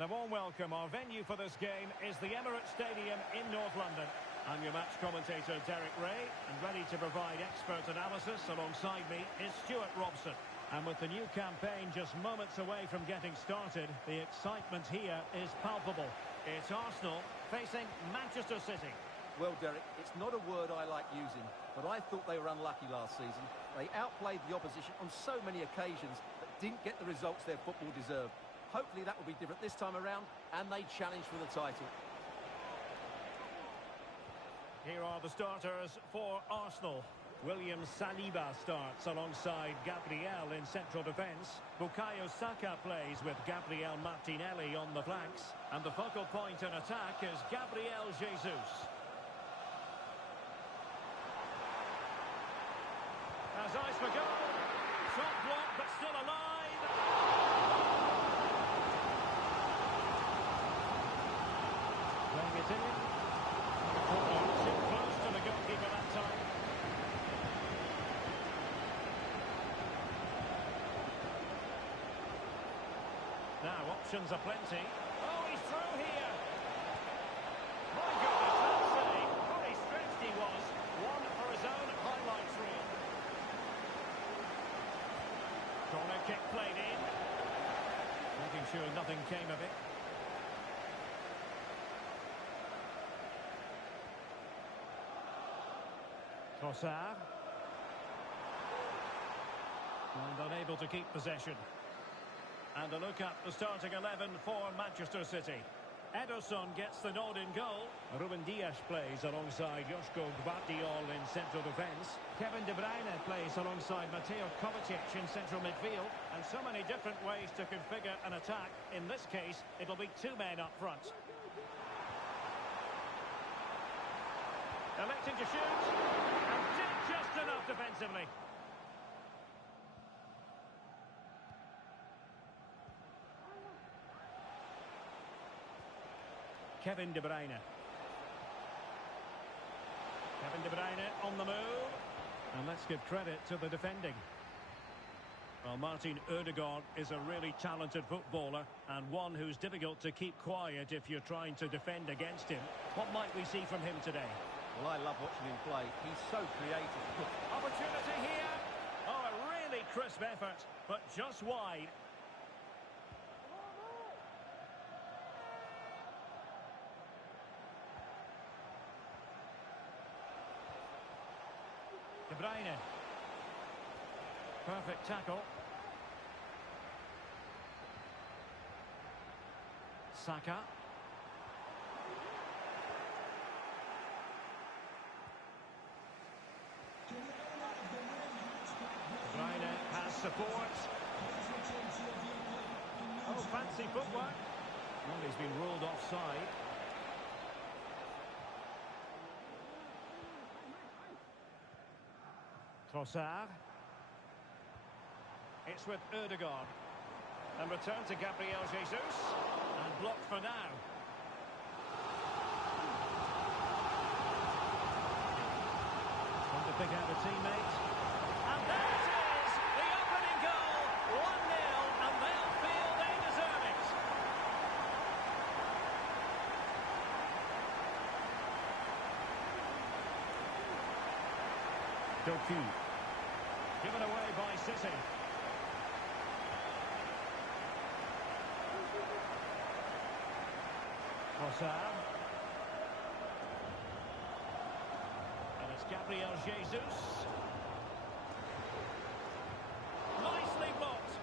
And a warm welcome. Our venue for this game is the Emirates Stadium in North London. I'm your match commentator, Derek Ray, and ready to provide expert analysis alongside me is Stuart Robson. And with the new campaign just moments away from getting started, the excitement here is palpable. It's Arsenal facing Manchester City. Well, Derek, it's not a word I like using, but I thought they were unlucky last season. They outplayed the opposition on so many occasions, but didn't get the results their football deserved. Hopefully that will be different this time around, and they challenge for the title. Here are the starters for Arsenal. William Saliba starts alongside Gabriel in central defence. Bukayo Saka plays with Gabriel Martinelli on the flanks. And the focal point in attack is Gabriel Jesus. As eyes for goal. Shot blocked but still alive. Playing it in. Too close to the goalkeeper that time. Now options are plenty. Oh, he's through here. My goodness, that save. Very stretched he was. One for his own highlights reel. Corner kick played in. Making sure nothing came of it. Trossard. And unable to keep possession. And a look at the starting 11 for Manchester City. Ederson gets the nod in goal. Ruben Dias plays alongside Joško Gvardiol in central defence. Kevin De Bruyne plays alongside Mateo Kovacic in central midfield. And so many different ways to configure an attack. In this case, it'll be two men up front. Electing to shoot. And did just enough defensively. Kevin De Bruyne. Kevin De Bruyne on the move. And let's give credit to the defending. Well, Martin Ødegaard is a really talented footballer and one who's difficult to keep quiet if you're trying to defend against him. What might we see from him today? Well, I love watching him play. He's so creative. Opportunity here. Oh, a really crisp effort, but just wide. De Bruyne. Perfect tackle. Saka. De Bruyne has support. Oh, fancy footwork. Well, he's been ruled offside. Trossard. It's with Ødegaard. And return to Gabriel Jesus. And blocked for now. Trying to pick out a teammate. And there it is! The opening goal! 1-0, and they'll feel they deserve it. Doku. Given away by City. Trossard. And it's Gabriel Jesus. Nicely blocked.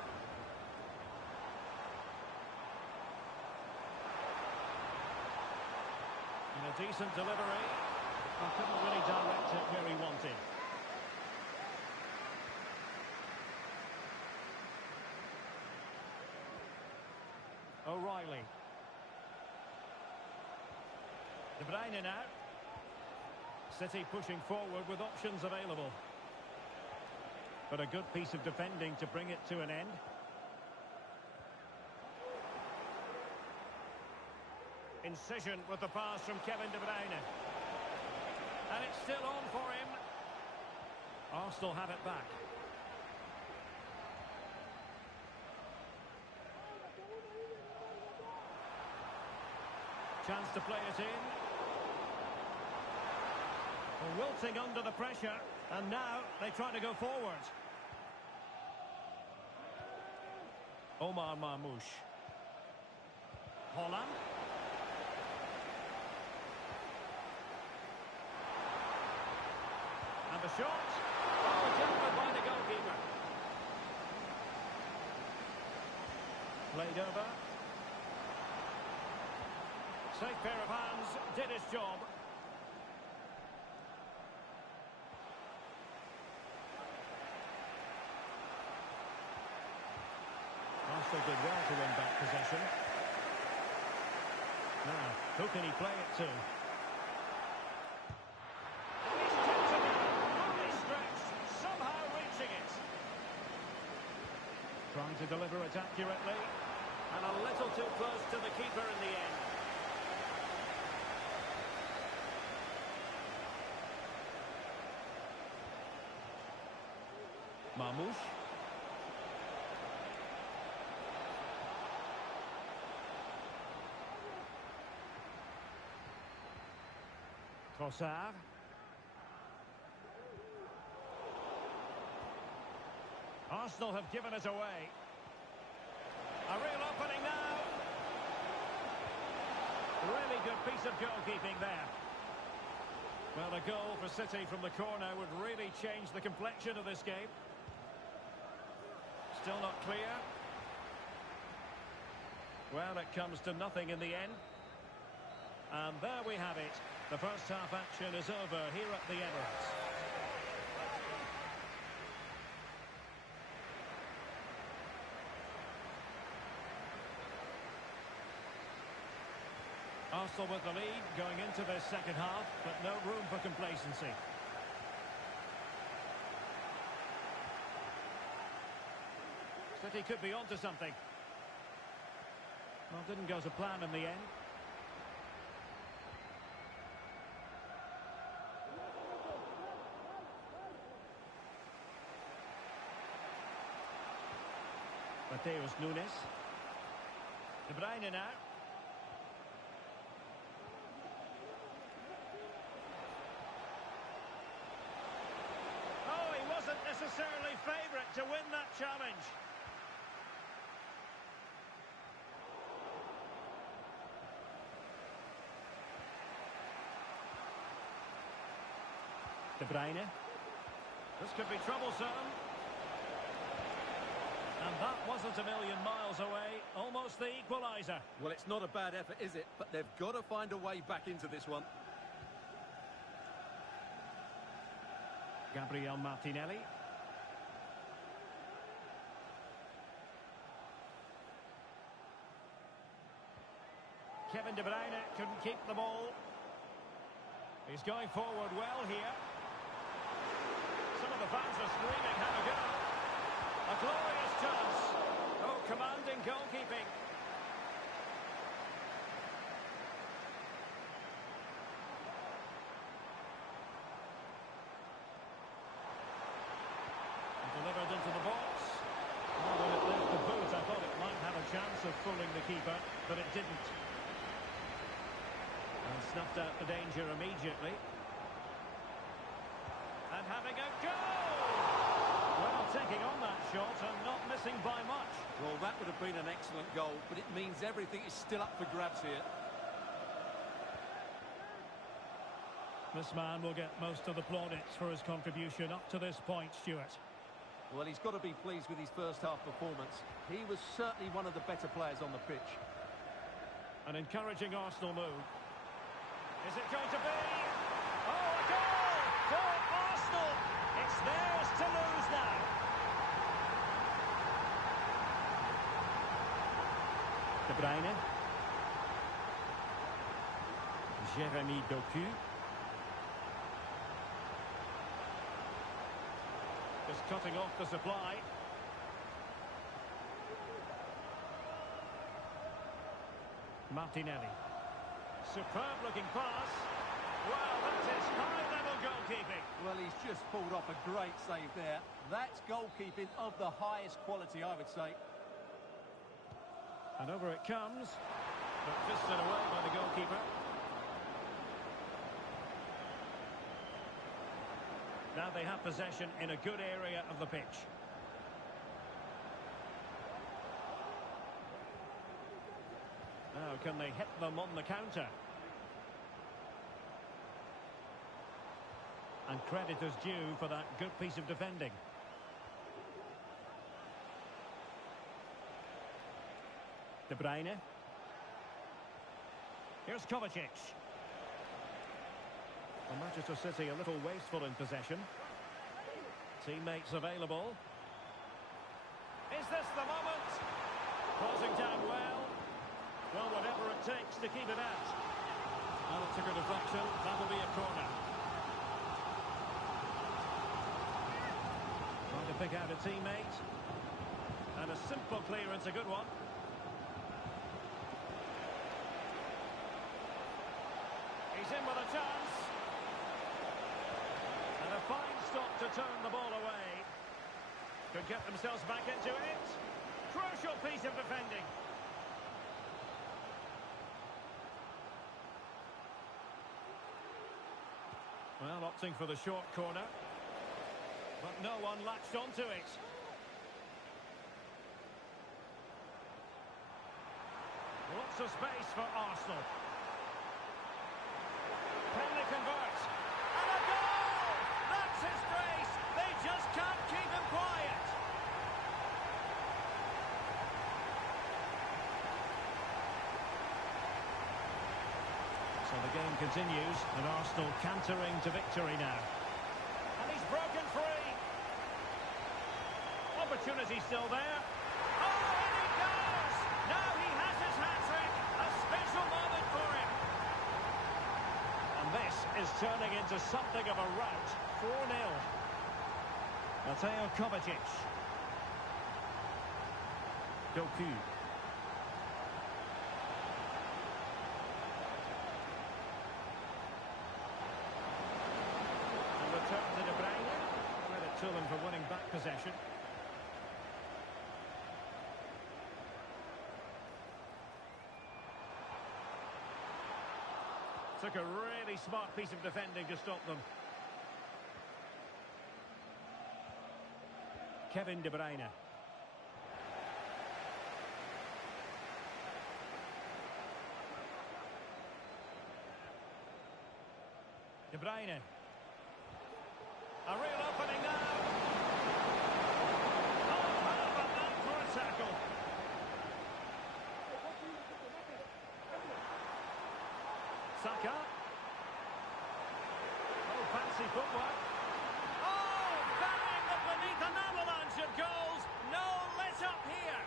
And a decent delivery. He couldn't really direct it where he wanted. O'Reilly. De Bruyne now. City pushing forward with options available. But a good piece of defending to bring it to an end. Incision with the pass from Kevin De Bruyne. And it's still on for him. Arsenal have it back. Chance to play it in. Well, wilting under the pressure. And now they try to go forward. Omar Marmoush. Holland. And the shot. Oh, jumper by the goalkeeper. Played over. Safe pair of hands, did his job. Arsenal did well to win back possession. Now, who can he play it to? Trying to deliver it accurately. And a little too close to the keeper in the end. Marmoush. Trossard. Arsenal have given it away. A real opening now. Really good piece of goalkeeping there. Well, a goal for City from the corner would really change the complexion of this game. Still not clear. Well, it comes to nothing in the end. And there we have it. The first half action is over here at the Emirates. Arsenal with the lead going into this second half, but no room for complacency. City could be onto something. Well, didn't go to plan in the end. Mateus Nunes. De Bruyne now. Oh, he wasn't necessarily favourite to win that challenge. De Bruyne. This could be troublesome. And that wasn't a million miles away. Almost the equaliser. Well, it's not a bad effort, is it? But they've got to find a way back into this one. Gabriel Martinelli. Kevin De Bruyne couldn't keep the ball. He's going forward well here. Some of the fans are screaming, have a go. A glorious chance. Oh, commanding goalkeeping. Delivered into the box. Oh, when it left the boot, I thought it might have a chance of fooling the keeper, but it didn't. And snuffed out the danger immediately. And having a go! Well, taking on that shot and not missing by much. Well, that would have been an excellent goal, but it means everything is still up for grabs here. This man will get most of the plaudits for his contribution up to this point, Stuart. Well, he's got to be pleased with his first half performance. He was certainly one of the better players on the pitch. An encouraging Arsenal move. Is it going to be? Oh, a goal for Arsenal! It's theirs to lose now. De Bruyne. Jérémy Doku. Just cutting off the supply. Martinelli. Superb looking pass. Well, that is high-level goalkeeping. Well, he's just pulled off a great save there. That's goalkeeping of the highest quality, I would say. And over it comes. But fisted away by the goalkeeper. Now they have possession in a good area of the pitch. Now can they hit them on the counter? And credit is due for that good piece of defending. De Bruyne. Here's Kovacic. Well, Manchester City a little wasteful in possession. Teammates available. Is this the moment? Closing down well. Well, whatever it takes to keep it out. And it took a deflection. That'll be a corner. Trying to pick out a teammate. And a simple clearance, a good one. He's in with a chance. And a fine stop to turn the ball away. Could get themselves back into it. Crucial piece of defending. Well, opting for the short corner. But no one latched onto it. Lots of space for Arsenal. Can they convert? And a goal! That's his grace! They just can't keep him quiet! So the game continues, and Arsenal cantering to victory now. And he's broken free! Opportunity still there. Oh, and he goes! Now he has his hat-trick! A special moment for him! And this is turning into something of a rout. 4-0. Mateo Kovacic. Doku. And return to De Bruyne. Credit to them for winning back possession. Took a really smart piece of defending to stop them. Kevin De Bruyne. De Bruyne. A real opening now. Oh, how about that for a tackle? Saka. Oh, fancy footwork. Oh, bang! Beneath an avalanche of goals. No let up here.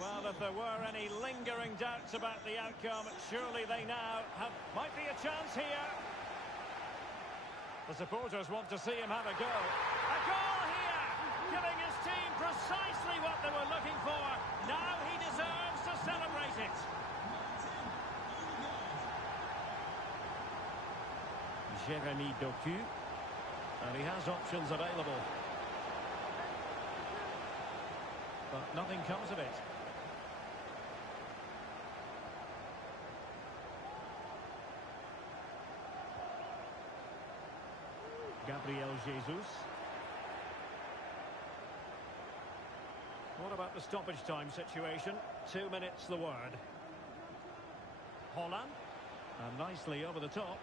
Well, if there were any lingering doubts about the outcome, surely they now might be a chance here. The supporters want to see him have a go. A goal here! Giving his team precisely what they were looking for. Now he deserves to celebrate it. Jeremy Doku. And he has options available. But nothing comes of it. Gabriel Jesus. What about the stoppage time situation? 2 minutes the word. Holland. And nicely over the top.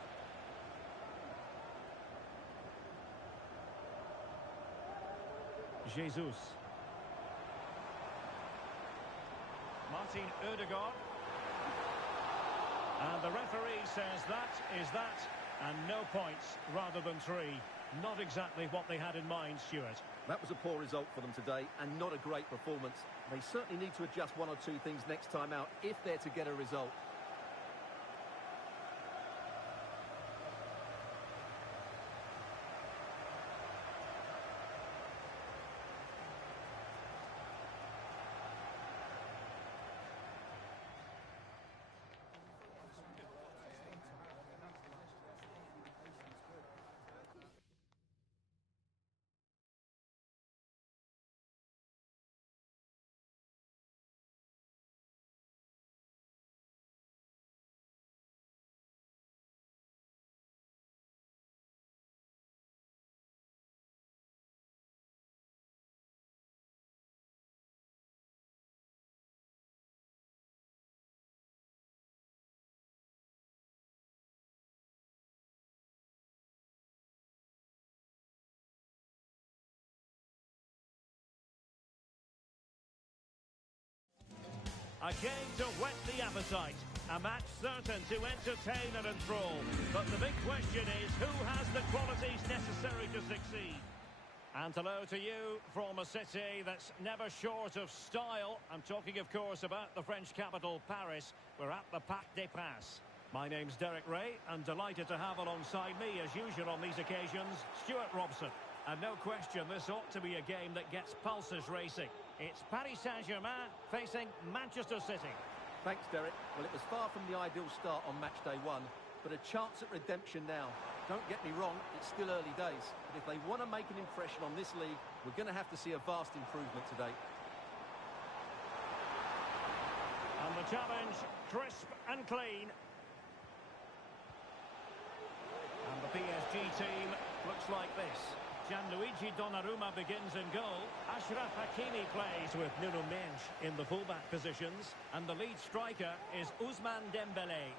Jesus. Martin Odegaard. And the referee says that is that, and no points rather than 3. Not exactly what they had in mind, Stuart. That was a poor result for them today, and not a great performance. They certainly need to adjust 1 or 2 things next time out if they're to get a result. A game to whet the appetite. A match certain to entertain and enthrall. But the big question is, who has the qualities necessary to succeed? And hello to you from a city that's never short of style. I'm talking, of course, about the French capital, Paris. We're at the Parc des Princes. My name's Derek Ray, and delighted to have alongside me, as usual on these occasions, Stuart Robson. And no question, this ought to be a game that gets pulses racing. It's Paris Saint-Germain facing Manchester City. Thanks, Derek. Well, it was far from the ideal start on match day one, but a chance at redemption now. Don't get me wrong, it's still early days, but if they want to make an impression on this league, we're going to have to see a vast improvement today. And the challenge, crisp and clean. And the PSG team looks like this. Gianluigi Donnarumma begins in goal. Achraf Hakimi plays with Nuno Mendes in the fullback positions. And the lead striker is Ousmane Dembélé.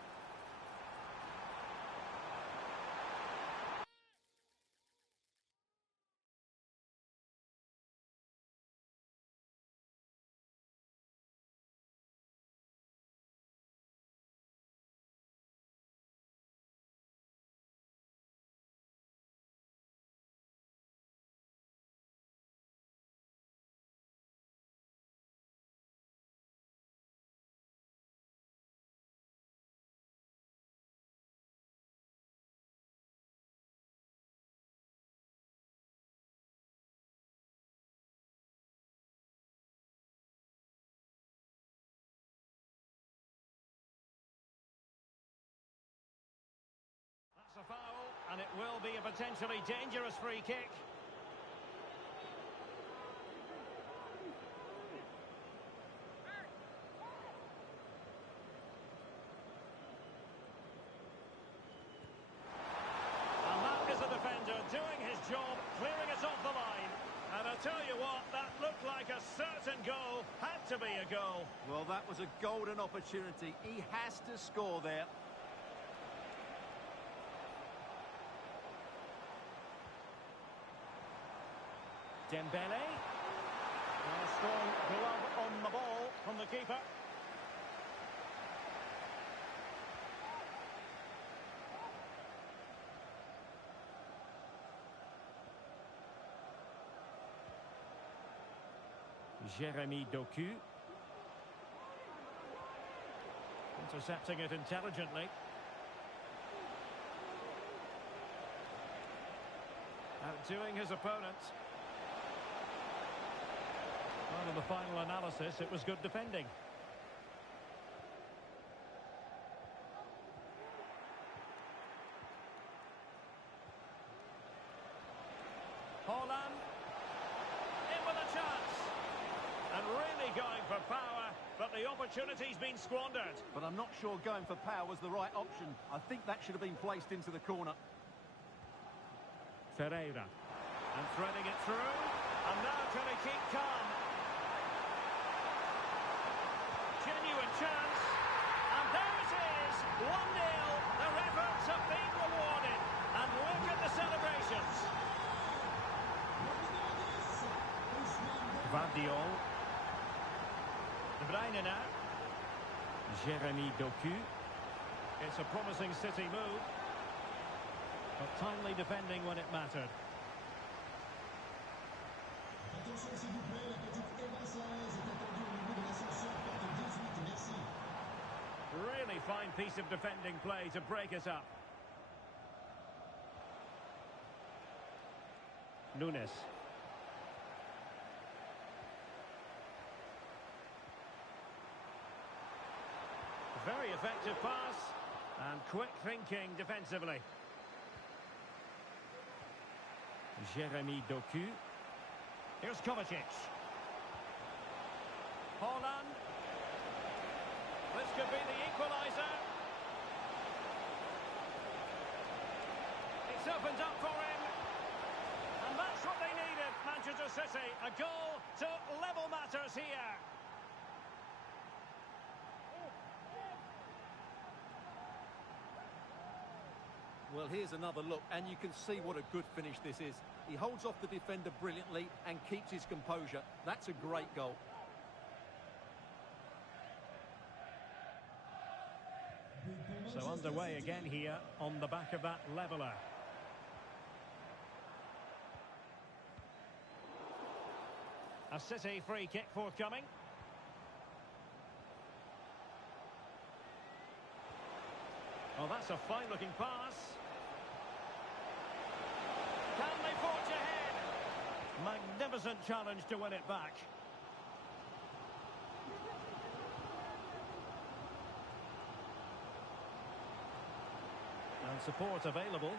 That's a foul, and it will be a potentially dangerous free kick. And that is a defender doing his job, clearing it off the line. And I tell you what, that looked like a certain goal, had to be a goal. Well, that was a golden opportunity. He has to score there. Dembélé. A strong glove on the ball from the keeper. Jérémy Doku. Intercepting it intelligently. Outdoing his opponent. Well, in the final analysis, it was good defending. Haaland. In with a chance. And really going for power, but the opportunity's been squandered. But I'm not sure going for power was the right option. I think that should have been placed into the corner. Ferreira. And threading it through. And now can he keep calm? Genuine chance. And there it is. 1-0. Their efforts have been rewarded. And look at the celebrations. Vardiol. De Bruyne now. Jérémy Doku. It's a promising City move. But timely defending when it mattered. Really fine piece of defending play to break it up. Nunes. Very effective pass and quick thinking defensively. Jérémy Doku. Here's Kovacic. Haaland. This could be the equaliser. It's opened up for him. And that's what they needed, Manchester City. A goal to level matters here. Well, here's another look, and you can see what a good finish this is. He holds off the defender brilliantly and keeps his composure. That's a great goal. So underway again here on the back of that leveller. A City free kick forthcoming. Oh, that's a fine-looking pass. Can they forge ahead? Magnificent challenge to win it back. And support available.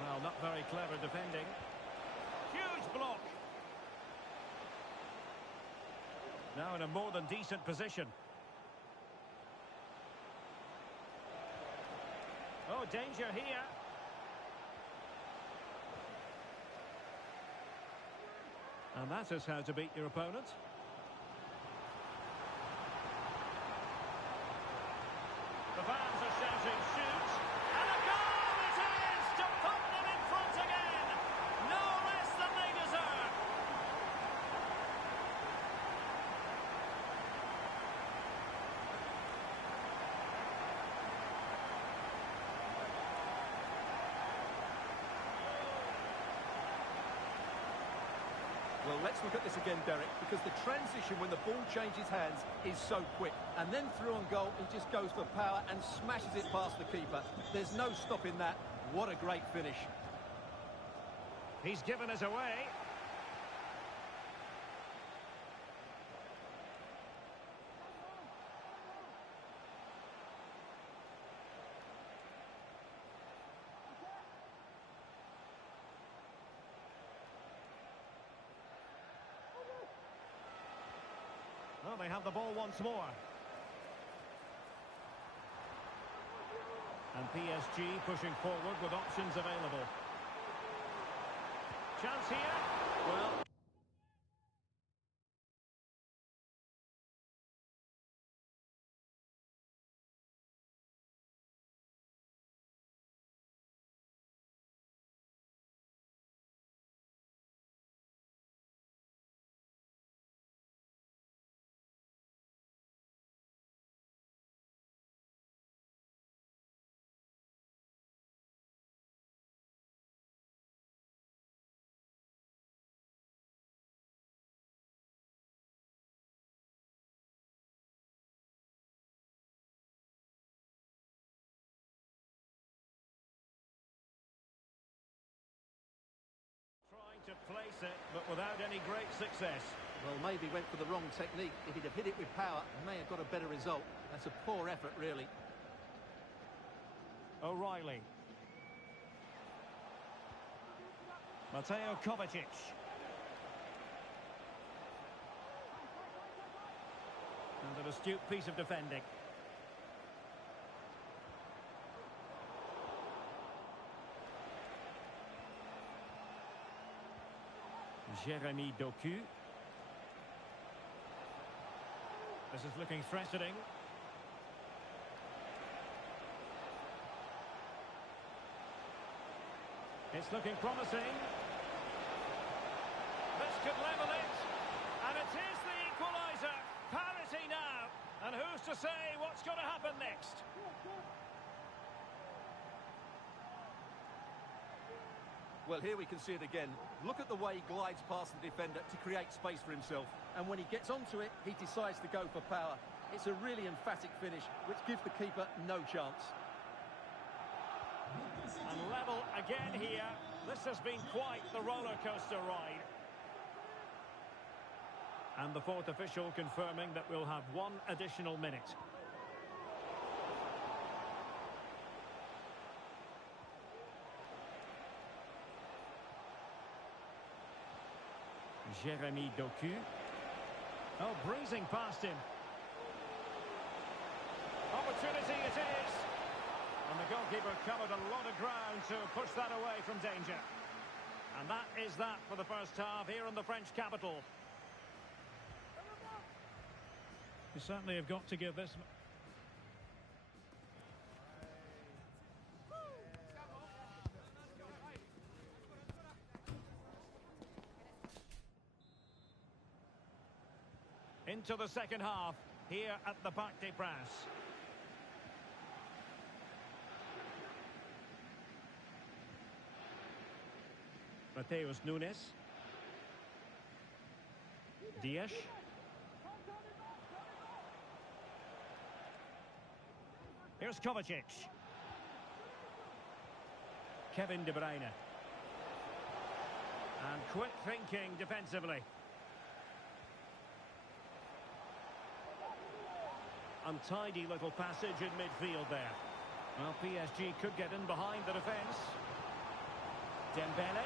Well, not very clever defending. Huge block. Now in a more than decent position. Oh, danger here. And that is how to beat your opponent. The fans are shouting, shoot! And a goal it is to put them in front again! No less than they deserve! Well, let's look at this again, Derek, because the transition when the ball changes hands is so quick. And then through on goal, he just goes for power and smashes it past the keeper. There's no stopping that. What a great finish. He's given us away. Well, they have the ball once more. And PSG pushing forward with options available. Chance here. Well... to place it, but without any great success. Well, maybe went for the wrong technique. If he'd have hit it with power, may have got a better result. That's a poor effort, really. O'Reilly. Mateo Kovacic. And an astute piece of defending. Jeremy Doku. This is looking threatening. It's looking promising. This could level it. And it is the equaliser. Parity now. And who's to say what's going to happen next? Well, here we can see it again. Look at the way he glides past the defender to create space for himself. And when he gets onto it, he decides to go for power. It's a really emphatic finish, which gives the keeper no chance. And level again here. This has been quite the roller coaster ride. And the fourth official confirming that we'll have one additional minute. Jeremy Doku. Oh, breezing past him. Opportunity it is. And the goalkeeper covered a lot of ground to push that away from danger. And that is that for the first half here in the French capital. You certainly have got to give this... Into the second half, here at the Parc des Princes. Mateus Nunes. Dias. Here's Kovacic. Kevin De Bruyne. And quick thinking defensively. Untidy little passage in midfield there. Well, PSG could get in behind the defence. Dembele.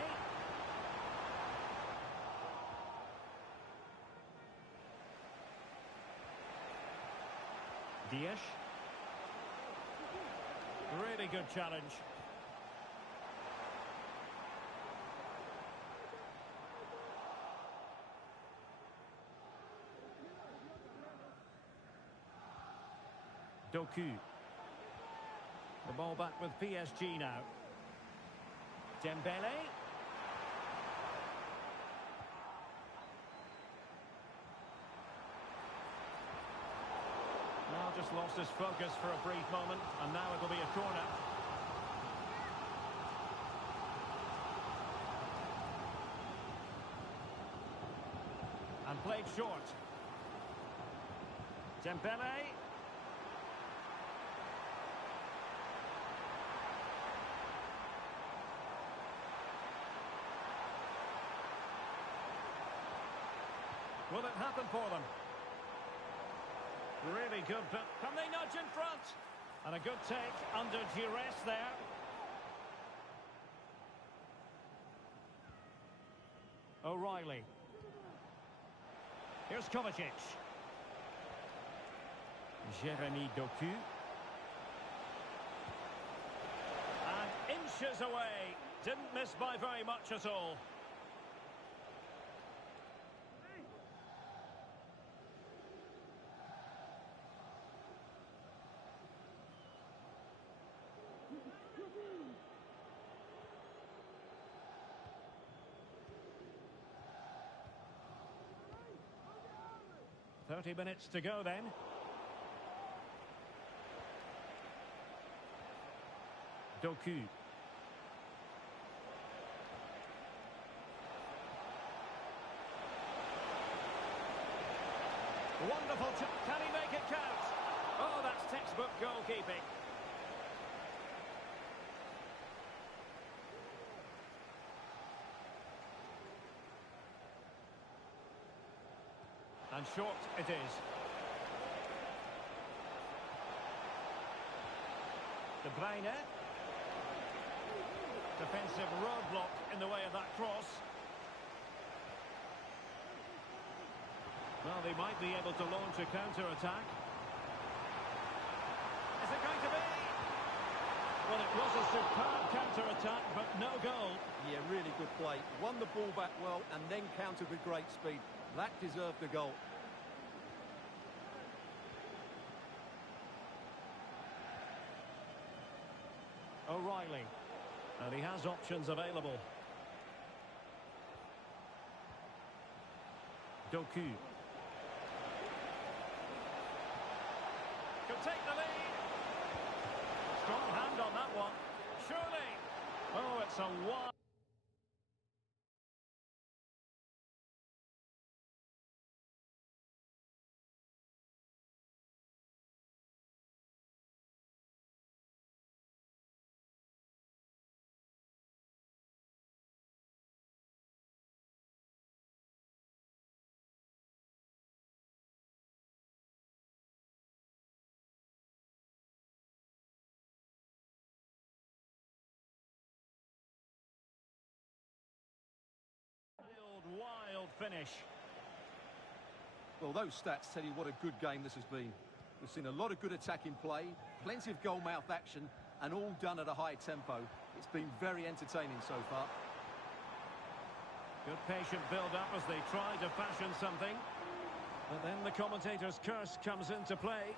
Dias. Really good challenge. Doku. The ball back with PSG now. Dembele. Now just lost his focus for a brief moment, and now it'll be a corner. And played short. Dembele. Will it happen for them? Really good, but can they nudge in front? And a good take under duress there. O'Reilly. Here's Kovacic. Jeremy Doku. And inches away. Didn't miss by very much at all. .30 minutes to go then. Doku. Wonderful. Can he make it count? Oh, that's textbook goalkeeping. And short it is. De Bruyne. Defensive roadblock in the way of that cross. Well, they might be able to launch a counter-attack. Is it going to be? Well, it was a superb counter-attack, but no goal. Yeah, really good play. Won the ball back well and then countered with great speed. That deserved a goal. O'Reilly. And he has options available. Doku. Could take the lead. Strong hand on that one. Surely. Oh, it's a wide. Wild finish. Well, those stats tell you what a good game this has been. We've seen a lot of good attacking play, plenty of goal-mouth action, and all done at a high tempo. It's been very entertaining so far. Good patient build-up as they try to fashion something. But then the commentator's curse comes into play.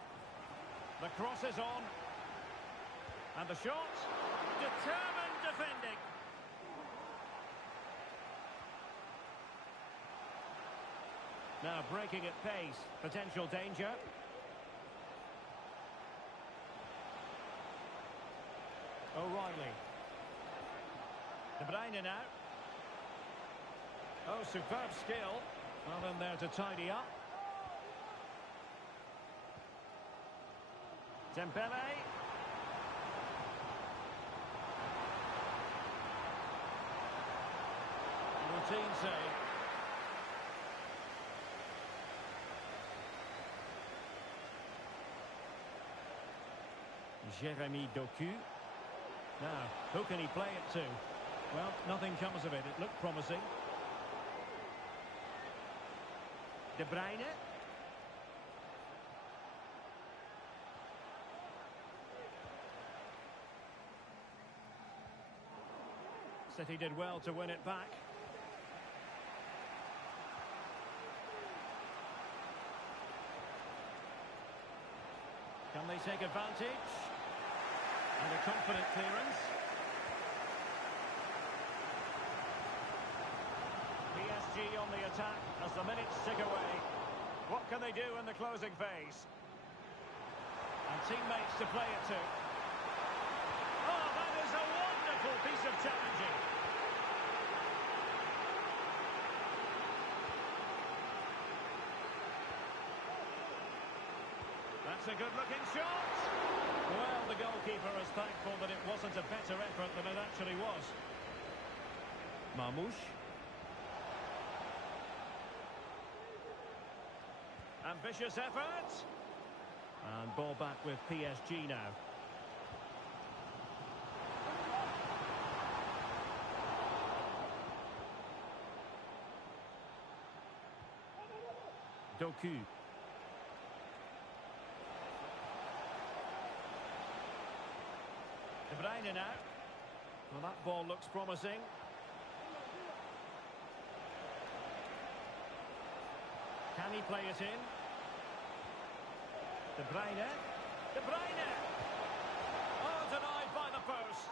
The cross is on. And the shot. Determined defending. Now breaking at pace. Potential danger. O'Reilly. De Bruyne now. Oh, superb skill. Well in there to tidy up. Dembele. Routine save. Jeremy Doku. Now, who can he play it to? Well, nothing comes of it. It looked promising. De Bruyne. City did well to win it back. Can they take advantage? And a confident clearance. PSG on the attack as the minutes tick away. What can they do in the closing phase? And teammates to play it to. Oh, that is a wonderful piece of challenging. That's a good-looking shot. Well, the goalkeeper is thankful that it wasn't a better effort than it actually was. Marmoush. Ambitious effort. And ball back with PSG now. Doku. De Bruyne now. Well, that ball looks promising. Can he play it in? De Bruyne. De Bruyne! Oh, denied by the post.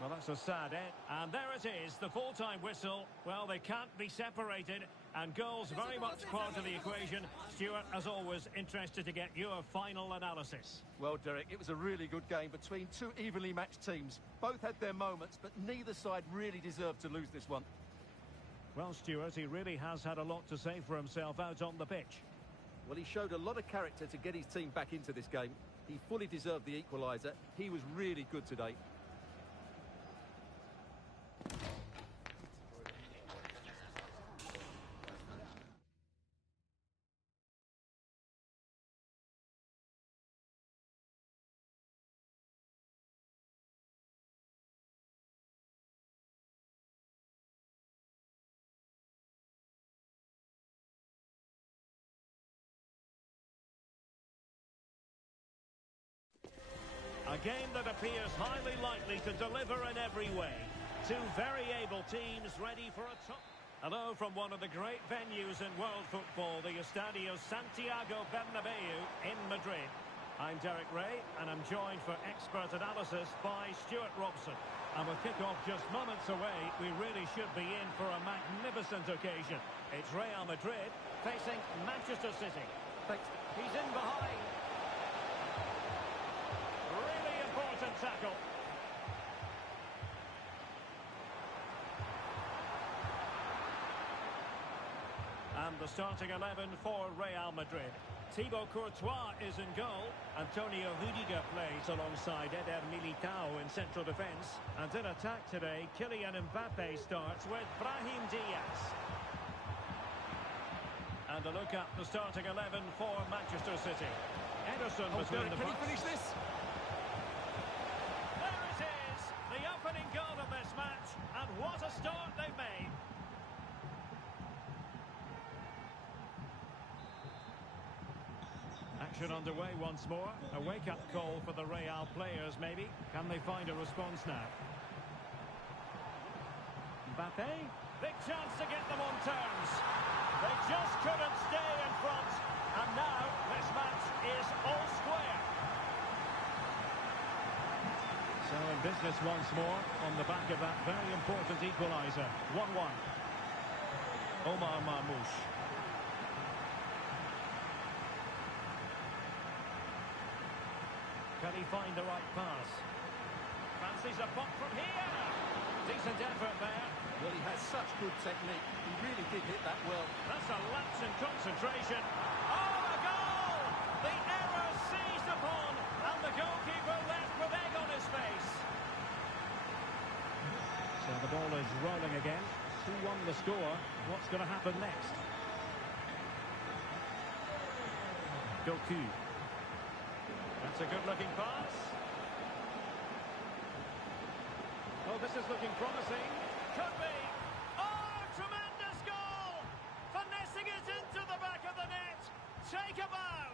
Well, that's a sad end. And there it is, the full-time whistle. Well, they can't be separated. And goals very much part of the equation. Stuart, as always, interested to get your final analysis. Well, Derek, it was a really good game between two evenly matched teams. Both had their moments, but neither side really deserved to lose this one. Well, Stuart, he really has had a lot to say for himself out on the pitch. Well, he showed a lot of character to get his team back into this game. He fully deserved the equaliser. He was really good today. A game that appears highly likely to deliver in every way. Two very able teams ready for a top... Hello from one of the great venues in world football, the Estadio Santiago Bernabeu in Madrid. I'm Derek Ray, and I'm joined for expert analysis by Stuart Robson. And with kick-off just moments away, we really should be in for a magnificent occasion. It's Real Madrid facing Manchester City. Thanks. He's in behind. Really important tackle. And the starting 11 for Real Madrid. Thibaut Courtois is in goal. Antonio Rudiger plays alongside Eder Militao in central defence. And in attack today, Kylian Mbappe starts with Brahim Diaz. And a look at the starting 11 for Manchester City. Ederson between the Can he butts. finish this? There it is, the opening goal of this match, and what a start they've made. Action underway once more. A wake-up call for the Real players, maybe. Can they find a response now? Mbappe, big chance to get them on terms. They just couldn't stay in front, and now this match is all square. So in business once more on the back of that very important equaliser. 1-1. Omar Marmoush. Can he find the right pass? Fancies a pop from here. Decent effort there. Well, he has such good technique. He really did hit that well. That's a lapse in concentration. Oh, a goal! The error seized upon, and the goalkeeper left with egg on his face. So the ball is rolling again. 2-1 the score. What's going to happen next? Doku. That's a good-looking pass. Oh, this is looking promising. Could be. Oh, tremendous goal! Finessing it into the back of the net. Take a bow.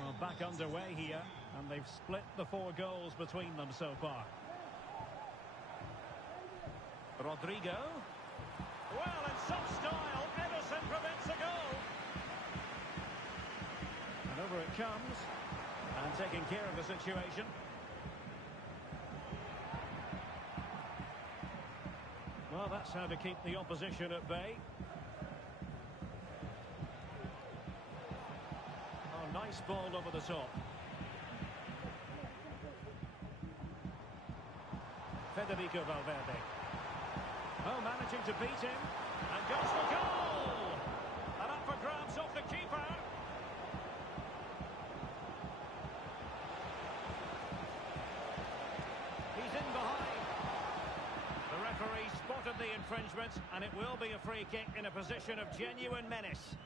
Well, back underway here, and they've split the 4 goals between them so far. Rodrigo. Well, in some style, Ederson prevents a goal. And over it comes. And taking care of the situation. Well, that's how to keep the opposition at bay. Oh, nice ball over the top. Federico Valverde. Oh, managing to beat him. And goes for goal! And up for grabs off the keeper. He's in behind. The referee spotted the infringement, and it will be a free kick in a position of genuine menace.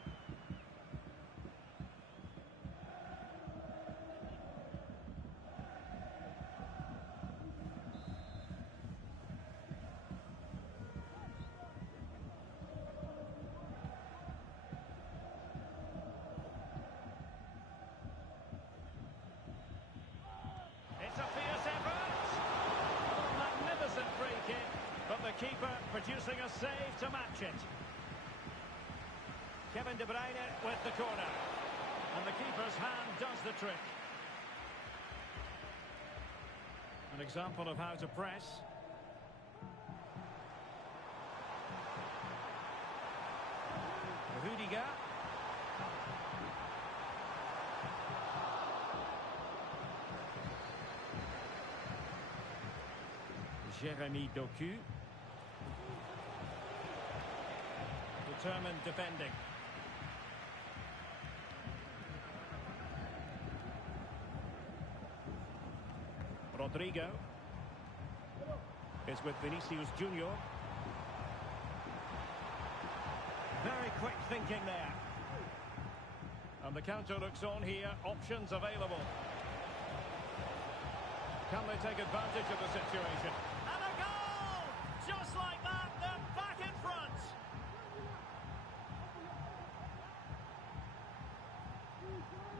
It's a fierce effort. Oh, magnificent free kick, but the keeper producing a save to match it. Kevin De Bruyne with the corner. And the keeper's hand does the trick. An example of how to press. Rudiger. Jeremy Doku. Determined defending. Rodrigo is with Vinicius Junior. Very quick thinking there. And the counter looks on here. Options available. Can they take advantage of the situation? And a goal! Just like that, they're back in front.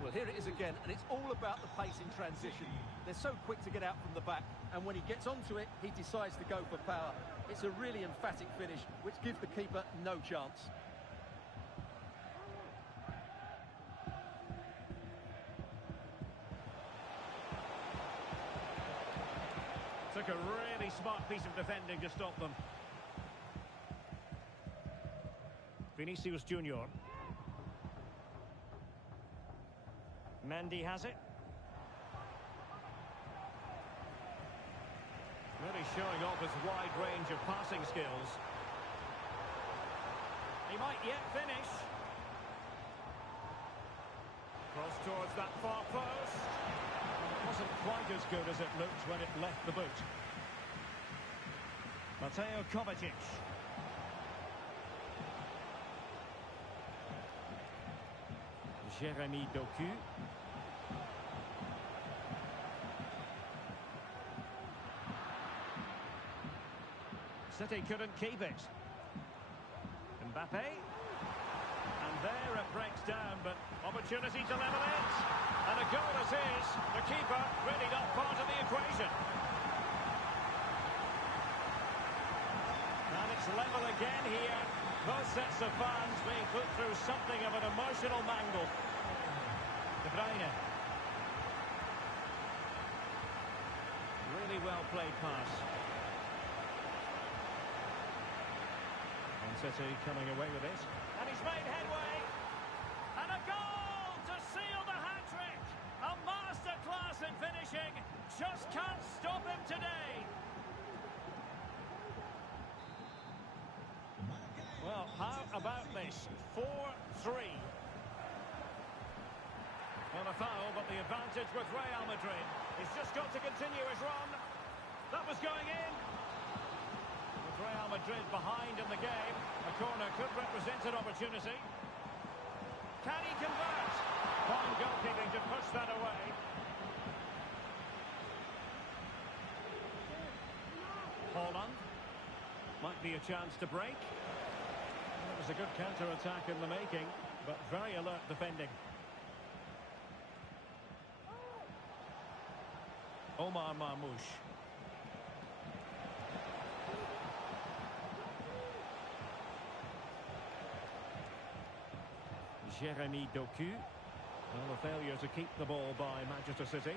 Well, here it is again, and it's all about the pace in transition. They're so quick to get out from the back, and when he gets onto it, he decides to go for power. It's a really emphatic finish, which gives the keeper no chance. Took a really smart piece of defending to stop them. Vinicius Junior. Mendy has it. Really showing off his wide range of passing skills. He might yet finish. Cross towards that far post. Wasn't quite as good as it looked when it left the boot. Mateo Kovacic. Jeremy Doku. City couldn't keep it. Mbappe. And there it breaks down, but opportunity to level it. And a goal it is. The keeper really not part of the equation. And it's level again here. Both sets of fans being put through something of an emotional mangle. De Bruyne. Really well played pass. City coming away with it. And he's made headway. And a goal to seal the hat-trick. A masterclass in finishing. Just can't stop him today. Well, how about this? 4-3. Well, a foul, but the advantage with Real Madrid. He's just got to continue his run. That was going in. With Real Madrid behind in the game, a corner could represent an opportunity. Can he convert? Fine goalkeeping to push that away. Holland. Might be a chance to break. It was a good counter-attack in the making, but very alert defending. Omar Marmoush. Jeremy Doku. Well, a failure to keep the ball by Manchester City.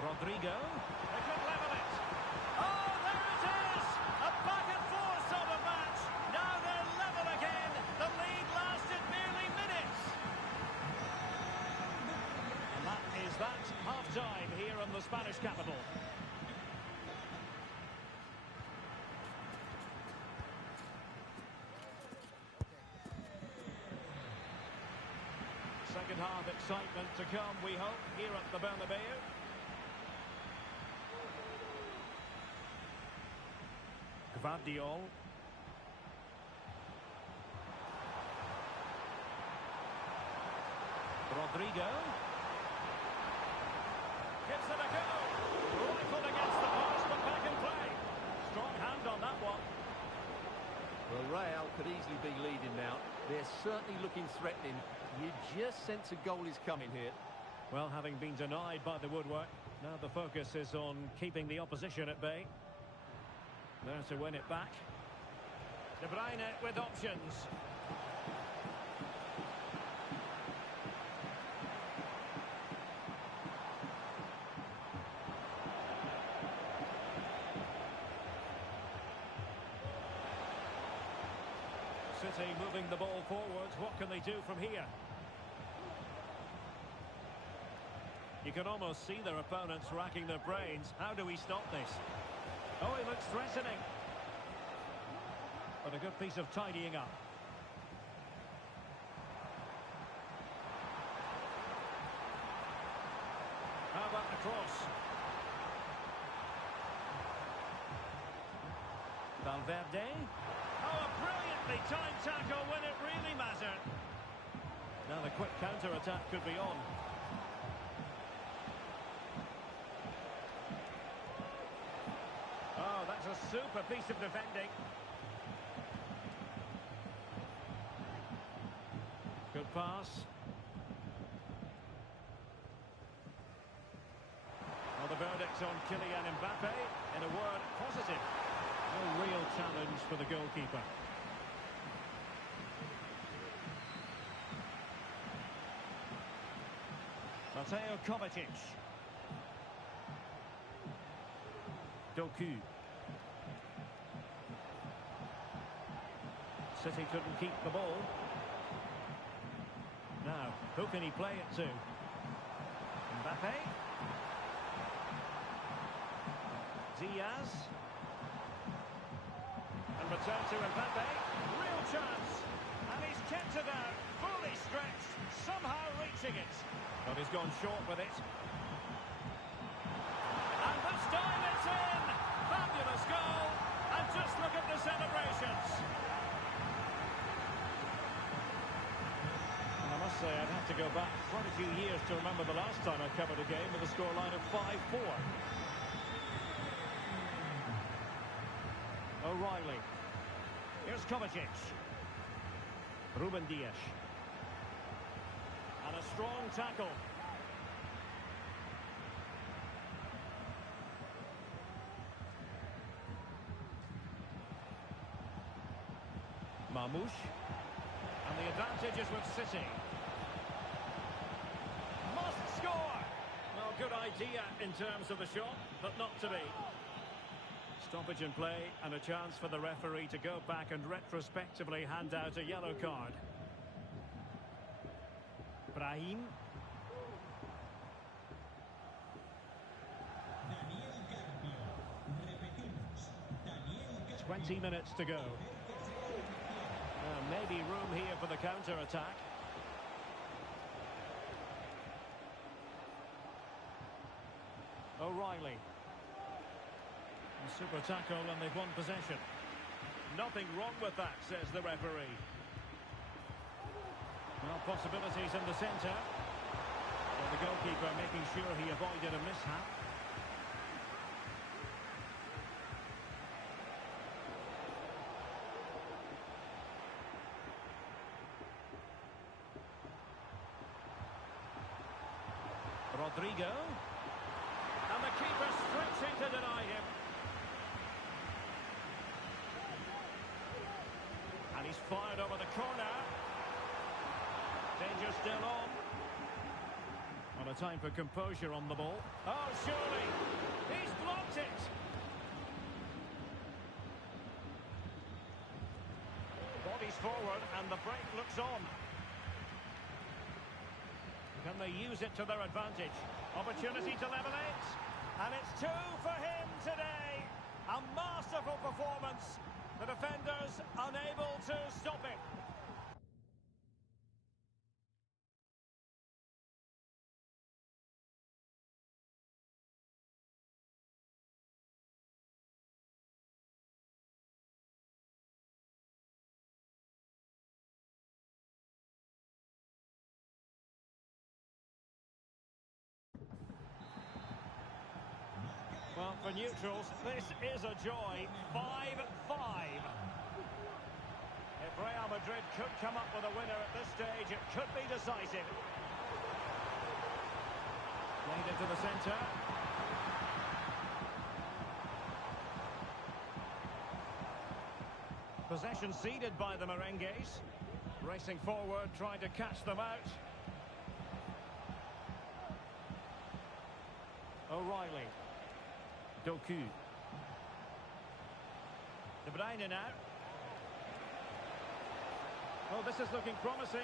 Rodrigo. They could level it. Oh, there it is! A back and forth sort of match. Now they're level again. The lead lasted merely minutes. And that is that half-time here in the Spanish capital. Second half excitement to come, we hope, here at the Bernabeu. Gvardiol. Rodrigo. Gives it a go. Rifled against the post, but back in play. Strong hand on that one. Well, Real could easily be leading now. They're certainly looking threatening. You just sense a goal is coming here. Well, having been denied by the woodwork, now the focus is on keeping the opposition at bay. There to win it back. De Bruyne with options. City moving the ball forwards. What can they do from here? You can almost see their opponents racking their brains. How do we stop this? Oh, it looks threatening. But a good piece of tidying up. How about the cross? Valverde. Oh, a brilliantly timed tackle when it really mattered. Now the quick counter-attack could be on. Oh, that's a super piece of defending. Good pass. Well, the verdict on Kylian Mbappe, in a word, positive. No real challenge for the goalkeeper. Mateo Kovacic. Doku. City couldn't keep the ball. Now, who can he play it to? Mbappe. Diaz. And return to Mbappe. Real chance. And he's kept it out. Fully stretched. Somehow reaching it. But he's gone short with it. And this time it's in. Fabulous goal. And just look at the celebrations. And I must say, I'd have to go back quite a few years to remember the last time I covered a game with a scoreline of 5-4. O'Reilly. Here's Kovacic. Ruben Dias. And a strong tackle. Marmoush. And the advantage is with City. Must score! Well, good idea in terms of the shot, but not to be. Stoppage in play and a chance for the referee to go back and retrospectively hand out a yellow card. Brahim. 20 minutes to go. Maybe room here for the counter-attack. O'Reilly. Super tackle and they've won possession. Nothing wrong with that, says the referee. Well, possibilities in the centre. Well, the goalkeeper making sure he avoided a mishap. Rodrigo. And the keeper stretching to deny him. And he's fired over the corner. Danger still on. Well, a time for composure on the ball. Oh, surely. He's blocked it. Bodies forward and the break looks on. Can they use it to their advantage? Opportunity to level it. And it's 2 for him today. A masterful performance. The defenders unable to stop it. Well, for neutrals, this is a joy. 5-5. If Real Madrid could come up with a winner at this stage, it could be decisive. Played into the centre. Possession ceded by the Merengues. Racing forward, trying to catch them out. O'Reilly. Doku. De Bruyne now. Oh, this is looking promising.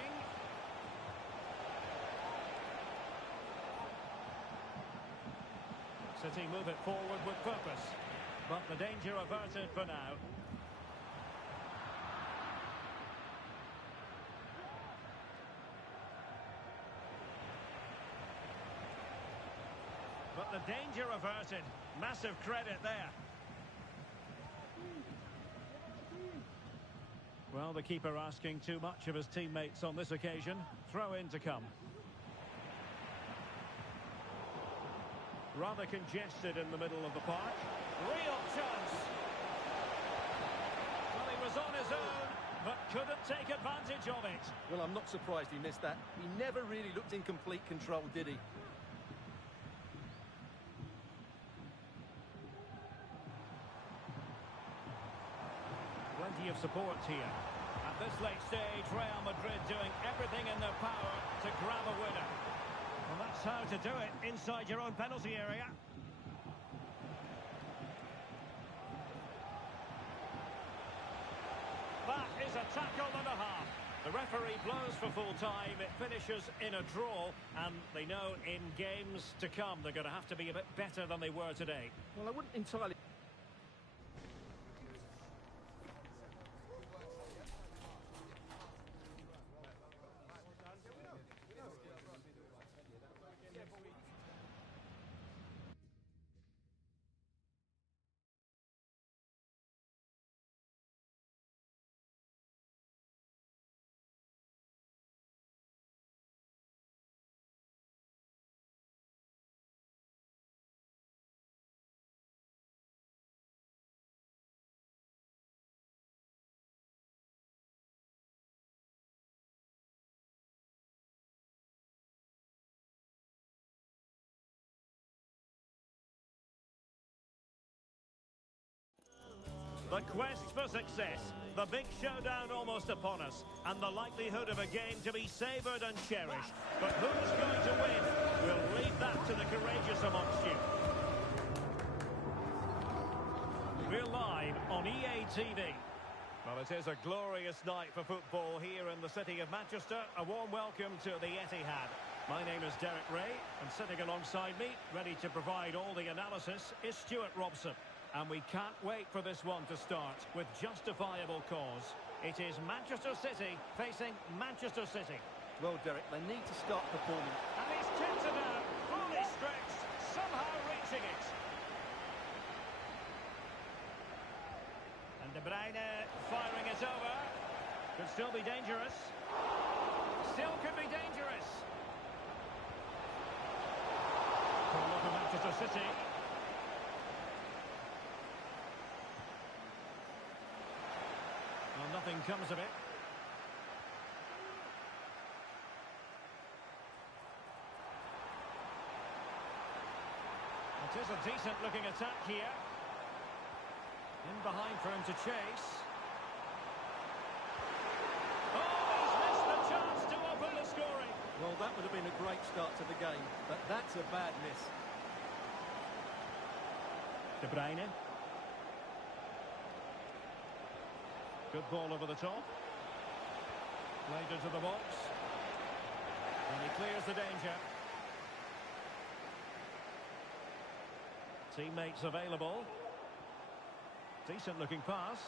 City move it forward with purpose. But the danger averted for now. But the danger averted. Massive credit there. Well, the keeper asking too much of his teammates on this occasion. Throw in to come. Rather congested in the middle of the park. Real chance. Well, he was on his own, but couldn't take advantage of it. Well, I'm not surprised he missed that. He never really looked in complete control, did he? Plenty of support here. At this late stage, Real Madrid doing everything in their power to grab a winner. Well, that's how to do it inside your own penalty area. That is a tackle and a half. The referee blows for full time. It finishes in a draw, and they know in games to come they're going to have to be a bit better than they were today. Well, I wouldn't entirely... The quest for success, the big showdown almost upon us, and the likelihood of a game to be savoured and cherished. But who's going to win? We'll leave that to the courageous amongst you. on EA TV. Well, it is a glorious night for football here in the city of Manchester. A warm welcome to the Etihad. My name is Derek Ray, and sitting alongside me, ready to provide all the analysis, is Stuart Robson. And we can't wait for this one to start with justifiable cause. It is Manchester City facing Manchester City. Well, Derek, they need to start performing. And he's tipped it out, fully stretched, somehow reaching it. And De Bruyne firing it over. Could still be dangerous. Still could be dangerous. Corner for Manchester City. Well, nothing comes of it. It is a decent-looking attack here. In behind for him to chase. Oh, he's missed the chance to open the scoring. Well, that would have been a great start to the game, but that's a bad miss. De Bruyne. Good ball over the top. Played into the box. And he clears the danger. Teammates available. Decent looking pass.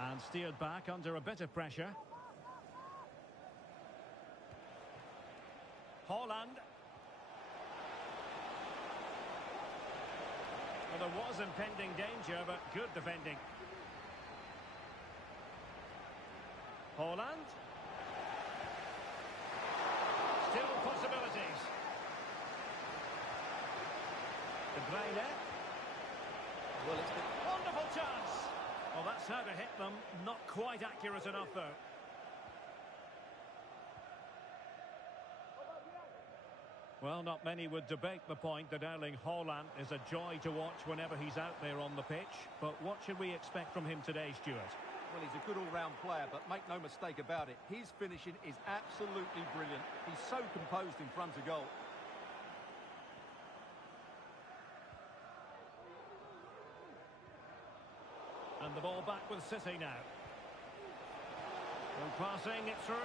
And steered back under a bit of pressure. Haaland. Well, there was impending danger, but good defending. Haaland. Still possibilities. De Bruyne. Well, it's been... Wonderful chance. Well, that's how to hit them. Not quite accurate enough, though. Well, not many would debate the point that Erling Haaland is a joy to watch whenever he's out there on the pitch. But what should we expect from him today, Stuart? Well, he's a good all-round player, but make no mistake about it, his finishing is absolutely brilliant. He's so composed in front of goal. And the ball back with City now. And passing it through.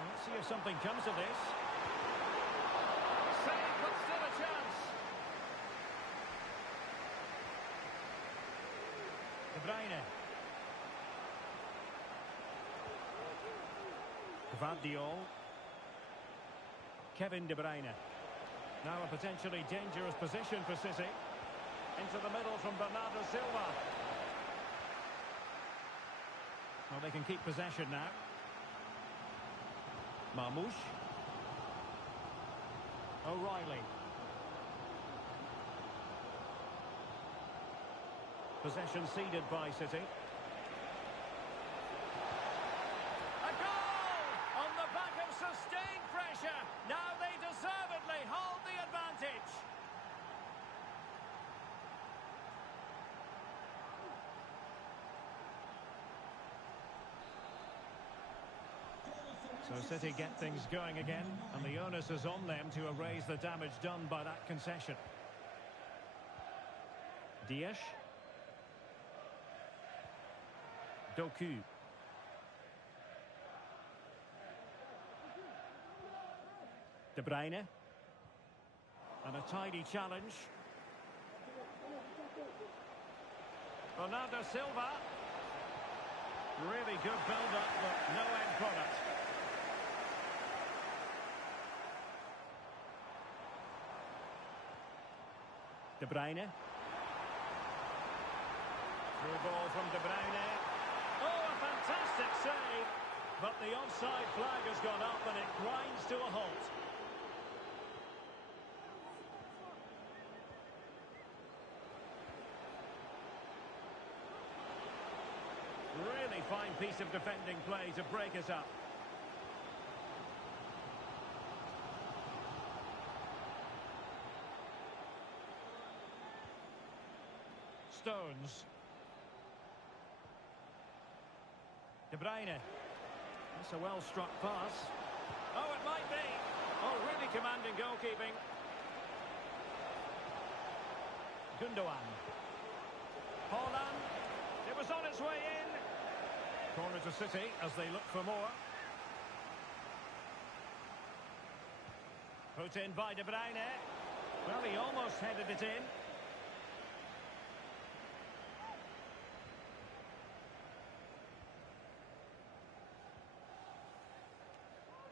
Let's see if something comes of this. Save, but still a chance. De Bruyne. Gvardiol. Kevin De Bruyne. Now a potentially dangerous position for City. Into the middle from Bernardo Silva. Well, they can keep possession now. Marmoush. O'Reilly. Possession ceded by City. A goal! On the back of sustained pressure. Now they deservedly hold the advantage. So City get things going again, and the onus is on them to erase the damage done by that concession. Dias. Doku. De Bruyne. And a tidy challenge. Bernardo Silva. Really good build-up, but no end product. De Bruyne. Through ball from De Bruyne. Oh, a fantastic save. But the offside flag has gone up and it grinds to a halt. Really fine piece of defending play to break us up. Stones. De Bruyne. That's a well-struck pass. Oh, it might be. Oh, really commanding goalkeeping. Gundogan. Haaland. It was on its way in. Corner to City as they look for more. Put in by De Bruyne. Well, he almost headed it in.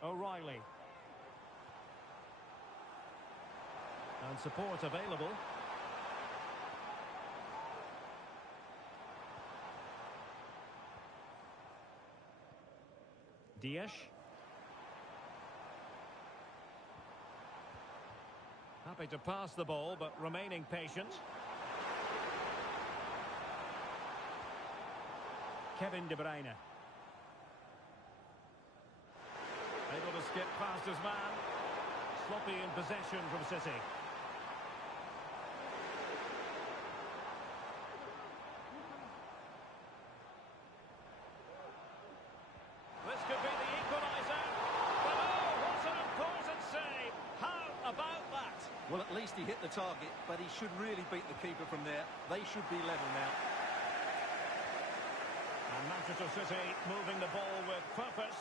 O'Reilly. And support available. Dias. Happy to pass the ball, but remaining patient. Kevin De Bruyne. Able to skip past his man. Sloppy in possession from City. This could be the equaliser. But oh, what an important save. How about that? Well, at least he hit the target, but he should really beat the keeper from there. They should be level now. And Manchester City moving the ball with purpose.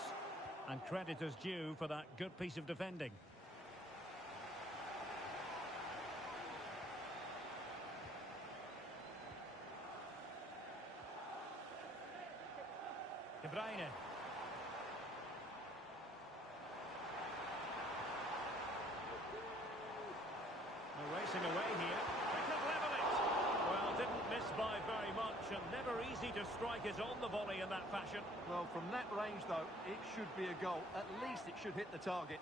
And credit is due for that good piece of defending. De Bruyne. They're racing away here. They could level it. Well, didn't miss by very much, and never easy to strike it on the volley in that fashion. Well, from that range, though, it should be a goal. At least it should hit the target.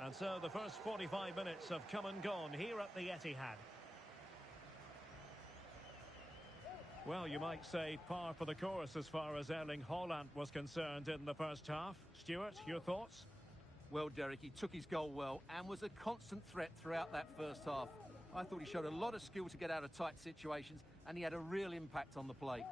And so the first 45 minutes have come and gone here at the Etihad. Well, you might say par for the course as far as Erling Haaland was concerned in the first half. Stuart, your thoughts? Well, Derek, he took his goal well and was a constant threat throughout that first half. I thought he showed a lot of skill to get out of tight situations, and he had a real impact on the play.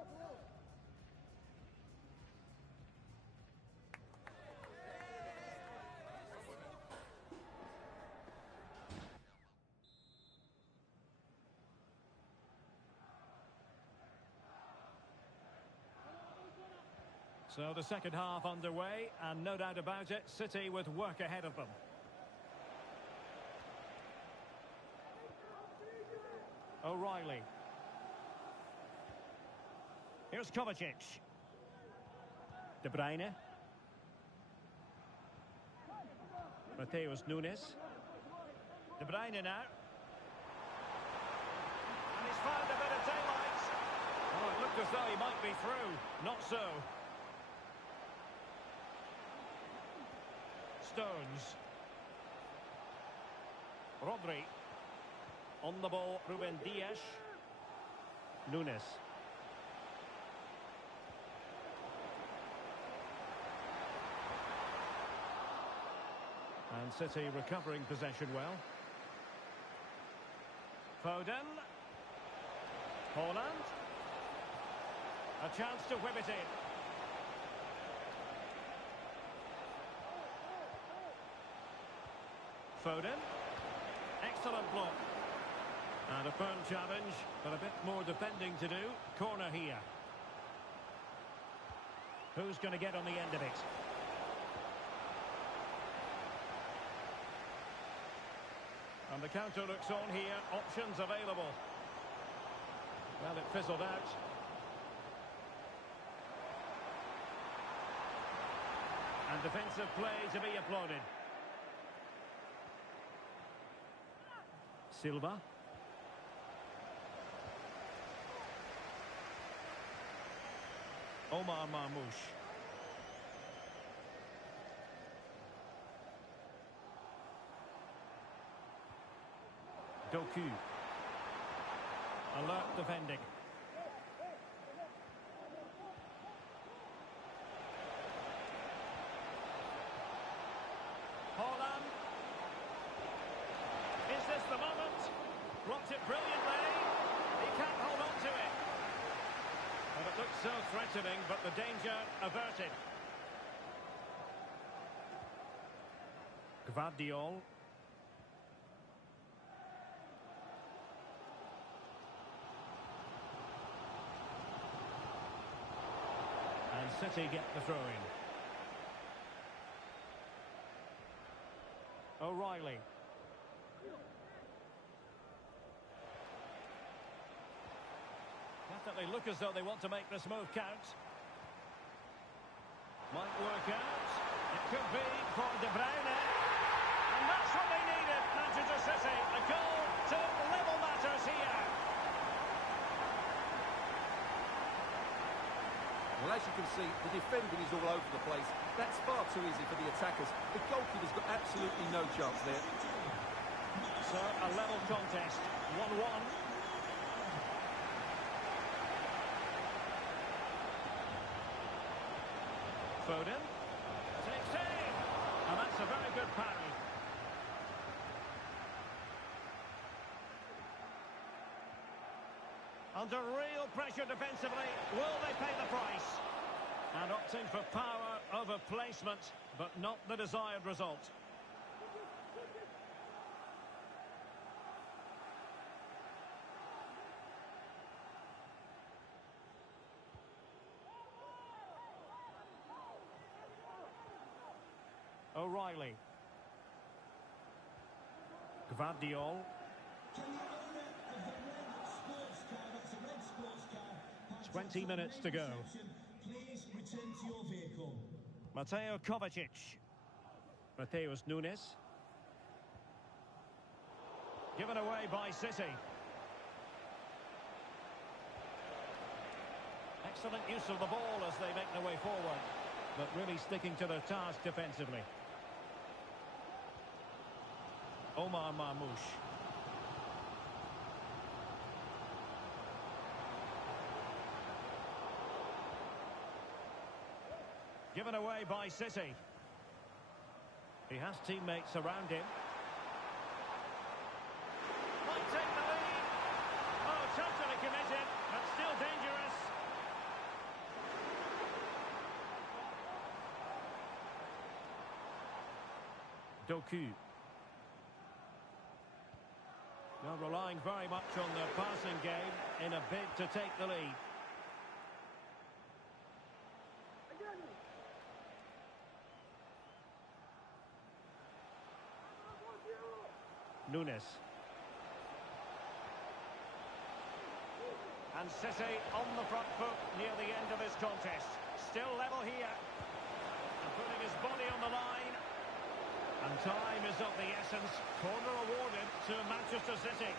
So the second half underway, and no doubt about it, City with work ahead of them. O'Reilly. Here's Kovacic. De Bruyne. Mateus Nunes. De Bruyne now. And he's found a bit of daylight. Oh, it looked as though he might be through. Not so. Stones. Rodri. On the ball, Ruben Dias. Nunes. And City recovering possession well. Foden. Haaland. A chance to whip it in. Foden. Excellent block. And a firm challenge, but a bit more defending to do. Corner here. Who's going to get on the end of it? And the counter looks on here. Options available. Well, it fizzled out. And defensive play to be applauded. Silva. Omar Marmoush. Doku. Alert defending. Haaland. Is this the moment? Blocked it brilliantly. He can't hold on to it. so threatening, but the danger averted. Gvardiol. And City get the throw-in. O'Reilly. Definitely look as though they want to make this move count. Might work out. It could be for De Bruyne. And that's what they needed, Manchester City. A goal to level matters here. Well, as you can see, the defending is all over the place. That's far too easy for the attackers. The goalkeeper's got absolutely no chance there. So, a level contest. 1-1. Foden takes aim, and that's a very good parry. Under real pressure defensively, will they pay the price? And opting for power over placement, but not the desired result. O'Reilly. Gvardiol. 20 minutes to go. Please return to your vehicle. Mateo Kovacic. Mateus Nunes. Given away by City. Excellent use of the ball as they make their way forward, but really sticking to their task defensively. Omar Marmoush. Given away by City. He has teammates around him. Might take the lead. Oh, totally committed, but still dangerous. Doku. Now relying very much on their passing game in a bid to take the lead. Nunes. And City on the front foot near the end of this contest. Still level here. And putting his body on the line. And time is of the essence. Corner awarded to Manchester City.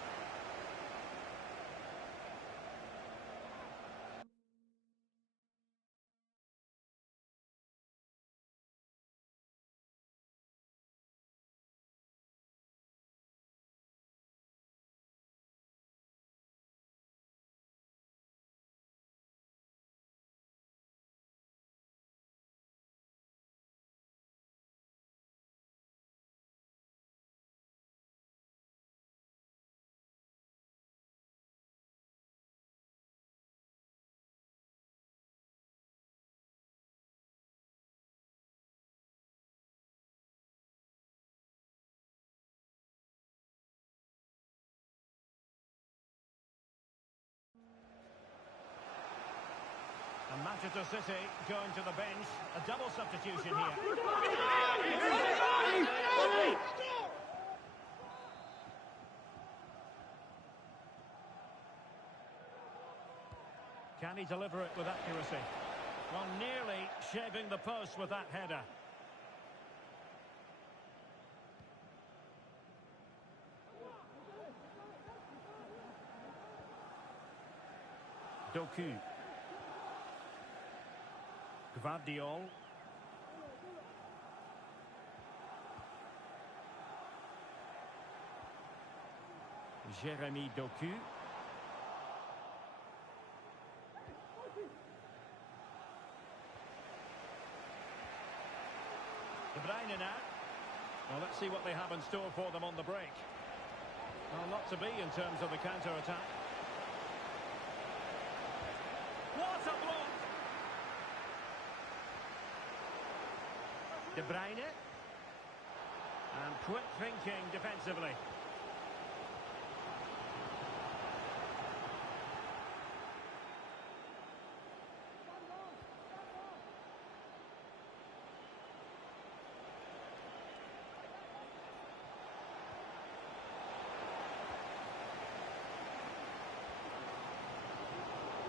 And Manchester City going to the bench. A double substitution here. Can he deliver it with accuracy? Well, nearly shaving the post with that header. Doku. Gvardiol. Jeremy Doku. De Bruyne now. Well, let's see what they have in store for them on the break. Well, not to be in terms of the counter-attack. What a block! De Bruyne. And quick thinking defensively.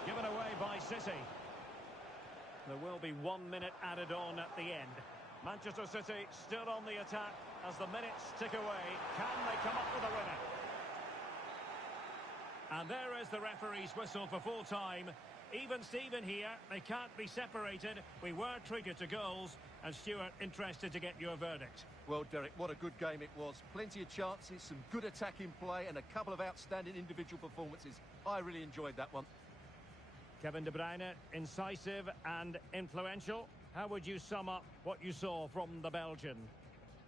Given away by City. There will be 1 minute added on at the end. Manchester City still on the attack as the minutes tick away. Can they come up with a winner? And there is the referee's whistle for full time. Even Steven here. They can't be separated. We were treated to goals. And Stuart, interested to get your verdict. Well, Derek, what a good game it was. Plenty of chances, some good attacking play, and a couple of outstanding individual performances. I really enjoyed that one. Kevin De Bruyne, incisive and influential. How would you sum up what you saw from the Belgian?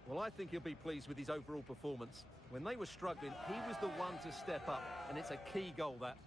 Well, I think he'll be pleased with his overall performance. When they were struggling, he was the one to step up, and it's a key goal, that.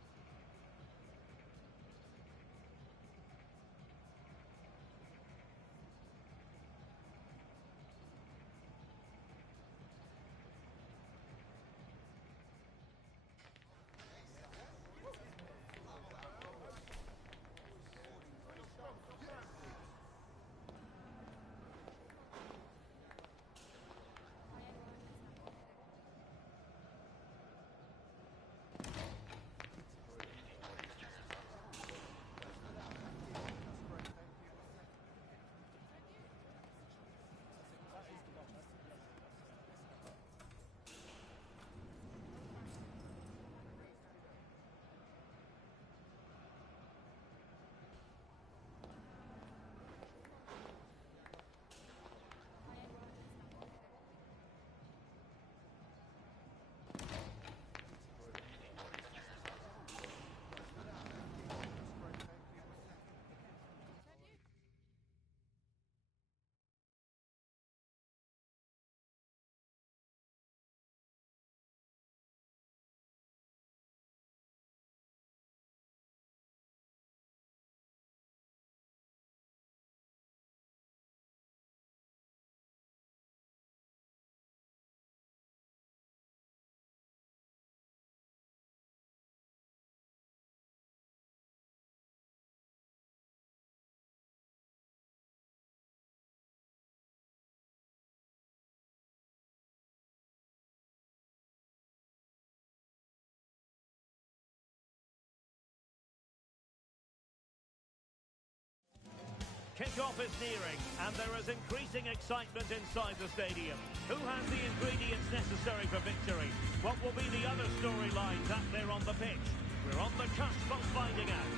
Kick-off is nearing, and there is increasing excitement inside the stadium. Who has the ingredients necessary for victory? What will be the other storylines out there on the pitch? We're on the cusp of finding out.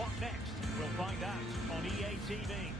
What next? We'll find out on EA TV.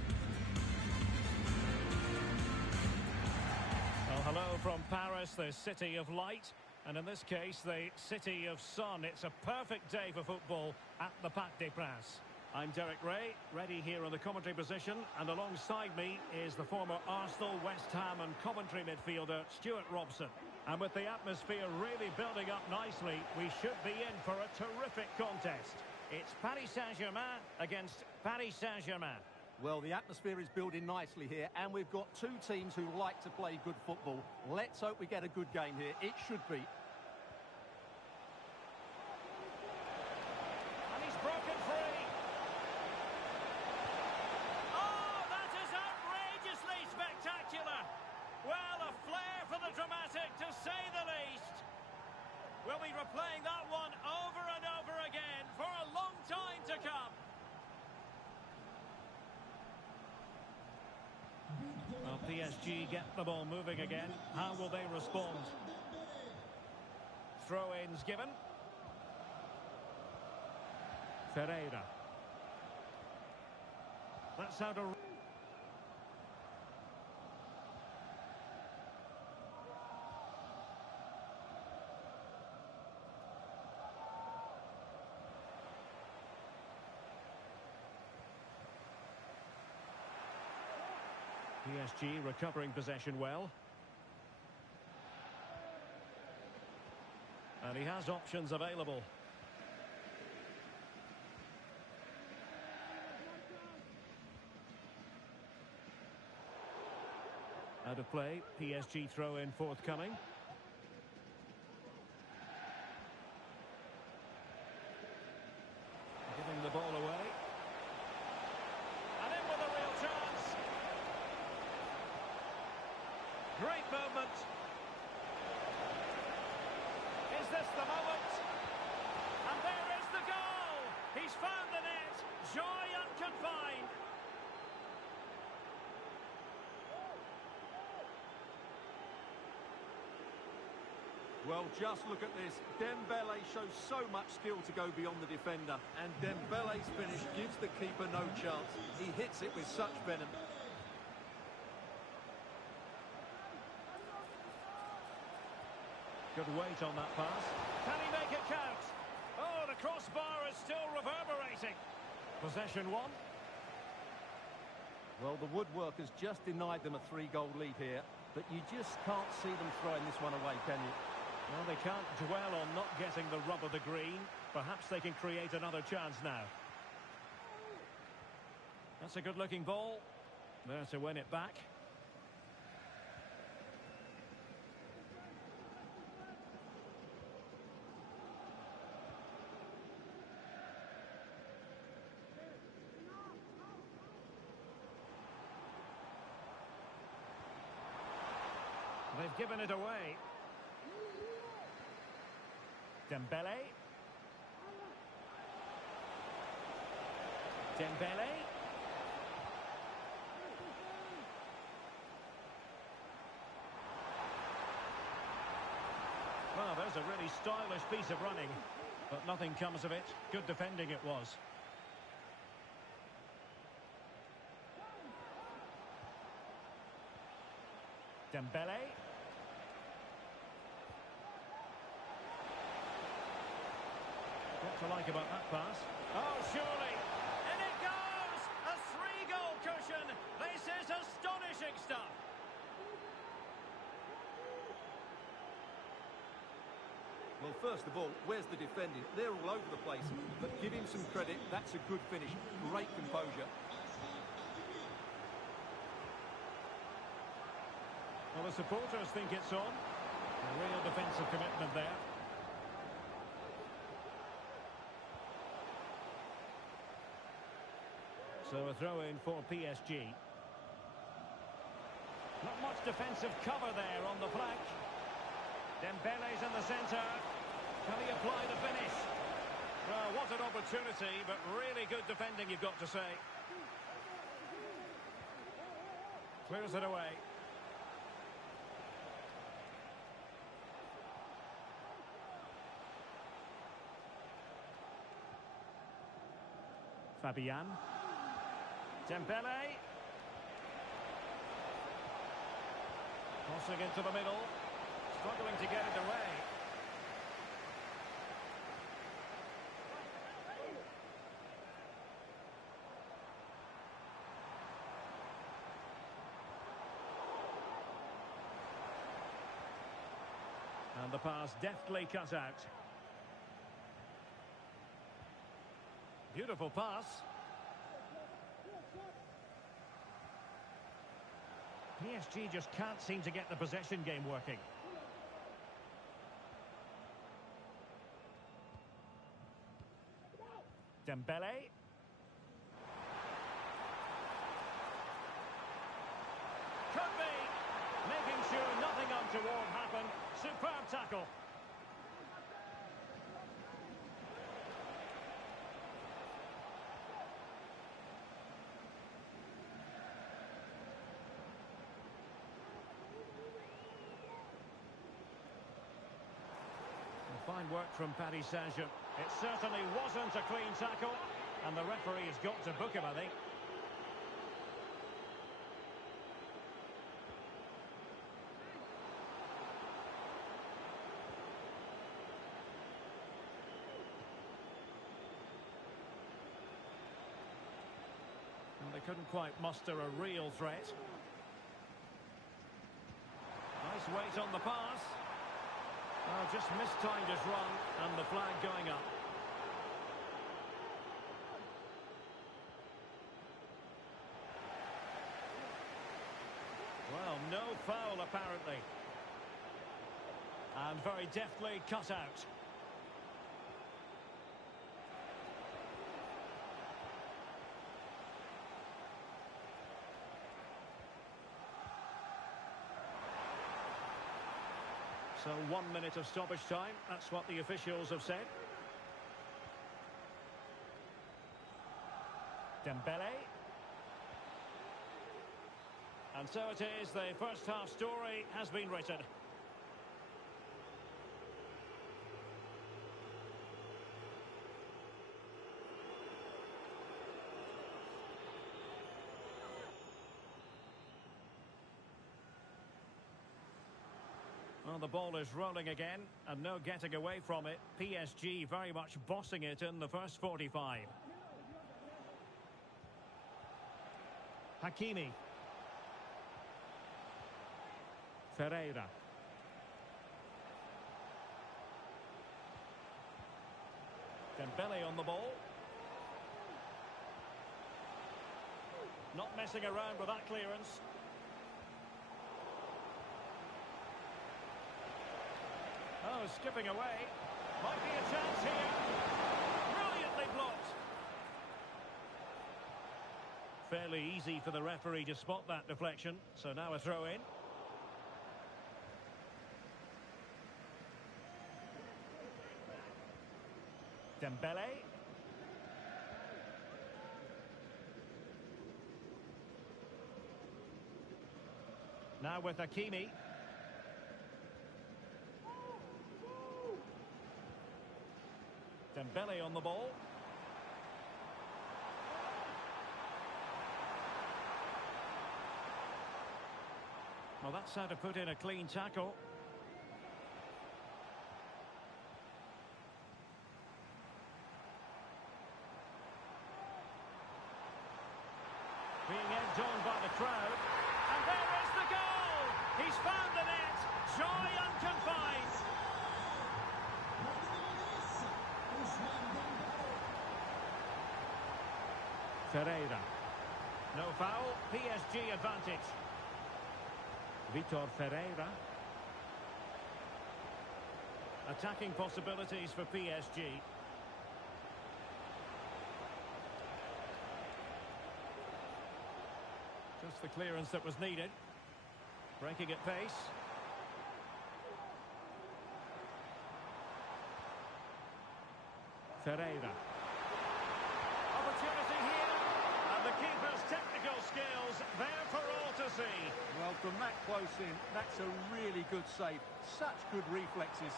Well, hello from Paris, the city of light. And in this case, the city of sun. It's a perfect day for football at the Parc des Princes. I'm Derek Ray, ready here in the commentary position, and alongside me is the former Arsenal, West Ham and Coventry midfielder, Stuart Robson. And with the atmosphere really building up nicely, we should be in for a terrific contest. It's Paris Saint-Germain against Paris Saint-Germain. Well, the atmosphere is building nicely here, and we've got two teams who like to play good football. Let's hope we get a good game here. It should be. And he's broken free. We'll be replaying that one over and over again for a long time to come. Well, PSG get the ball moving again. How will they respond? Throw-ins given. Ferreira. That's how to... PSG recovering possession well. And he has options available. Out of play, PSG throw in forthcoming. Giving the ball away. And in with a real chance. Great movement. Is this the moment? And there is the goal! He's found the net. Joy unconfined. Well, just look at this. Dembele shows so much skill to go beyond the defender, and Dembele's finish gives the keeper no chance. He hits it with such venom. Good weight on that pass. Can he make it count? Oh, the crossbar is still reverberating. Possession one. Well, the woodwork has just denied them a 3-goal lead here, but you just can't see them throwing this one away, can you? Well, they can't dwell on not getting the rub of the green. Perhaps they can create another chance now. That's a good-looking ball. There to win it back. They've given it away. Dembele. Dembele. Well, there's a really stylish piece of running, but nothing comes of it. Good defending it was. Dembele. What to like about that pass? Oh, surely! And it goes! A 3-goal cushion! This is astonishing stuff! Well, first of all, where's the defending? They're all over the place, but give him some credit. That's a good finish. Great composure. Well, the supporters think it's on. A real defensive commitment there. So a throw-in for PSG. Not much defensive cover there on the flank. Dembele's in the centre. Can he apply the finish? Well, what an opportunity, but really good defending, you've got to say. Clears it away. Fabian. Dembele. Crossing into the middle. Struggling to get it away. And the pass deftly cut out. Beautiful pass. PSG just can't seem to get the possession game working. Dembele. Could be. Making sure nothing untoward happened. Superb tackle. Fine work from Paris Saint-Germain. It certainly wasn't a clean tackle, and the referee has got to book him, I think. And they couldn't quite muster a real threat. Nice weight on the pass. Oh, just mistimed his run, and the flag going up. Well, no And very deftly cut out. So 1 minute of stoppage time. That's what the officials have said. Dembele. And so it is, the first half story has been written. Well, the ball is rolling again, and no getting away from it. PSG very much bossing it in the first 45. Hakimi. Ferreira. Dembele on the ball. Not messing around with that clearance. Oh, skipping away. Might be a chance here. Brilliantly blocked. Fairly easy for the referee to spot that deflection. So now a throw in. Dembele. Now with Hakimi. Dembele on the ball. Well, that's how to put in a clean tackle. Being egged on by the crowd. And there is the goal! He's found the net! Joy unconfined! Ferreira. No foul, PSG advantage. Vitor Ferreira. Attacking possibilities for PSG. Just the clearance that was needed. Breaking at pace. Ferreira. Opportunity here. And the keeper's technical skills there for all to see. Well, from that close in, that's a really good save. Such good reflexes.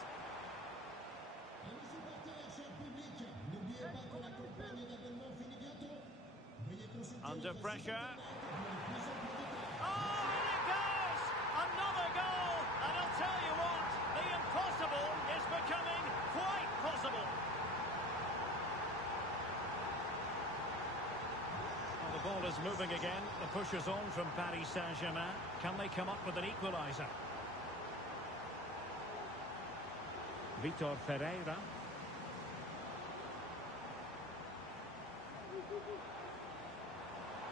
Under pressure. Oh, and it goes! Another goal! And I'll tell you what, the impossible is becoming quite possible. Well, the ball is moving again. The push is on from Paris Saint-Germain. Can they come up with an equaliser? Vitor Ferreira.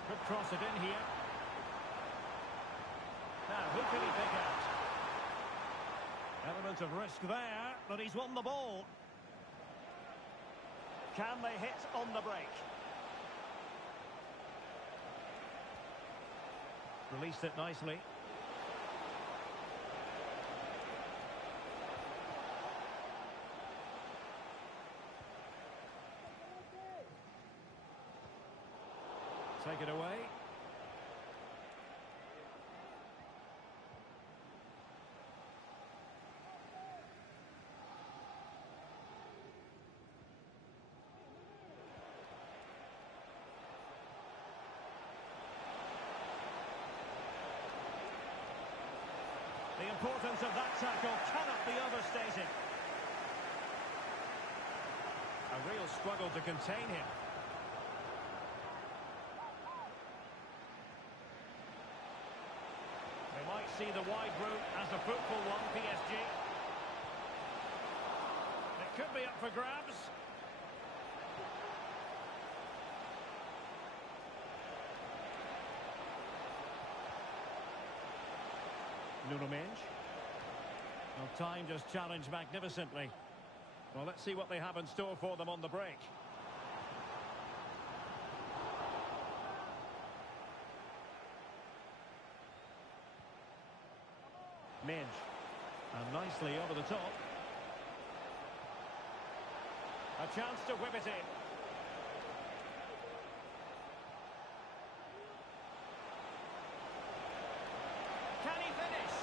Could cross it in here. Now, who can he pick out? Element of risk there, but he's won the ball. Can they hit on the break? Released it nicely. Take it away. The importance of that tackle cannot be overstated. A real struggle to contain him. They might see the wide route as a fruitful one, PSG. It could be up for grabs. Nuno Mendes. Well, time just challenged magnificently. Well, let's see what they have in store for them on the break. Midge. And nicely over the top. A chance to whip it in. Can he finish?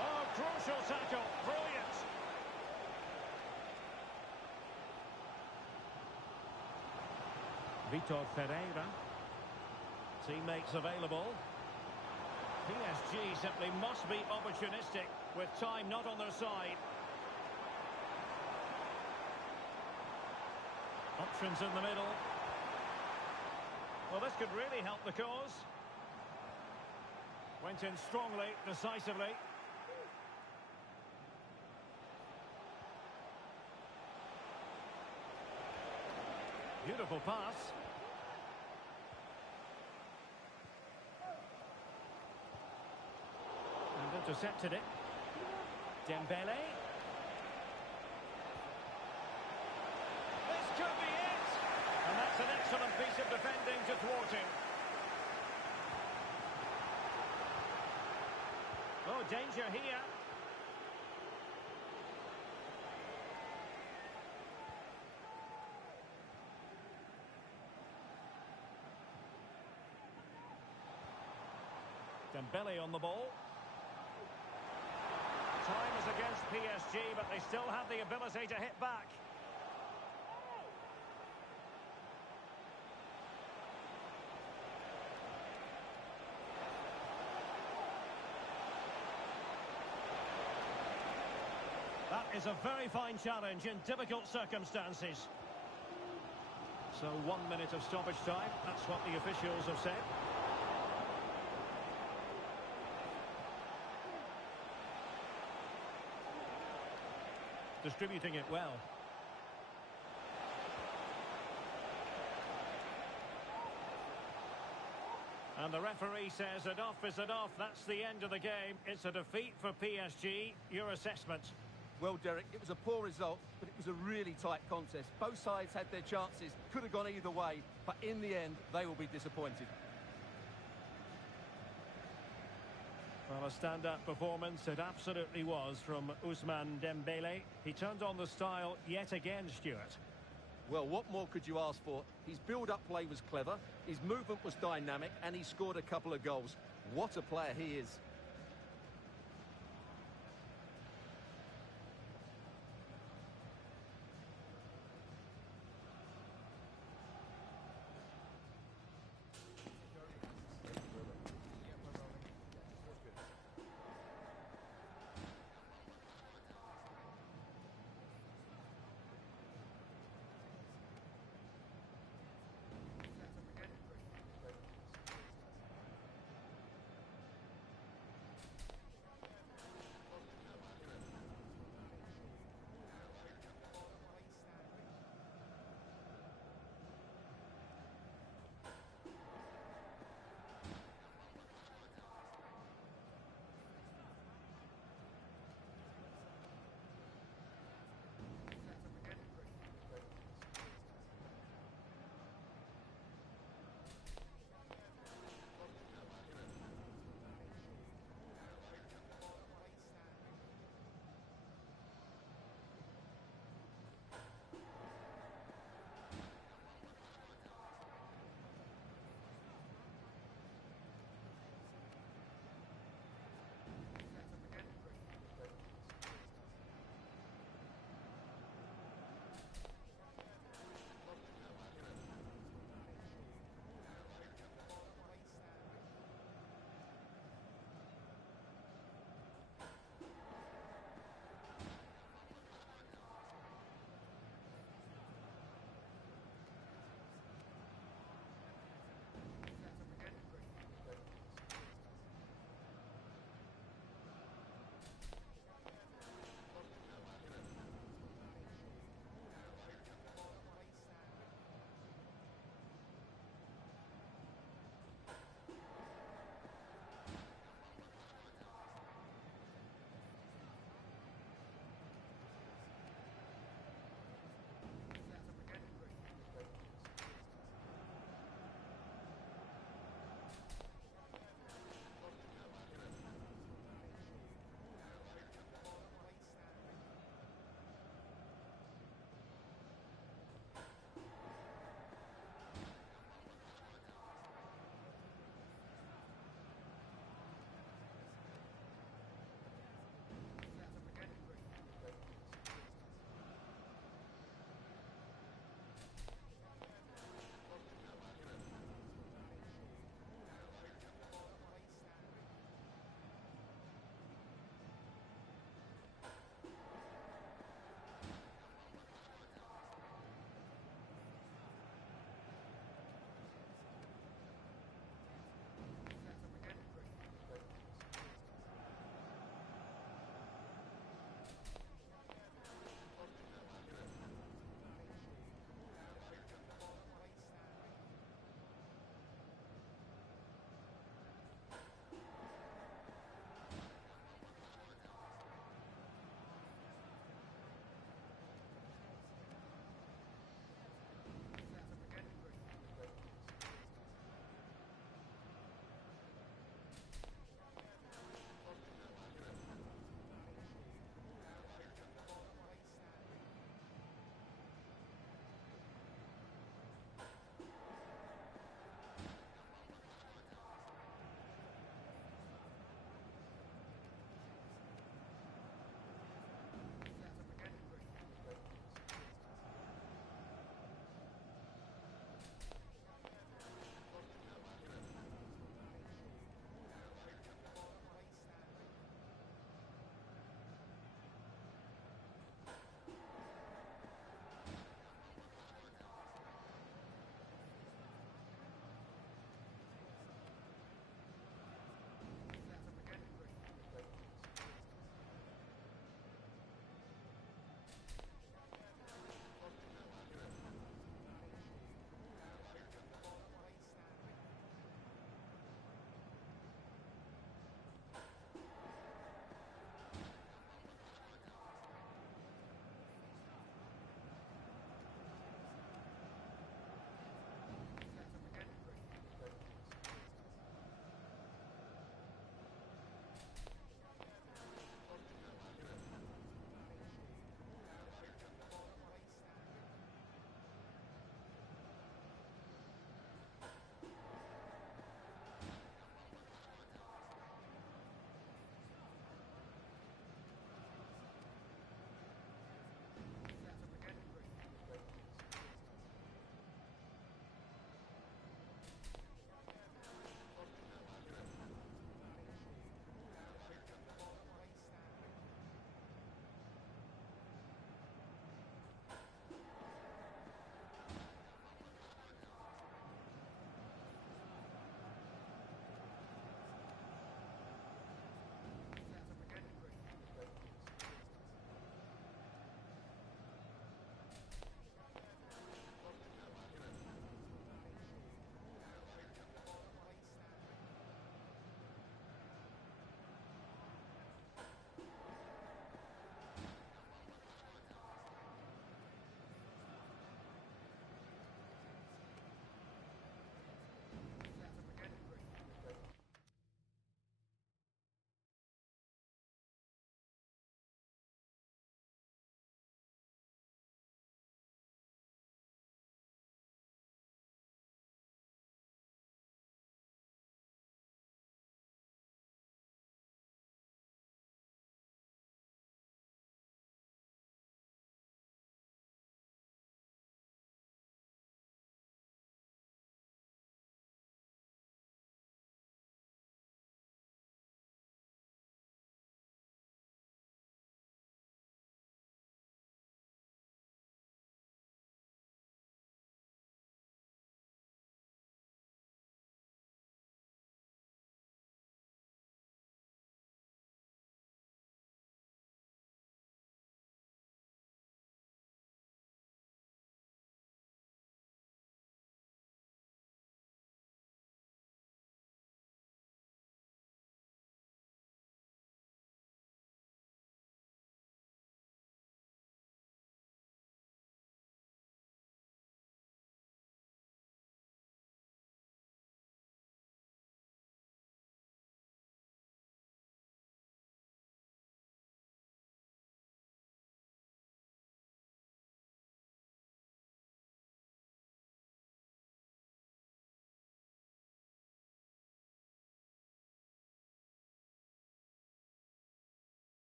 Oh, crucial tackle. Brilliant. Vitor Ferreira. Teammates available. PSG simply must be opportunistic with time not on their side. Options in the middle. Well, this could really help the cause. Went in strongly, decisively. Beautiful pass. And intercepted it. Dembele. This could be it! And that's an excellent piece of defending to thwart him. Oh, danger here. Dembele on the ball. Time is against PSG, but they still have the ability to hit back. That is a very fine challenge in difficult circumstances. So 1 minute of stoppage time, that's what the officials have said. Distributing it well. And the referee says enough is enough. That's the end of the game. It's a defeat for PSG. Your assessment? Well, Derek, it was a poor result, but it was a really tight contest. Both sides had their chances, could have gone either way, but in the end, they will be disappointed. Well, a stand-up performance it absolutely was from Ousmane Dembele. He turned on the style yet again, Stuart. Well, what more could you ask for? His build-up play was clever, his movement was dynamic, and he scored a couple of goals. What a player he is.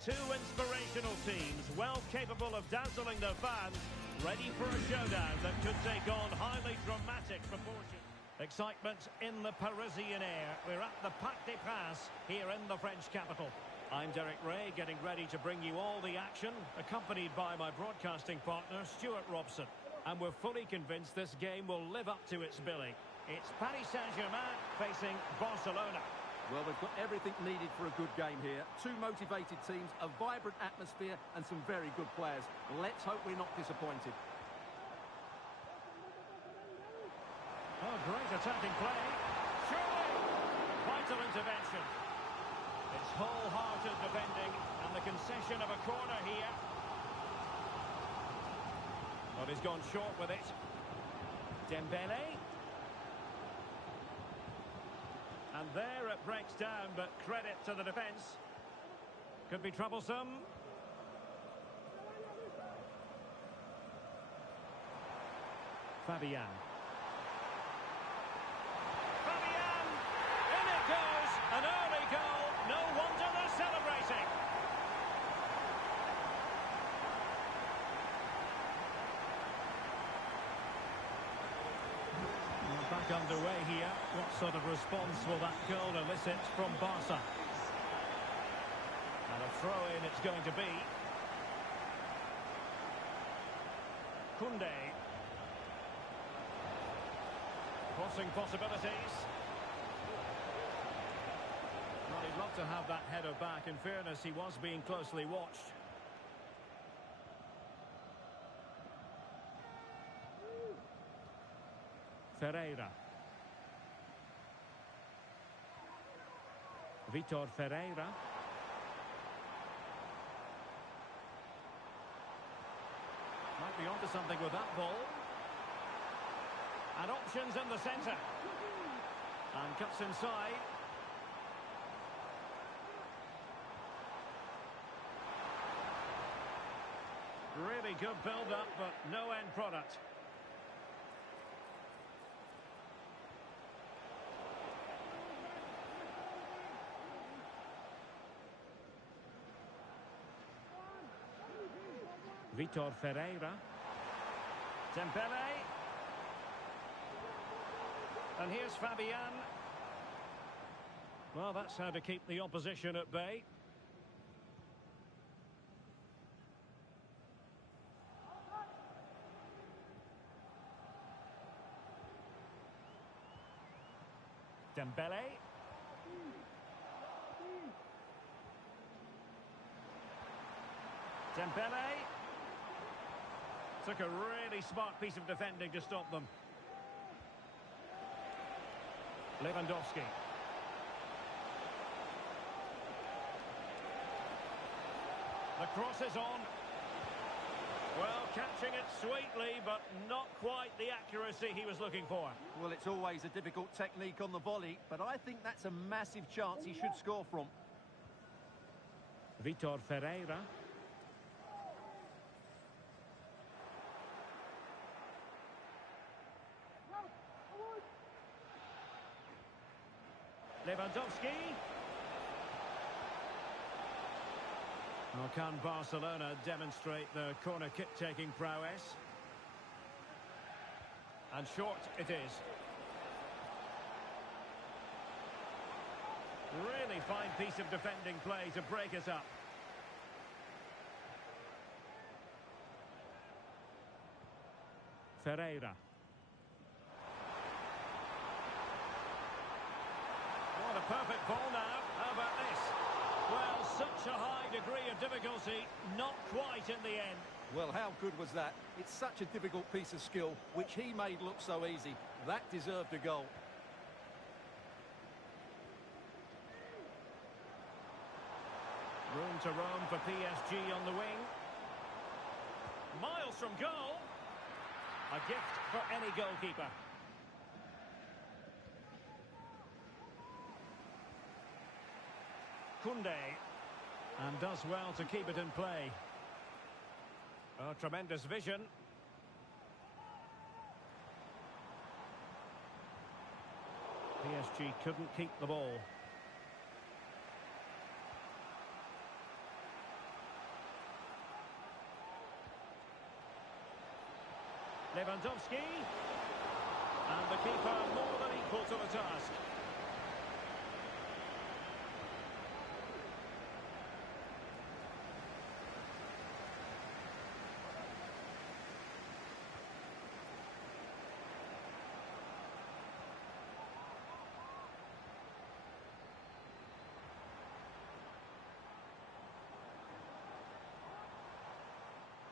Two inspirational teams, well capable of dazzling their fans, ready for a showdown that could take on highly dramatic proportions. Excitement in the Parisian air. We're at the Parc des Princes here in the French capital. I'm Derek Ray, getting ready to bring you all the action, accompanied by my broadcasting partner, Stuart Robson. And we're fully convinced this game will live up to its billing. It's Paris Saint-Germain facing Barcelona. Well, they've got everything needed for a good game here. Two motivated teams, a vibrant atmosphere, and some very good players. Let's hope we're not disappointed. Oh, great attacking play. Surely! Vital intervention. It's wholehearted defending, and the concession of a corner here. But he's gone short with it. Dembele. And there it breaks down, but credit to the defence. Could be troublesome. Fabian. Fabian! In it goes! An early goal. No wonder they're celebrating. Back underway here. What sort of response will that goal elicit from Barca? And a throw-in it's going to be. Koundé. Crossing possibilities. Well, he'd love to have that header back. In fairness, he was being closely watched. Ferreira. Vitor Ferreira. Might be onto something with that ball. And options in the centre. And cuts inside. Really good build-up, but no end product. Vitor Ferreira. Dembele. And here's Fabian. Well, that's how to keep the opposition at bay. Dembele. Dembele. Took a really smart piece of defending to stop them. Lewandowski. The cross is on. Well, catching it sweetly, but not quite the accuracy he was looking for. Well, it's always a difficult technique on the volley, but I think that's a massive chance he should score from. Vitor Ferreira. Lewandowski. Well, can Barcelona demonstrate their corner kick-taking prowess? And short it is. Really fine piece of defending play to break us up. Ferreira. What a perfect ball now. How about this? Well, such a high degree of difficulty, not quite in the end. Well, how good was that? It's such a difficult piece of skill, which he made look so easy. That deserved a goal. Room to roam for PSG on the wing. Miles from goal. A gift for any goalkeeper. Koundé. And does well to keep it in play. Oh, tremendous vision. PSG couldn't keep the ball. Lewandowski. And the keeper more than equal to the task.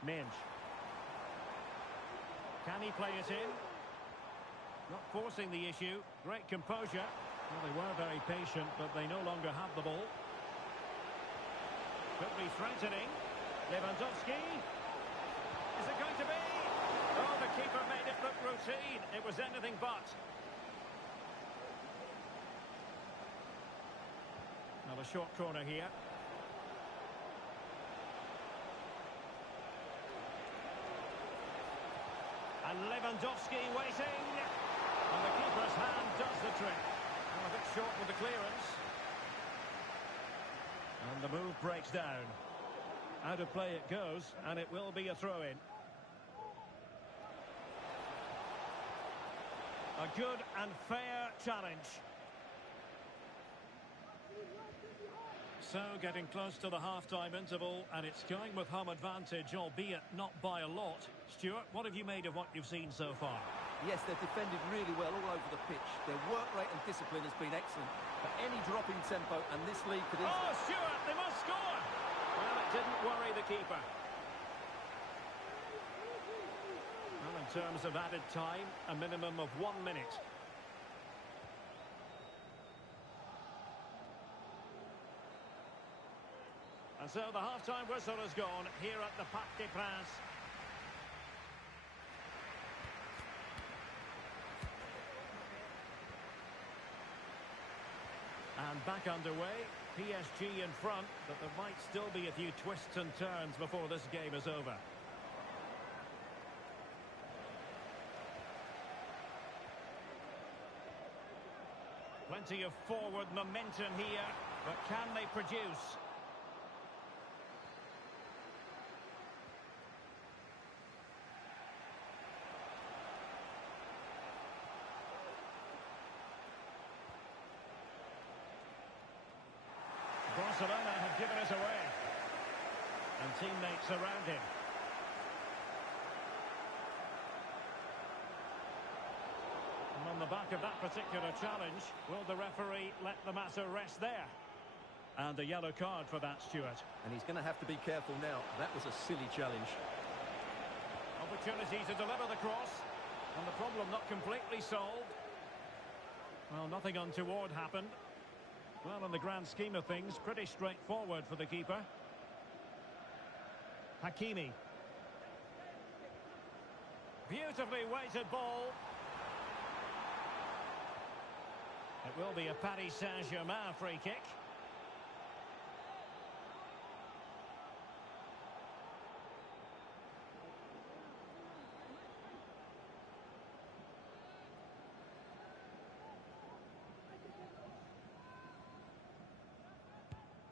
Minge. Can he play it in? Not forcing the issue. Great composure. Well, they were very patient, but they no longer have the ball. Could be threatening. Lewandowski. Is it going to be? Oh, the keeper made it look routine. It was anything but. Now a short corner here. And Lewandowski waiting. And the keeper's hand does the trick. Well, a bit short with the clearance. And the move breaks down. Out of play it goes, and it will be a throw-in. A good and fair challenge. So, getting close to the half-time interval, and it's going with home advantage, albeit not by a lot. Stuart, what have you made of what you've seen so far? Yes, they've defended really well all over the pitch. Their work rate and discipline has been excellent. But any drop in tempo, and this lead could easily... Oh, Stuart, they must score! Well, it didn't worry the keeper. Well, in terms of added time, a minimum of 1 minute. And so the half-time whistle has gone here at the Parc des Princes. And back underway, PSG in front, but there might still be a few twists and turns before this game is over. Plenty of forward momentum here, but can they produce? Barcelona have given it away. And teammates around him. And on the back of that particular challenge, will the referee let the matter rest there? And a yellow card for that, Stuart. And he's going to have to be careful now. That was a silly challenge. Opportunity to deliver the cross. And the problem not completely solved. Well, nothing untoward happened. Well, in the grand scheme of things, pretty straightforward for the keeper. Hakimi. Beautifully weighted ball. It will be a Paris Saint-Germain free kick.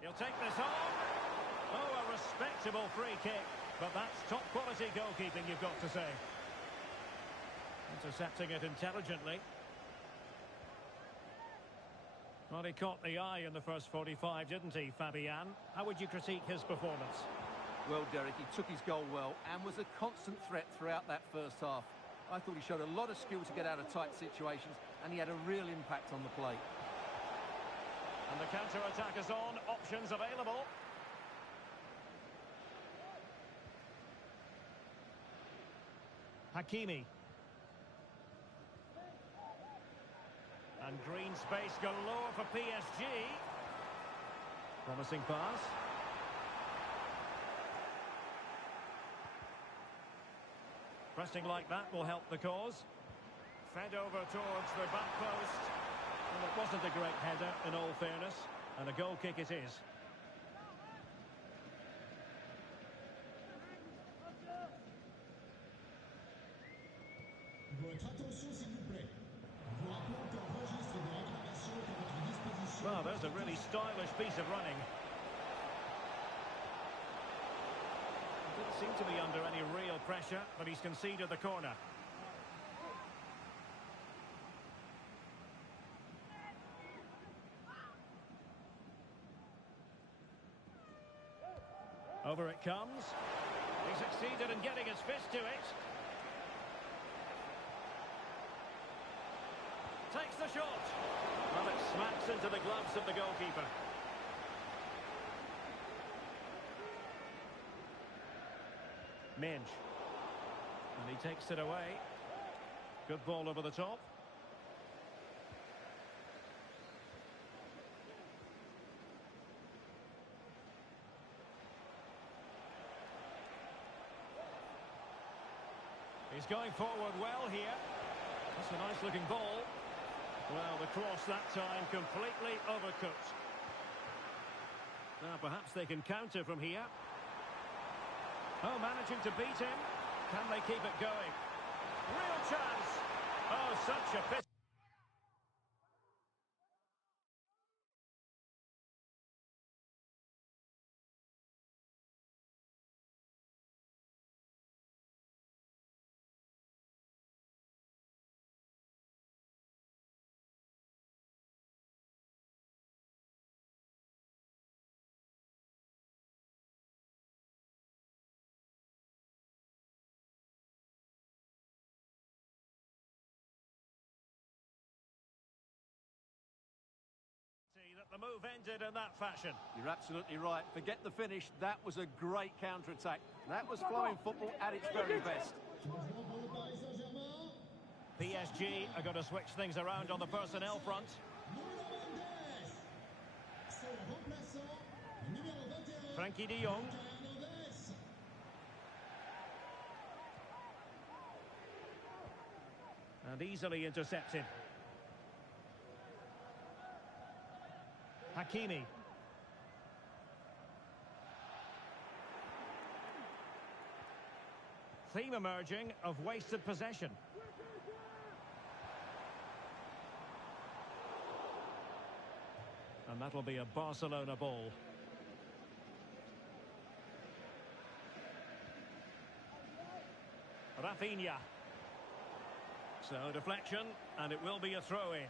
He'll take this on. Oh, a respectable free kick. But that's top quality goalkeeping, you've got to say. Intercepting it intelligently. Well, he caught the eye in the first 45, didn't he, Fabian? How would you critique his performance? Well, Derek, he took his goal well and was a constant threat throughout that first half. I thought he showed a lot of skill to get out of tight situations, and he had a real impact on the play. And the counter-attack is on. Options available. Hakimi. And green space galore for PSG. Promising pass. Pressing like that will help the cause. Fed over towards the back post. Well, it wasn't a great header, in all fairness, and a goal kick it is. Votre attention, s'il vous plaît. Nous vous rappelons qu'un registre de réclamation est à votre disposition. Well, there's a really stylish piece of running. Didn't seem to be under any real pressure, but he's conceded the corner. Over it comes. He succeeded in getting his fist to it. Takes the shot. Well, it smacks into the gloves of the goalkeeper. Minge. And he takes it away. Good ball over the top. He's going forward well here. That's a nice looking ball. Well, the cross that time completely overcooked. Now perhaps they can counter from here. Oh, managing to beat him. Can they keep it going? Real chance. Oh, such a pity. That the move ended in that fashion. You're absolutely right. Forget the finish. That was a great counter-attack. That was flowing football at its very best. PSG are going to switch things around on the personnel front. Frankie de Jong. And easily intercepted. Hakimi. Theme emerging of wasted possession. And that'll be a Barcelona ball. Rafinha. So deflection, and it will be a throw-in.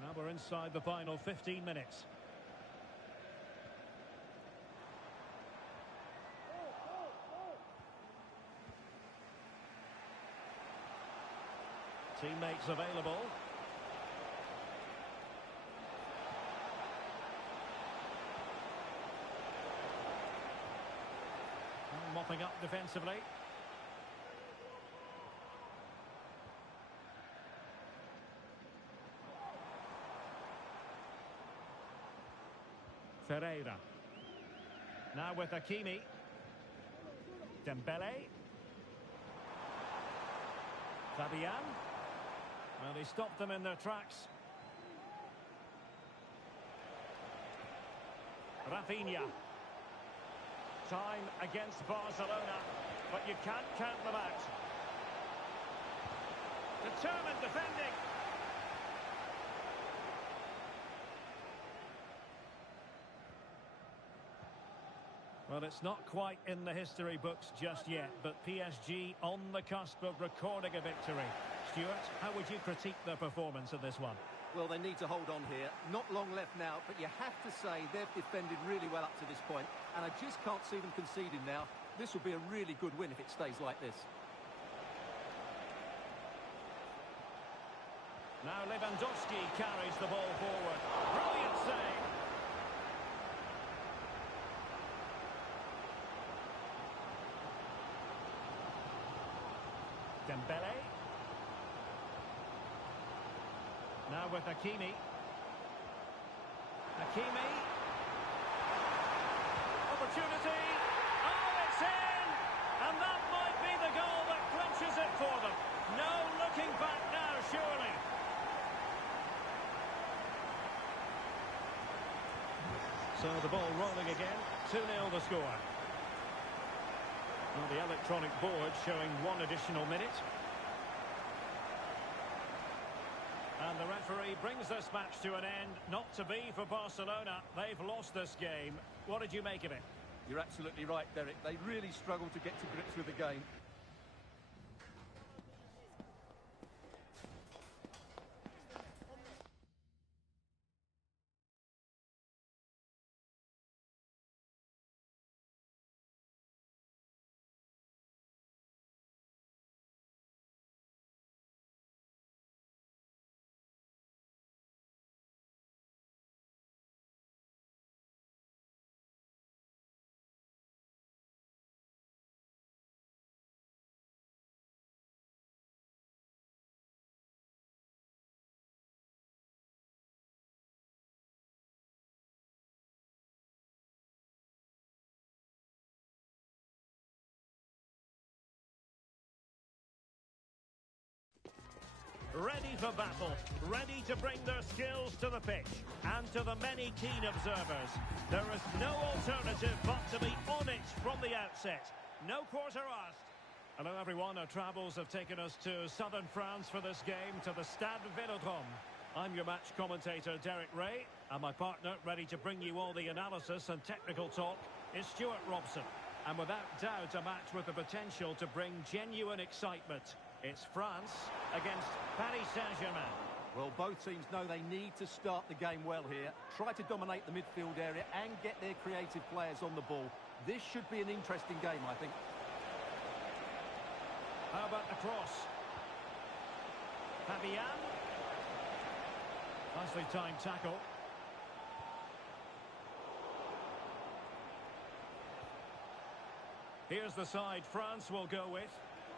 Now we're inside the final 15 minutes. Teammates available. Mopping up defensively. Ferreira. Now with Hakimi. Dembele. Fabian. Well, he stopped them in their tracks. Rafinha. Time against Barcelona, but you can't count them out. Determined defending. Well, it's not quite in the history books just yet, but PSG on the cusp of recording a victory. Stuart, how would you critique their performance in this one? Well, they need to hold on here. Not long left now, but you have to say they've defended really well up to this point, and I just can't see them conceding now. This will be a really good win if it stays like this. Now Lewandowski carries the ball forward. Brilliant save. Dembele. Now with Hakimi. Hakimi. Opportunity. Oh, it's in! And that might be the goal that clinches it for them. No looking back now, surely. So the ball rolling again. 2-0 the score. Well, the electronic board showing one additional minute. And the referee brings this match to an end. Not to be for Barcelona. They've lost this game. What did you make of it? You're absolutely right, Derek. They really struggled to get to grips with the game. ready for battle, ready to bring their skills to the pitch. And to the many keen observers, there is no alternative but to be on it from the outset. No quarter asked. Hello everyone, our travels have taken us to southern France for this game, to the Stade Vélodrome. I'm your match commentator Derek Ray, and my partner ready to bring you all the analysis and technical talk is Stuart Robson. And without doubt a match with the potential to bring genuine excitement. It's France against Paris Saint-Germain. Well, both teams know they need to start the game well here, try to dominate the midfield area and get their creative players on the ball. This should be an interesting game, I think. How about the cross? Fabian. Nicely timed tackle. Here's the side France will go with.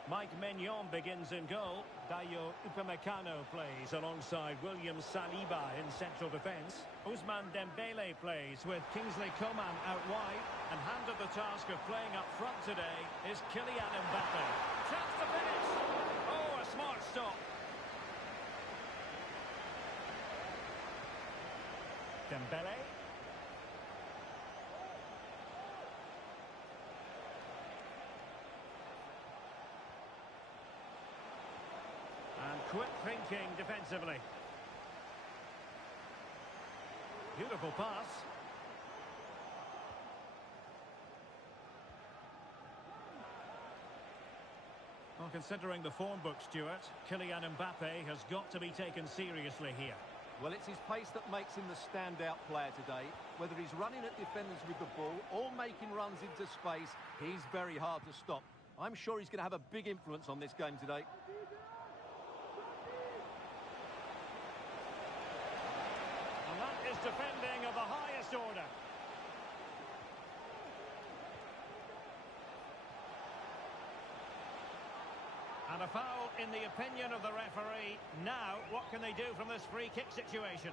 Mike Maignan begins in goal. Dayo Upamecano plays alongside William Saliba in central defence. Ousmane Dembele plays with Kingsley Coman out wide. And handed the task of playing up front today is Kylian Mbappe. Chance to finish! Oh, a smart stop. Dembele. And quick thinking defensively. Beautiful pass. Well, considering the form book, Stuart, Kylian Mbappe has got to be taken seriously here. Well, it's his pace that makes him the standout player today. Whether he's running at defenders with the ball or making runs into space, he's very hard to stop. I'm sure he's going to have a big influence on this game today. And that is defending of the highest order. And a foul in the opinion of the referee. Now, what can they do from this free kick situation?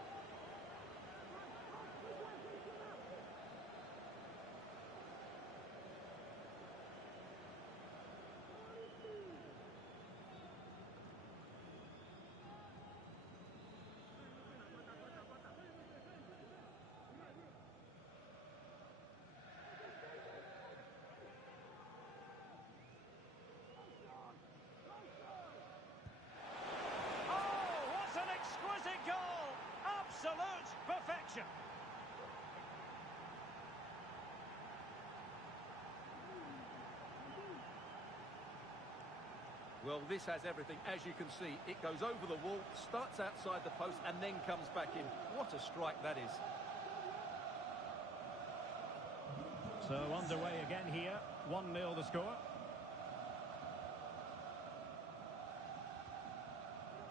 Absolute perfection. Well, this has everything. As you can see, it goes over the wall, starts outside the post, and then comes back in. What a strike that is. So underway again here. 1-0 the score.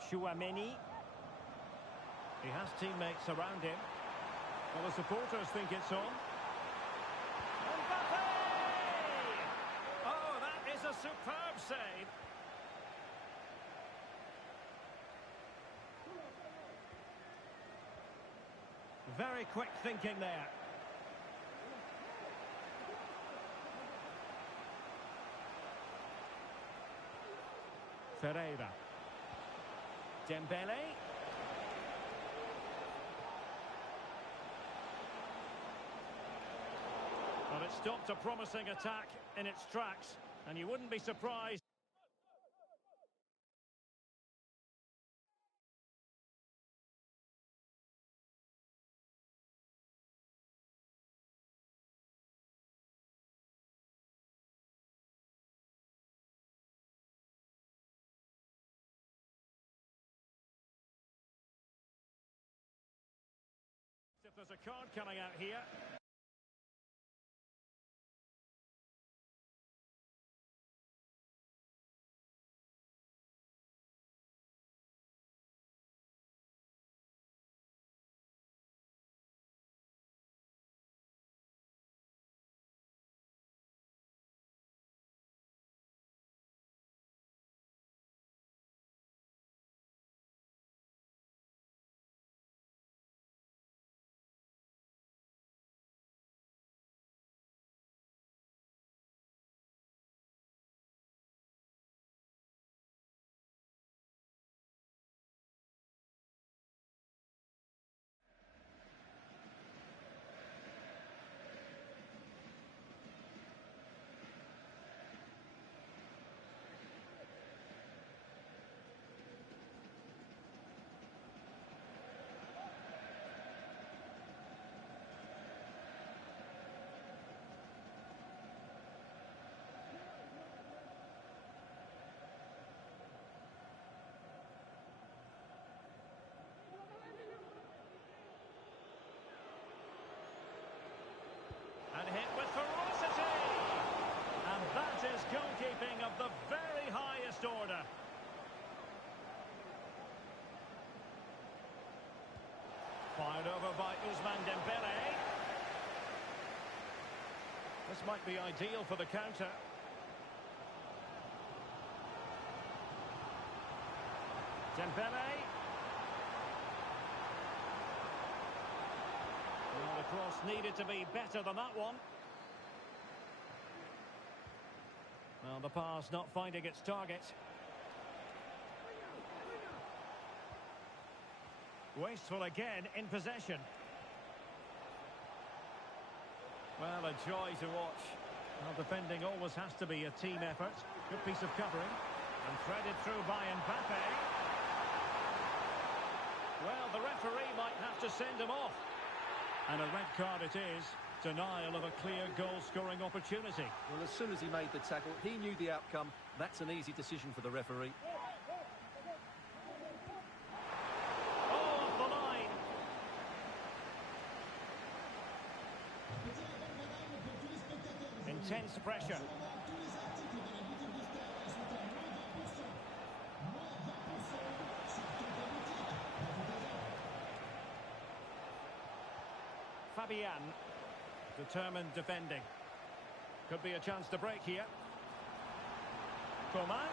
Chouameni. He has teammates around him. Well, the supporters think it's on. Mbappe! Oh, that is a superb save. Very quick thinking there. Ferreira. Dembele. But it stopped a promising attack in its tracks, and you wouldn't be surprised. If there's a card coming out here. Ousmane Dembele. This might be ideal for the counter. Dembele. Well, the cross needed to be better than that one. Well, the pass not finding its target. Wasteful again in possession. Well, a joy to watch. Well, defending always has to be a team effort. Good piece of covering. And threaded through by Mbappe. Well, the referee might have to send him off. And a red card it is. Denial of a clear goal-scoring opportunity. Well, as soon as he made the tackle, he knew the outcome. That's an easy decision for the referee. Oh, off the line. Intense pressure. Fabian, determined defending. Could be a chance to break here. Coman.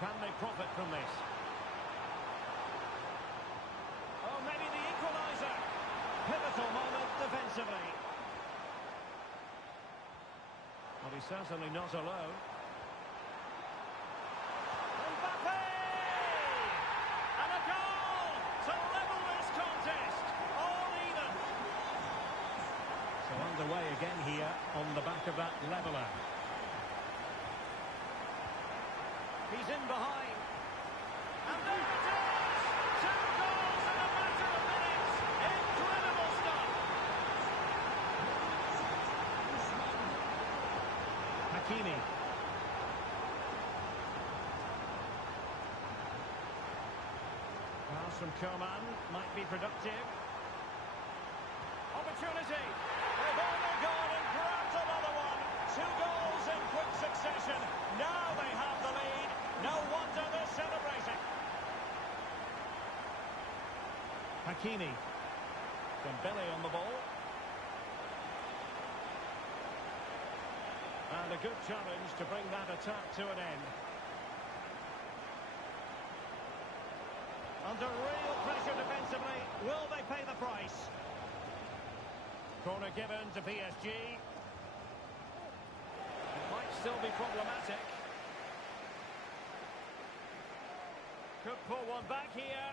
Can they profit from this? Oh, maybe the equaliser. Pivotal moment defensively. Well, he's certainly not alone. Mbappe! And a goal to level this contest. All even. So underway again here on the back of that leveller. He's in behind. And there it is! 2 goals in a matter of minutes. Incredible stuff. Hakimi. Pass from Coman might be productive. Opportunity. They've only gone and grabbed another one. 2 goals in quick succession. Now they have the lead. No wonder they're celebrating. Hakimi. Dembele on the ball. And a good challenge to bring that attack to an end. Under real pressure defensively. Will they pay the price? Corner given to PSG. It might still be problematic. Could pull one back here.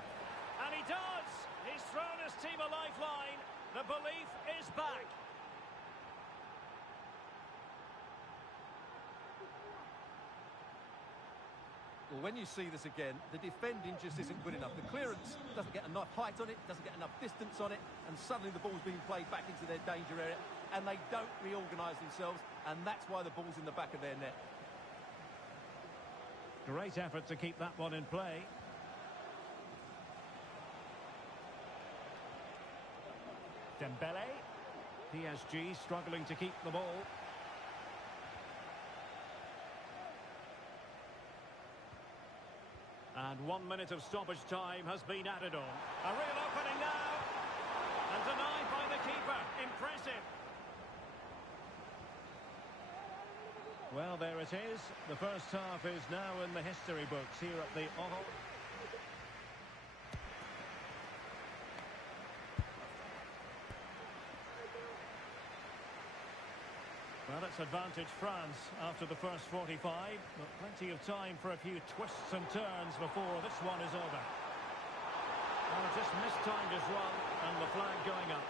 And he does! He's thrown his team a lifeline. The belief is back. Well, when you see this again, the defending just isn't good enough. The clearance doesn't get enough height on it, doesn't get enough distance on it, and suddenly the ball's being played back into their danger area, and they don't reorganise themselves, and that's why the ball's in the back of their net. Great effort to keep that one in play. Dembele. PSG struggling to keep the ball. And 1 minute of stoppage time has been added on. A real opening now. And denied by the keeper. Impressive. Well, there it is. The first half is now in the history books here at the Oval. Well, it's advantage France after the first 45, but plenty of time for a few twists and turns before this one is over. Well, just mistimed his run, and the flag going up.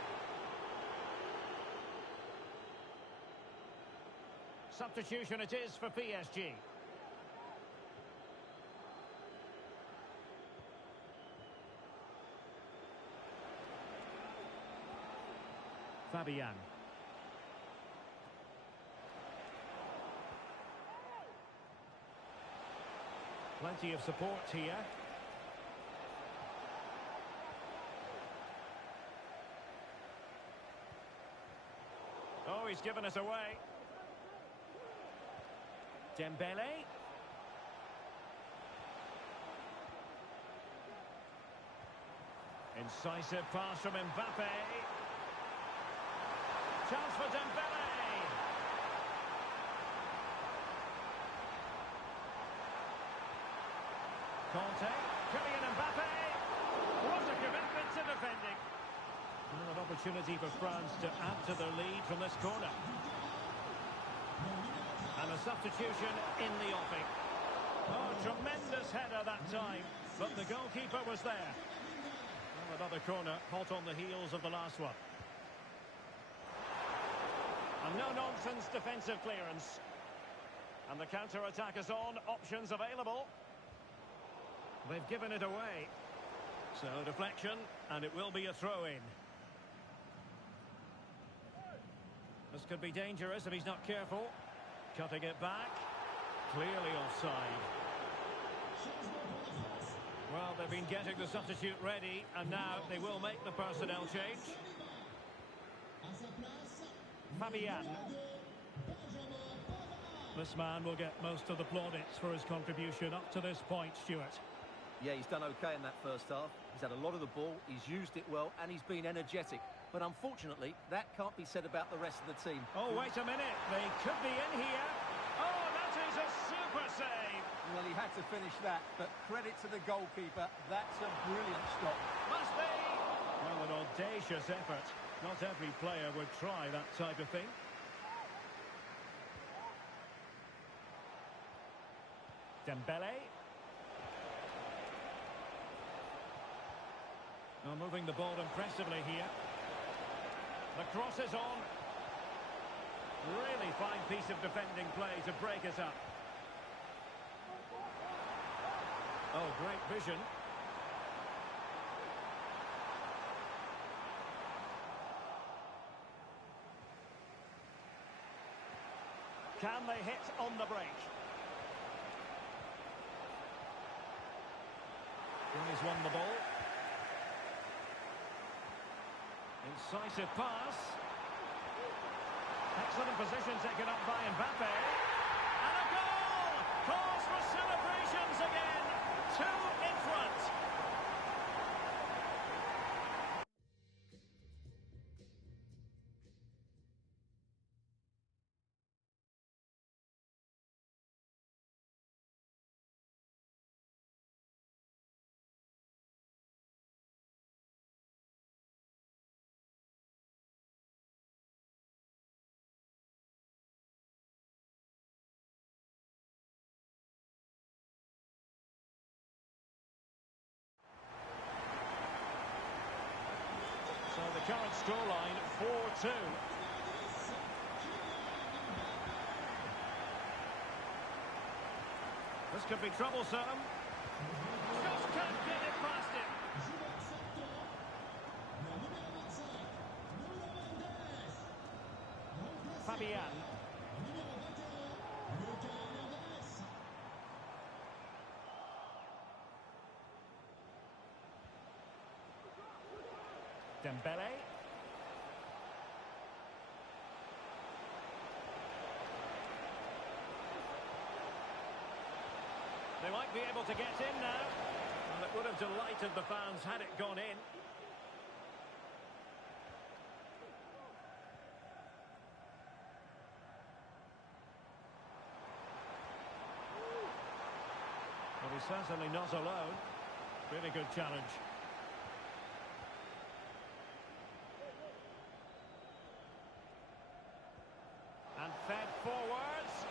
Substitution it is for PSG. Fabian. Plenty of support here. Oh, he's given us away. Dembele. Incisive pass from Mbappe. Chance for Dembele. Conte, Kylian Mbappe. What a commitment to defending. Well, an opportunity for France to add to their lead from this corner. And a substitution in the offing. Oh, tremendous header that time, but the goalkeeper was there. Well, another corner, hot on the heels of the last one. And no-nonsense defensive clearance. And the counter-attack is on, options available. They've given it away. So deflection, and it will be a throw-in. This could be dangerous if he's not careful. Cutting it back. Clearly offside. Well, they've been getting the substitute ready, and now they will make the personnel change. Fabian. This man will get most of the plaudits for his contribution up to this point, Stuart. Yeah, he's done okay in that first half. He's had a lot of the ball, he's used it well, and he's been energetic. But unfortunately, that can't be said about the rest of the team. Oh, wait a minute. They could be in here. Oh, that is a super save. Well, he had to finish that, but credit to the goalkeeper. That's a brilliant stop. Must be. Well, an audacious effort. Not every player would try that type of thing. Dembele. Now moving the ball impressively here. The cross is on. Really fine piece of defending play to break it up. Oh, great vision. Can they hit on the break? He's won the ball. Incisive pass. Excellent position taken up by Mbappe. And a goal! Cause for celebrations again. 2 in front. So the current scoreline, 4-2. This could be troublesome. Just can't get it past him. Fabian. Dembele. They might be able to get in now. Well, it would have delighted the fans had it gone in. Well, he's certainly not alone. Really good challenge. And fed forwards.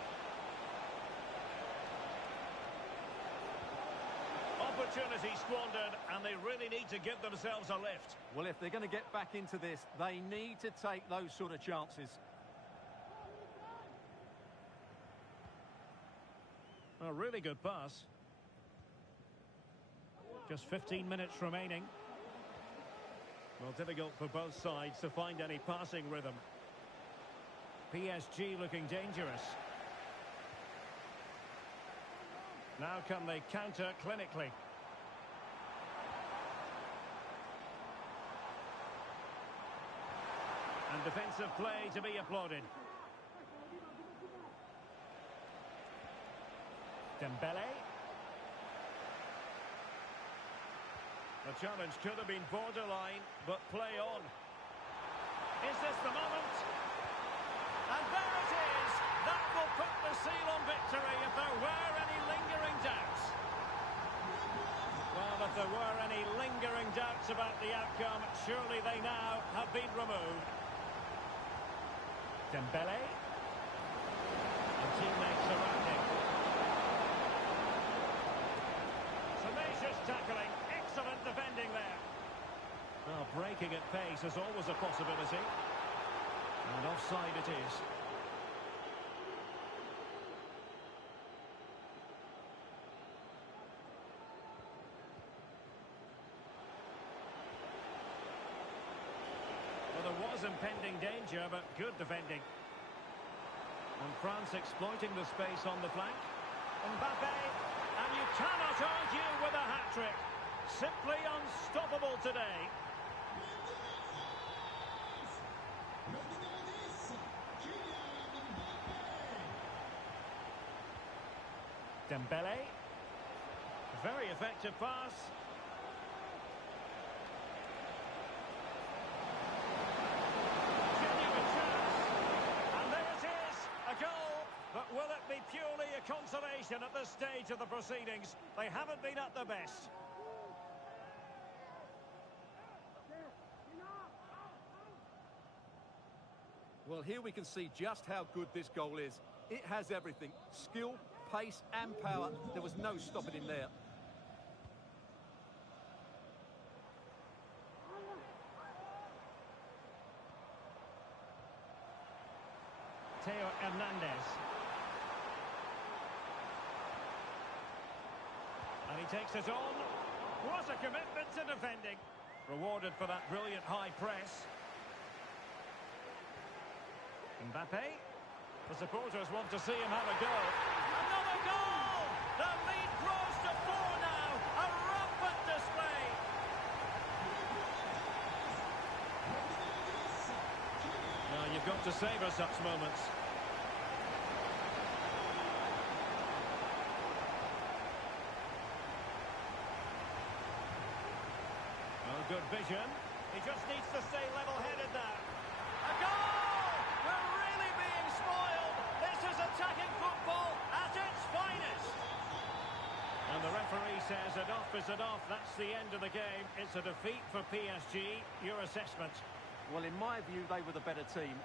Opportunity squandered, and they really need to give themselves a lift. Well, if they're going to get back into this, they need to take those sort of chances. A really good pass. Just 15 minutes remaining. Well, difficult for both sides to find any passing rhythm. PSG looking dangerous. Now can they counter clinically? And defensive play to be applauded. Dembele. The challenge could have been borderline, but play on. Is this the moment? And there it is! That will put the seal on victory if there were any lingering doubts. Well, if there were any lingering doubts about the outcome, surely they now have been removed. Dembele. And teammates around him. Tenacious tackling, excellent defending there. Well, breaking at pace is always a possibility. And offside it is. Well, there was impending danger, but good defending. And France exploiting the space on the flank. Mbappe. And you cannot argue with a hat-trick. Simply unstoppable today. Dembele. Very effective pass. Genuine chance. And there it is. A goal. But will it be purely a consolation at this stage of the proceedings? They haven't been at their best. Well, here we can see just how good this goal is. It has everything. Skill, pace and power. There was no stopping him there. Theo Hernandez. And he takes it on. What a commitment to defending. Rewarded for that brilliant high press. Mbappe. The supporters want to see him have a go. Another goal! The lead grows to 4 now. A rampant display. Now you've got to savour such moments. Well, good vision. He just needs to stay level-headed now. A goal! We're really being spoiled. This is attacking football at its finest. And the referee says enough is enough. That's the end of the game. It's a defeat for PSG. Your assessment? Well, in my view, they were the better team.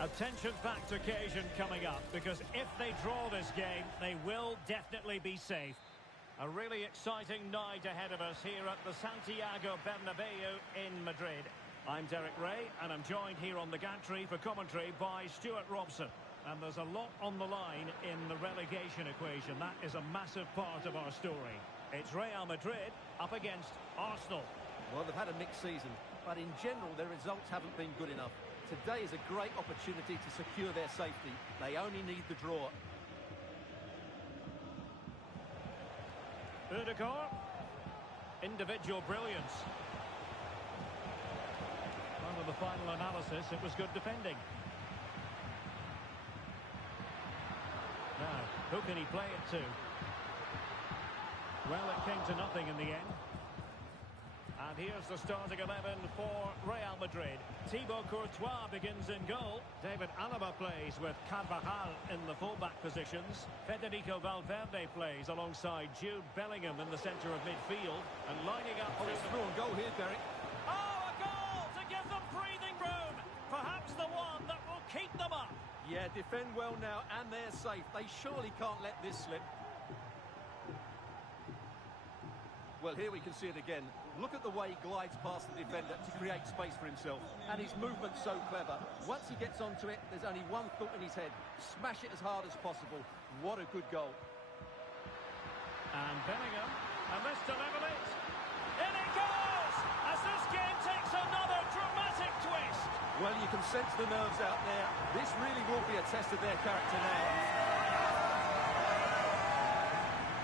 A tension-packed occasion coming up, because if they draw this game, they will definitely be safe. A really exciting night ahead of us here at the Santiago Bernabeu in Madrid. I'm Derek Ray, and I'm joined here on the gantry for commentary by Stuart Robson. And there's a lot on the line in the relegation equation. That is a massive part of our story. It's Real Madrid up against Arsenal. Well, they've had a mixed season, but in general, their results haven't been good enough. Today is a great opportunity to secure their safety. They only need the draw. Udegaard. Individual brilliance. Under the final analysis, it was good defending. Now, who can he play it to? Well, it came to nothing in the end. And here's the starting 11 for Real Madrid. Thibaut Courtois begins in goal. David Alaba plays with Carvajal in the fullback positions. Federico Valverde plays alongside Jude Bellingham in the centre of midfield. And lining up... Oh, it's through on goal here, Derek. Oh, a goal to give them breathing room. Perhaps the one that will keep them up. Yeah, defend well now, and they're safe. They surely can't let this slip. Well, here we can see it again. Look at the way he glides past the defender to create space for himself. And his movement's so clever. Once he gets onto it, there's only one thought in his head. Smash it as hard as possible. What a good goal. And Bellingham, and this to level it. In it goes! As this game takes another dramatic twist. Well, you can sense the nerves out there. This really will be a test of their character now.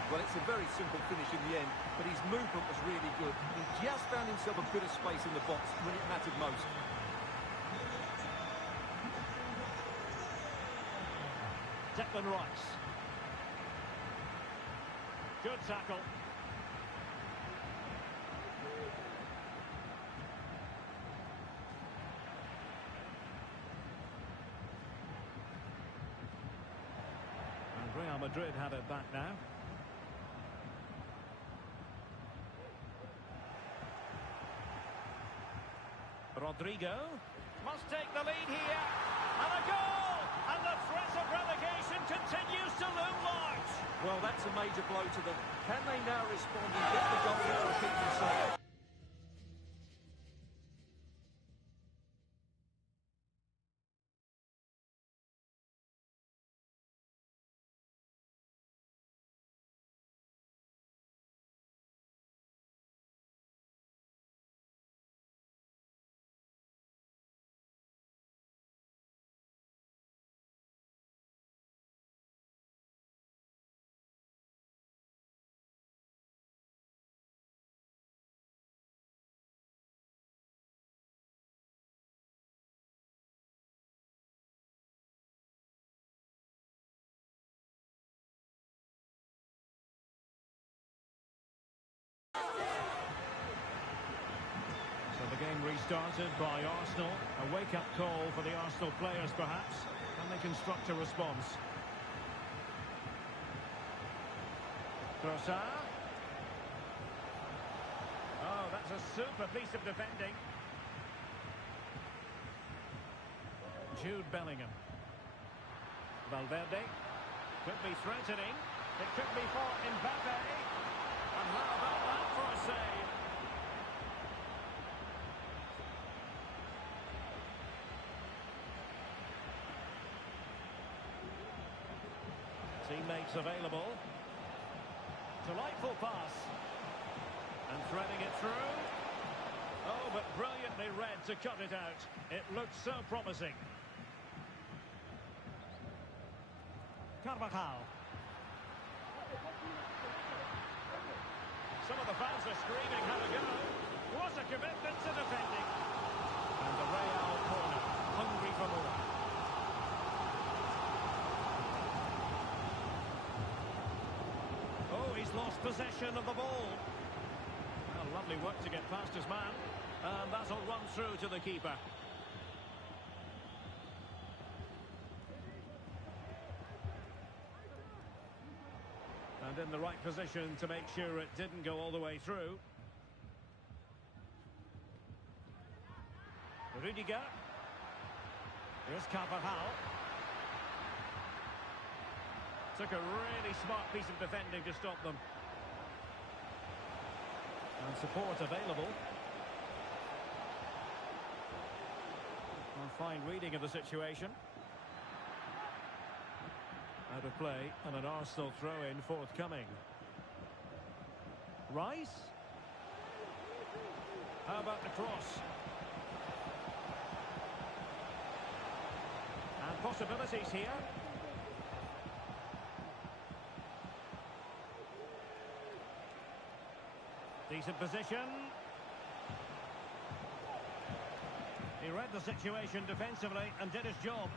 Well, it's a very simple finish in the end, but his movement was really good. He just found himself a bit of space in the box when it mattered most. Declan Rice. Good tackle. And Real Madrid have it back now. Rodrigo must take the lead here, and a goal, and the threat of relegation continues to loom large. Well, that's a major blow to them. Can they now respond and get the goal to keep them safe? Game restarted by Arsenal. A wake-up call for the Arsenal players, perhaps. Can they construct a response? Trossard. Oh, that's a super piece of defending. Jude Bellingham. Valverde. Could be threatening. It could be for Mbappe. And how about that for a save? Teammates available. Delightful pass. And threading it through. Oh, but brilliantly read to cut it out. It looked so promising. Carvajal. Some of the fans are screaming, have a go. What a commitment to defending. And the Real corner, hungry for more. He's lost possession of the ball. Well, lovely work to get past his man. And that'll run through to the keeper. And in the right position to make sure it didn't go all the way through. Rudiger. Here's Carvajal. Took a really smart piece of defending to stop them. And support available. Well, fine reading of the situation. Out of play and an Arsenal throw-in forthcoming. Rice. How about the cross? And possibilities here. Decent position. He read the situation defensively and did his job.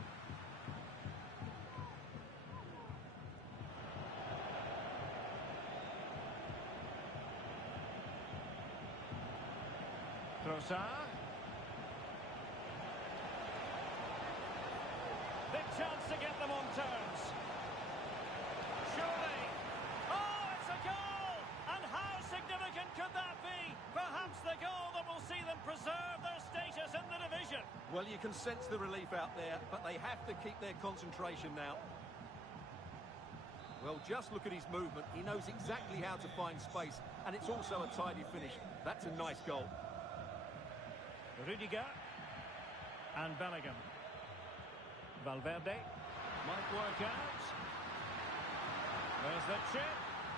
Trossard. Big chance to get them on terms. Surely. Oh, it's a goal! And how significant could that be? Perhaps the goal that will see them preserve their status in the division. Well, you can sense the relief out there, but they have to keep their concentration now. Well, just look at his movement. He knows exactly how to find space, and it's also a tidy finish. That's a nice goal. Rudiger. And Bellingham. Valverde. Might work out. There's the chip.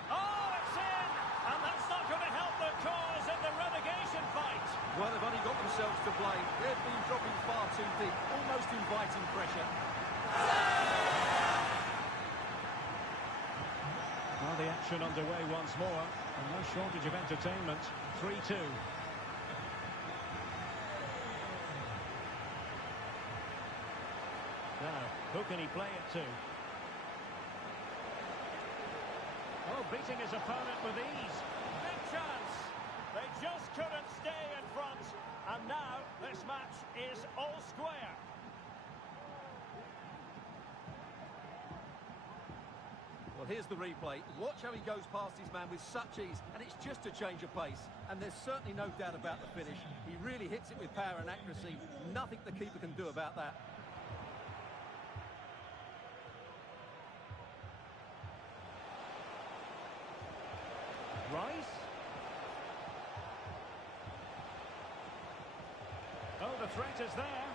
Oh, it's in! And that's not going to help their cause in the relegation fight. Well, they've only got themselves to blame. They've been dropping far too deep, almost inviting pressure. Well, the action underway once more, and no shortage of entertainment. 3-2. Now, who can he play it to? Oh, beating his opponent with ease. Big chance. They just couldn't stay in front. And now, this match is all square. Well, here's the replay. Watch how he goes past his man with such ease, and it's just a change of pace. And there's certainly no doubt about the finish. He really hits it with power and accuracy. Nothing the keeper can do about that. Rice. Oh, the threat is there.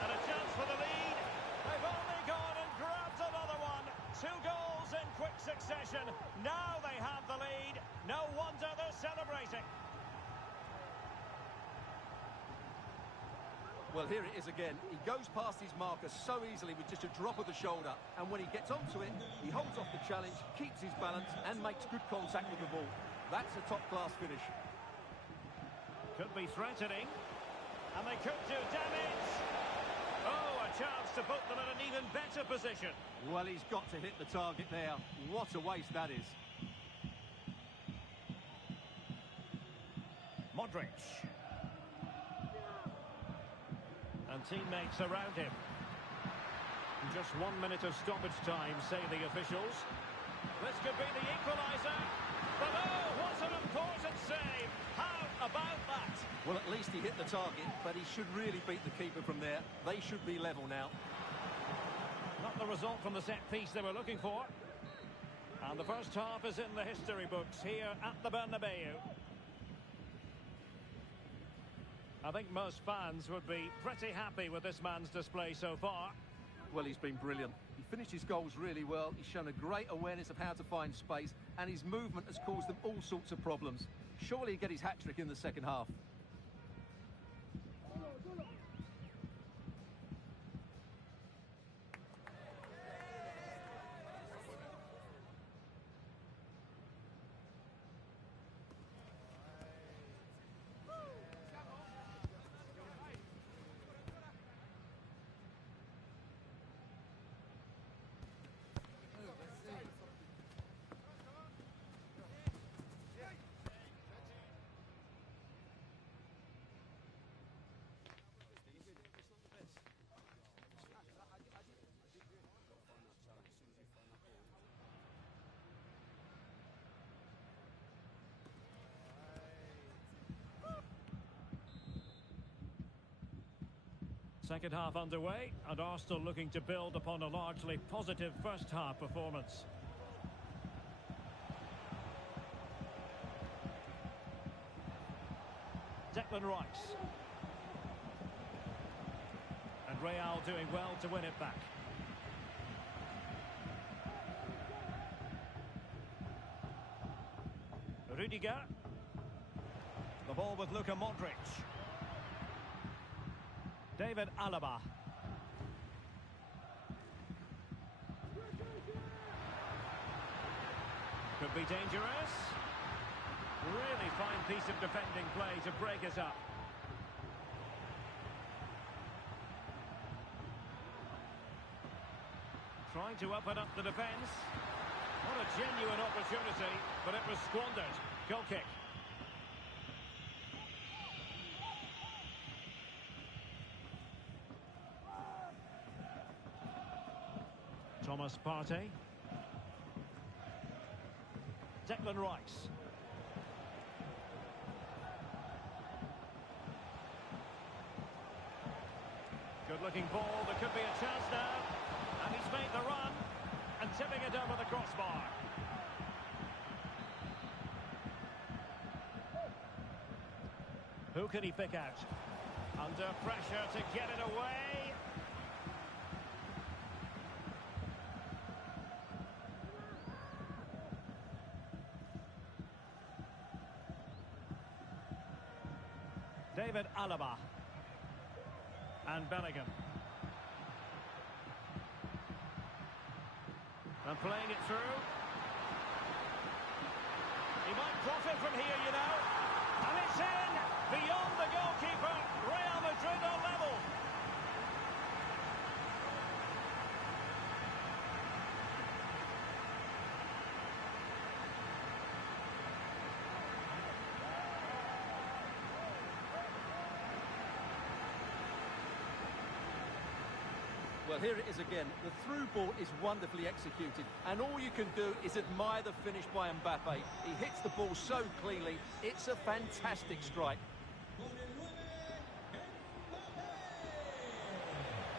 And a chance for the lead. They've only gone and grabbed another one. 2 goals in quick succession. Now they have the lead. No wonder they're celebrating. Well, here it is again. He goes past his marker so easily with just a drop of the shoulder. And when he gets onto it, he holds off the challenge, keeps his balance, and makes good contact with the ball. That's a top-class finish. Could be threatening. And they could do damage. Oh, a chance to put them in an even better position. Well, he's got to hit the target there. What a waste that is. Modric. And teammates around him. Just 1 minute of stoppage time, say the officials. This could be the equaliser. But oh, what an important save. How about that? Well, at least he hit the target, but he should really beat the keeper from there. They should be level now. Not the result from the set piece they were looking for. And the first half is in the history books here at the Bernabeu. I think most fans would be pretty happy with this man's display so far. Well, he's been brilliant. He finished his goals really well. He's shown a great awareness of how to find space, and his movement has caused them all sorts of problems. Surely he'll get his hat-trick in the second half. Second half underway, and Arsenal looking to build upon a largely positive first half performance. Declan Rice. And Real doing well to win it back. Rudiger. The ball with Luka Modric. David Alaba. Could be dangerous. Really fine piece of defending play to break us up. Trying to open up the defence. What a genuine opportunity, but it was squandered. Goal kick. Thomas Partey. Declan Rice. Good looking ball, there could be a chance now. And he's made the run. And tipping it over the crossbar. Who can he pick out? Under pressure to get it away. David Alaba. And Bellingham. And playing it through. He might profit from here, you know. And it's in! Beyond the goalkeeper. Real Madrid on level. Well, here it is again. The through ball is wonderfully executed, and all you can do is admire the finish by Mbappe. He hits the ball so cleanly. It's a fantastic strike.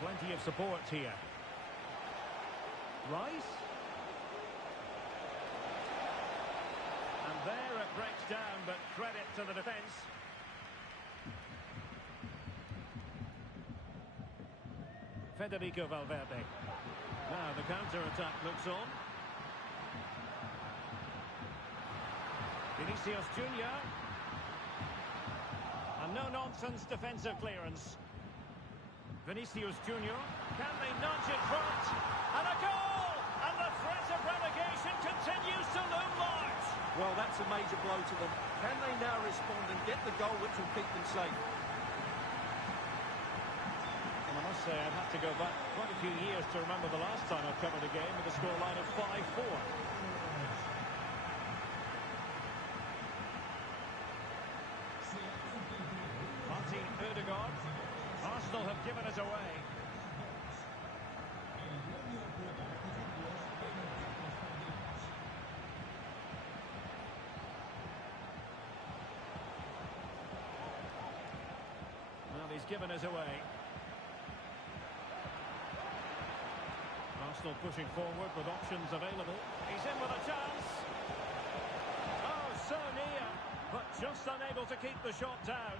Plenty of support here. Rice. And there it breaks down, but credit to the defence. Federico Valverde. Now the counter-attack looks on. Vinicius Junior. A no-nonsense defensive clearance. Vinicius Junior. Can they nudge it front? And a goal! And the threat of relegation continues to loom large. Well, that's a major blow to them. Can they now respond and get the goal which will keep them safe? I must say, I'd have to go back quite a few years to remember the last time I've covered a game with a scoreline of 5-4. Martin Ødegaard. Arsenal have given it away. Well, he's given it away. Arsenal pushing forward with options available. He's in with a chance. Oh, so near, but just unable to keep the shot down.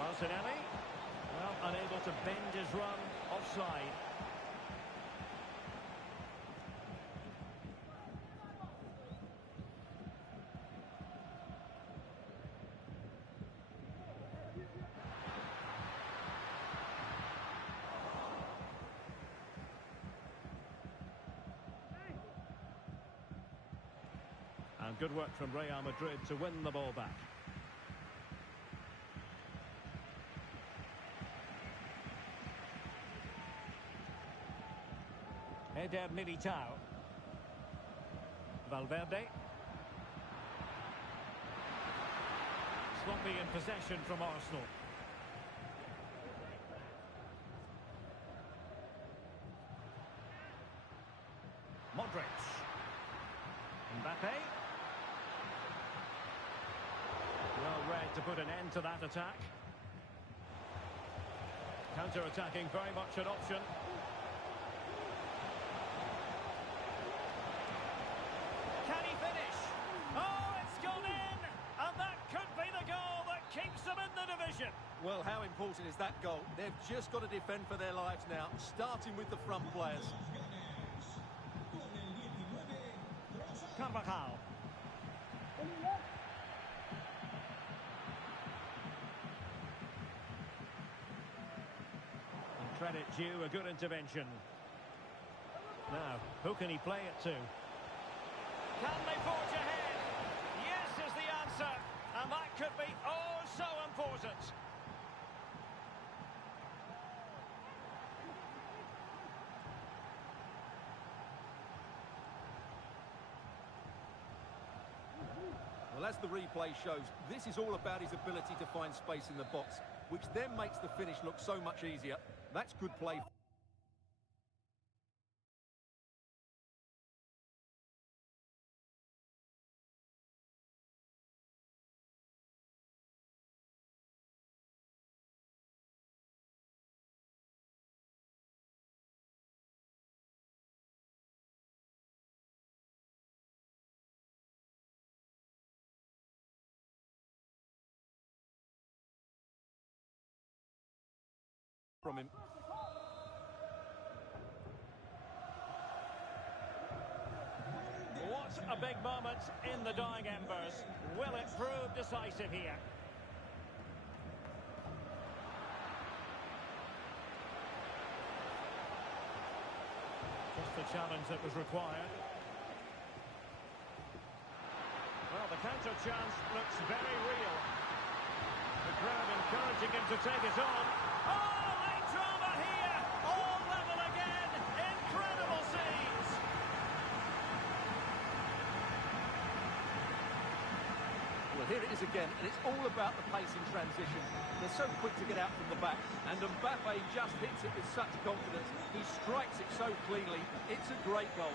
Martinelli, well, unable to bend his run, offside. And good work from Real Madrid to win the ball back. Eder Militao. Valverde. Sloppy in possession from Arsenal. Modric. Mbappe. Well read to put an end to that attack. Counter-attacking, very much an option. Can he finish? Oh, it's gone in! And that could be the goal that keeps them in the division. Well, how important is that goal? They've just got to defend for their lives now, starting with the front players. Carvajal. And credit due, a good intervention. Now, who can he play it to? Can they forge ahead? Yes is the answer. And that could be oh so important. Well, as the replay shows, this is all about his ability to find space in the box, which then makes the finish look so much easier. That's good play. From him. What a big moment in the dying embers. Will it prove decisive here? Just the challenge that was required. Well, the counter chance looks very real. The crowd encouraging him to take it on. Oh, late drama here! All level again! Incredible scenes! Well, here it is again, and it's all about the pace in transition. They're so quick to get out from the back, and Mbappe just hits it with such confidence. He strikes it so cleanly. It's a great goal.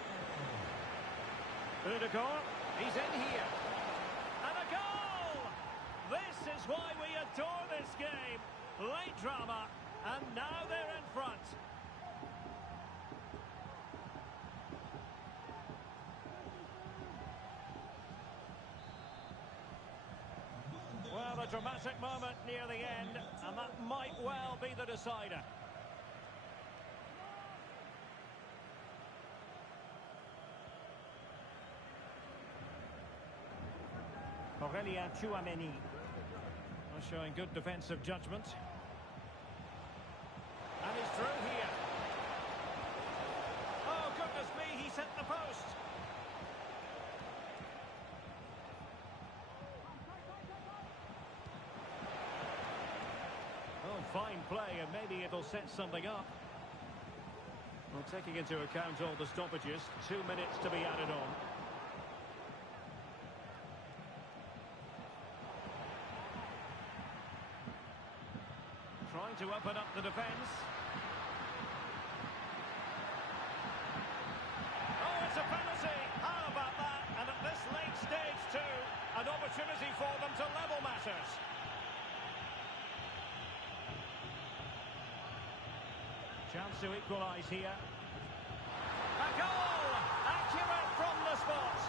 Rudiger, he's in here. And a goal! This is why we adore this game. Late drama, and now they're in front. Well, a dramatic moment near the end, and that might well be the decider. Aurelien Tchouameni showing good defensive judgment. And he's through here. Oh, goodness me, he's hit the post. Oh, fine play, and maybe it'll set something up. Well, taking into account all the stoppages, 2 minutes to be added on. Trying to open up the defence. Oh, it's a penalty! How about that? And at this late stage too, an opportunity for them to level matters. Chance to equalise here. A goal! Accurate from the spot.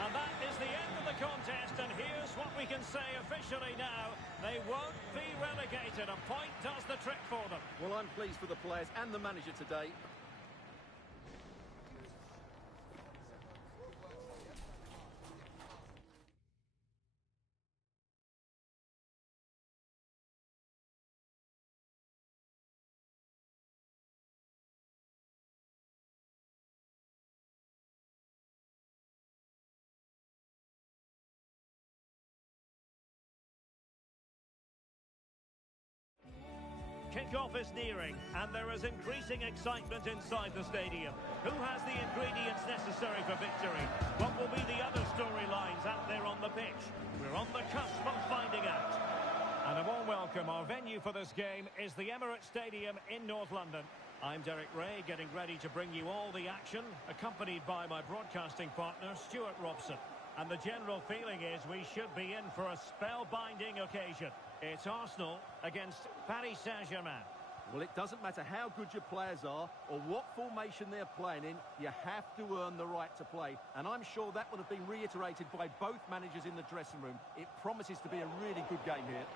And that is the end of the contest, and here's what we can say officially now. They won't be relegated. A point does the trick for them. Well, I'm pleased for the players and the manager today. Kick-off is nearing, and there is increasing excitement inside the stadium. Who has the ingredients necessary for victory? What will be the other storylines out there on the pitch? We're on the cusp of finding out. And a warm welcome. Our venue for this game is the Emirates Stadium in North London. I'm Derek Ray, getting ready to bring you all the action, accompanied by my broadcasting partner, Stuart Robson. And the general feeling is we should be in for a spellbinding occasion. It's Arsenal against Paris Saint-Germain. Well, it doesn't matter how good your players are or what formation they're playing in, you have to earn the right to play. And I'm sure that would have been reiterated by both managers in the dressing room. It promises to be a really good game here.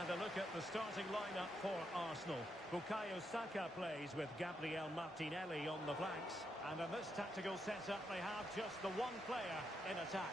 And a look at the starting lineup for Arsenal. Bukayo Saka plays with Gabriel Martinelli on the flanks. And in this tactical setup, they have just the one player in attack.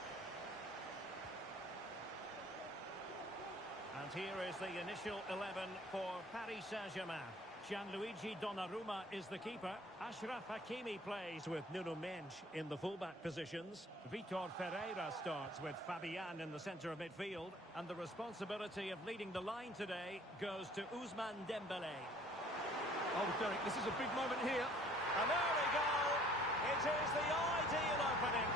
And here is the initial 11 for Paris Saint-Germain. Gianluigi Donnarumma is the keeper. Achraf Hakimi plays with Nuno Mendes in the fullback positions. Vitor Ferreira starts with Fabian in the centre of midfield. And the responsibility of leading the line today goes to Ousmane Dembélé. Oh, Derek, this is a big moment here. And there we go. It is the ideal opening.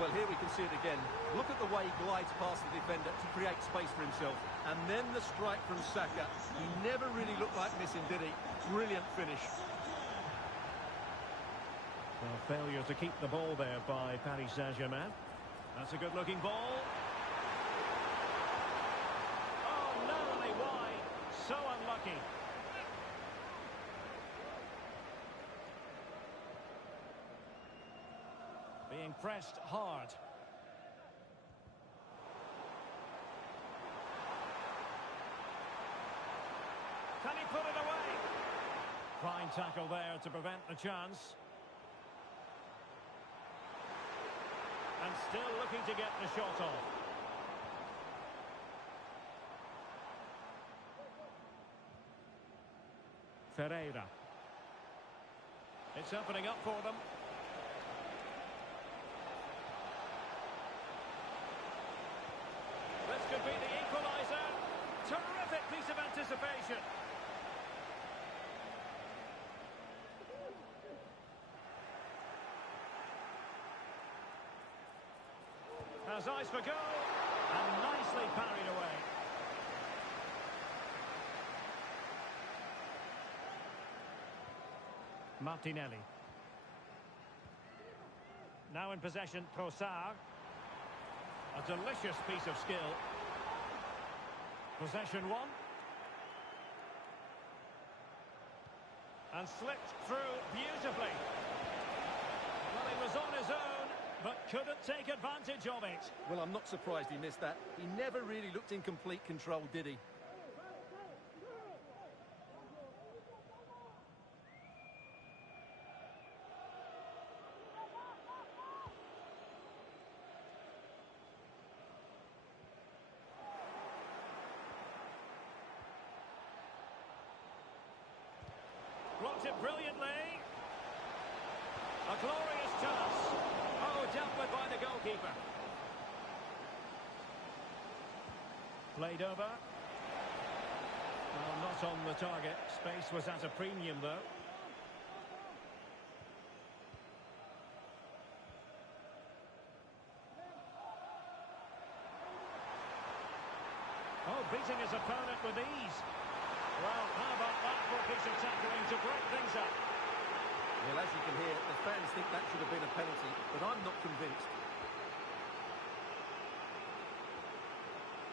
Well, here we can see it again. Look at the way he glides past the defender to create space for himself. And then the strike from Saka. He never really looked like missing, did he? Brilliant finish. Well, failure to keep the ball there by Paris Saint-Germain. That's a good-looking ball. Oh, narrowly wide. So unlucky. Being pressed hard. Can he put it away? Fine tackle there to prevent the chance. And still looking to get the shot off. Ferreira. It's opening up for them. This could be the equaliser. Terrific piece of anticipation. Has eyes for goal. And nicely parried away. Martinelli. Now in possession, Trossard. A delicious piece of skill. Possession one. And slipped through beautifully. Well, he was on his own, but couldn't take advantage of it. Well, I'm not surprised he missed that. He never really looked in complete control, did he? Blocked it brilliantly. A glorious chance. Oh, dealt with by the goalkeeper. Played over. Well, not on the target. Space was at a premium, though. Oh, beating his opponent with ease. Well, how about that for a piece of tackling to break things up? Well, as you can hear, the fans think that should have been a penalty, but I'm not convinced.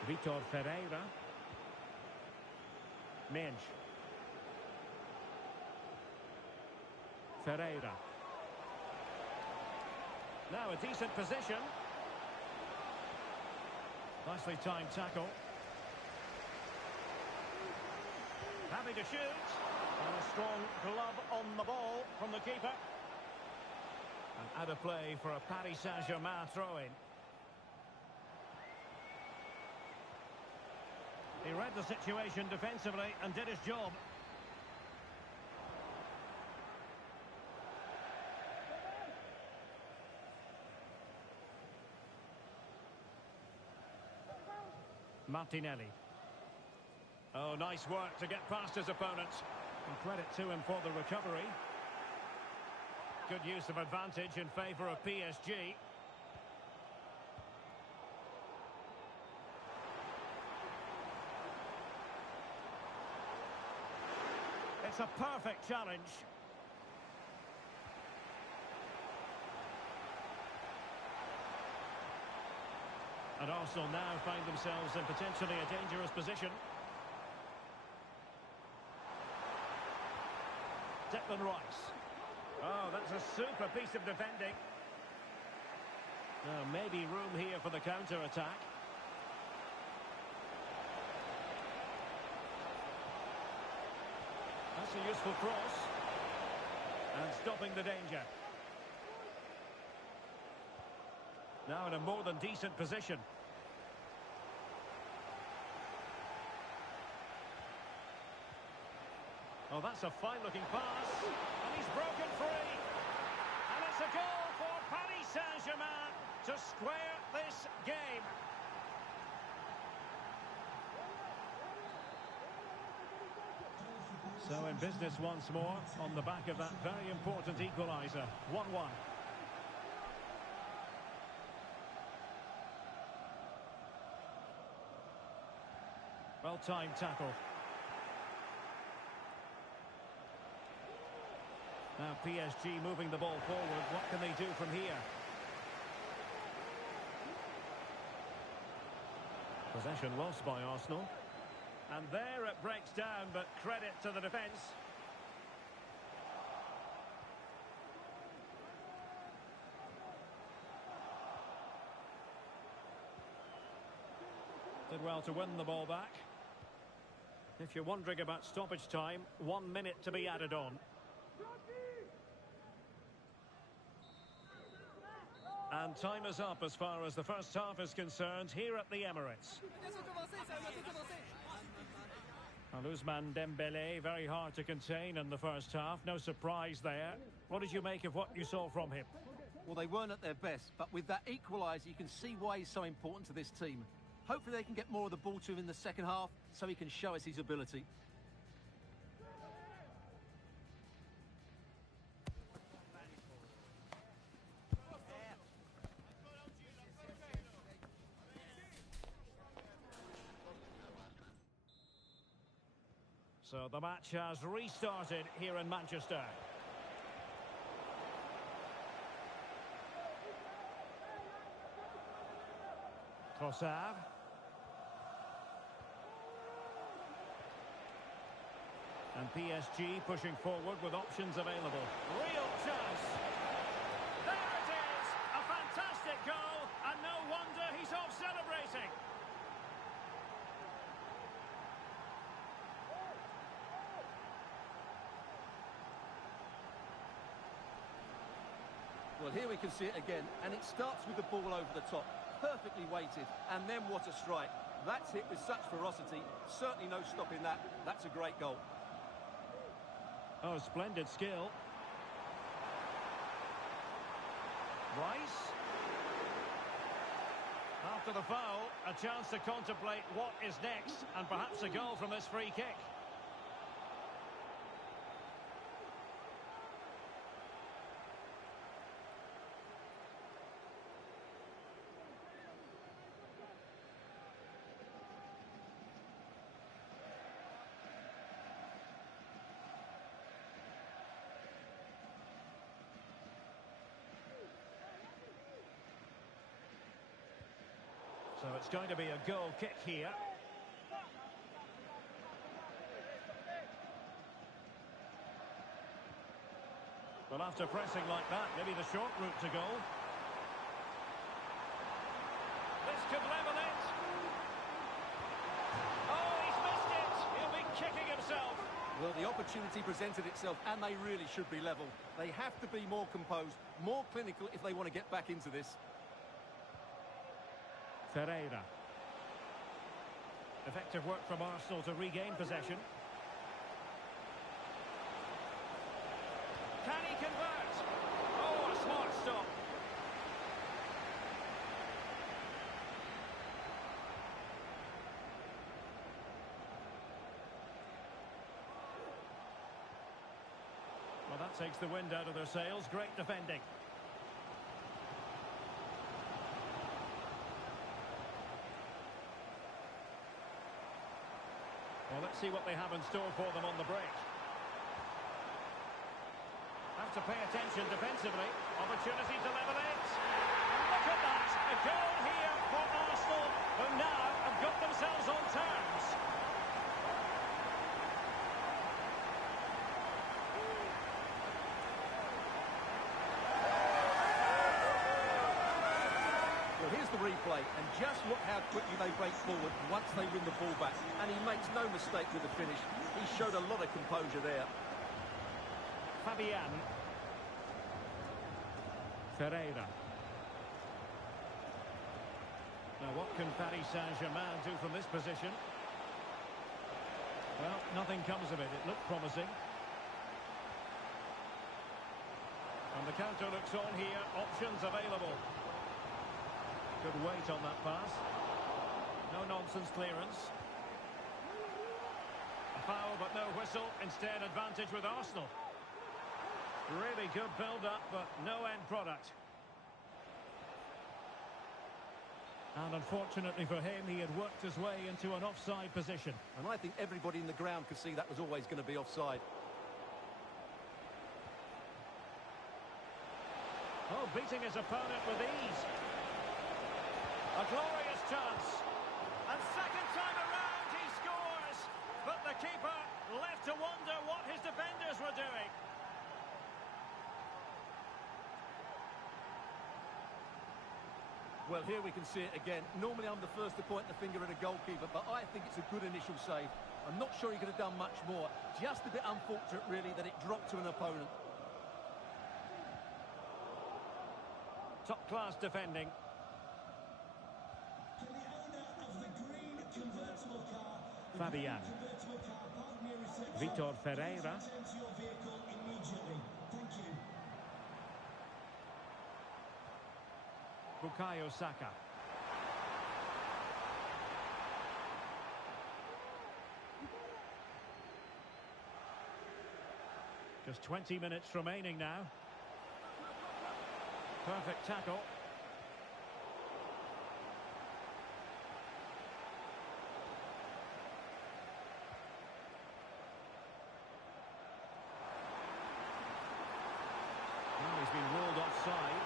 Vitor Ferreira. Mendes. Ferreira. Now a decent position. Nicely timed tackle. Happy to shoot. And a strong glove on the ball from the keeper. And out of play for a Paris Saint-Germain throw-in. He read the situation defensively and did his job. Martinelli. Oh, nice work to get past his opponent. And credit to him for the recovery. Good use of advantage in favour of PSG. It's a perfect challenge. And Arsenal now find themselves in potentially a dangerous position. Declan Rice. Oh, that's a super piece of defending. Now, maybe room here for the counter-attack. That's a useful cross. And stopping the danger. Now in a more than decent position. Oh, that's a fine-looking pass. And he's broken free. And it's a goal for Paris Saint-Germain to square this game. So in business once more, on the back of that very important equaliser. 1-1. Well-timed tackle. Now PSG moving the ball forward. What can they do from here? Possession lost by Arsenal. And there it breaks down, but credit to the defence. Did well to win the ball back. If you're wondering about stoppage time, 1 minute to be added on. And time is up as far as the first half is concerned here at the Emirates. And Ousmane Dembélé, very hard to contain in the first half. No surprise there. What did you make of what you saw from him? Well, they weren't at their best, but with that equaliser, you can see why he's so important to this team. Hopefully they can get more of the ball to him in the second half so he can show us his ability. So the match has restarted here in Manchester. Trossard. And PSG pushing forward with options available. Real chance. There it is! A fantastic goal, and no wonder he's off celebrating. Well, here we can see it again, and it starts with the ball over the top, perfectly weighted, and then what a strike. That's hit with such ferocity, certainly no stopping that. That's a great goal. Oh, splendid skill. Rice. After the foul, a chance to contemplate what is next, and perhaps a goal from this free kick. So it's going to be a goal kick here. Well, after pressing like that, maybe the short route to goal. This could level it. Oh, he's missed it. He'll be kicking himself. Well, the opportunity presented itself, and they really should be level. They have to be more composed, more clinical if they want to get back into this. Ferreira. Effective work from Arsenal to regain possession. Can he convert? Oh, a smart stop. takes the wind out of their sails. Great defending. Well, let's see what they have in store for them on the break. Have to pay attention defensively. Opportunity to level it. And look at that. A goal here for Arsenal, who now have got themselves on terms. Well, here's the replay, and just look how quickly they break forward once they win the ball back. And he makes no mistake with the finish. He showed a lot of composure there. Fabian. Ferreira. Now, what can Paris Saint-Germain do from this position? Well, nothing comes of it. It looked promising. And the counter looks on here. Options available. Good weight on that pass. No nonsense clearance. A foul but no whistle. Instead, advantage with Arsenal. Really good build-up, but no end product. And unfortunately for him, he had worked his way into an offside position. And I think everybody in the ground could see that was always going to be offside. Oh, beating his opponent with ease. A glorious chance. And second time around, he scores. But the keeper left to wonder what his defenders were doing. Well, here we can see it again. Normally I'm the first to point the finger at a goalkeeper, but I think it's a good initial save. I'm not sure he could have done much more. Just a bit unfortunate, really, that it dropped to an opponent. Top-class defending. To the owner of the green convertible car. Fabian. Convertible car, pardon me, reception. Vitor Ferreira. Please attend to your vehicle immediately. Thank you. Bukayo Saka. Just 20 minutes remaining now. Perfect tackle. Well, he's been ruled offside.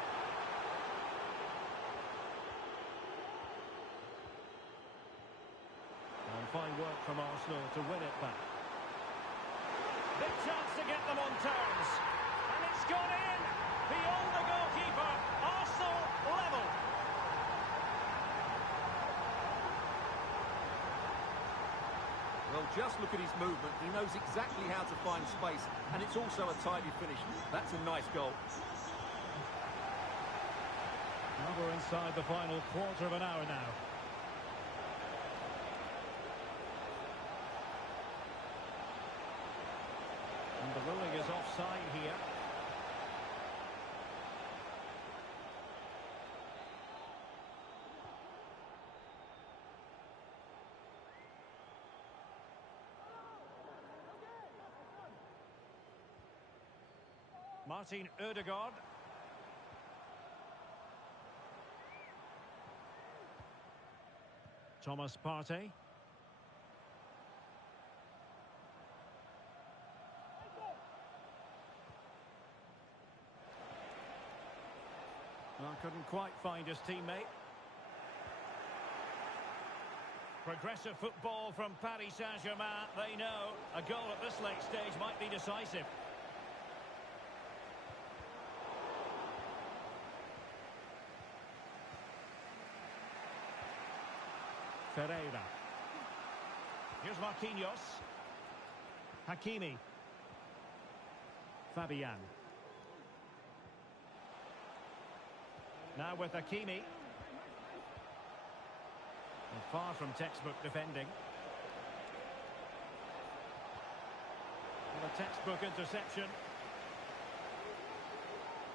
And fine work from Arsenal to win it back. Big chance to get them on terms. And it's gone in! Beyond the goalkeeper. Arsenal level. Well, just look at his movement. He knows exactly how to find space, and it's also a tidy finish. That's a nice goal. Now we're inside the final quarter of an hour now. And the ruling is offside here. Martin Ødegaard. Thomas Partey. Well, couldn't quite find his teammate. Progressive football from Paris Saint-Germain. They know a goal at this late stage might be decisive. Ferreira. Here's Marquinhos. Hakimi. Fabian. Now with Hakimi. And far from textbook defending. And a textbook interception.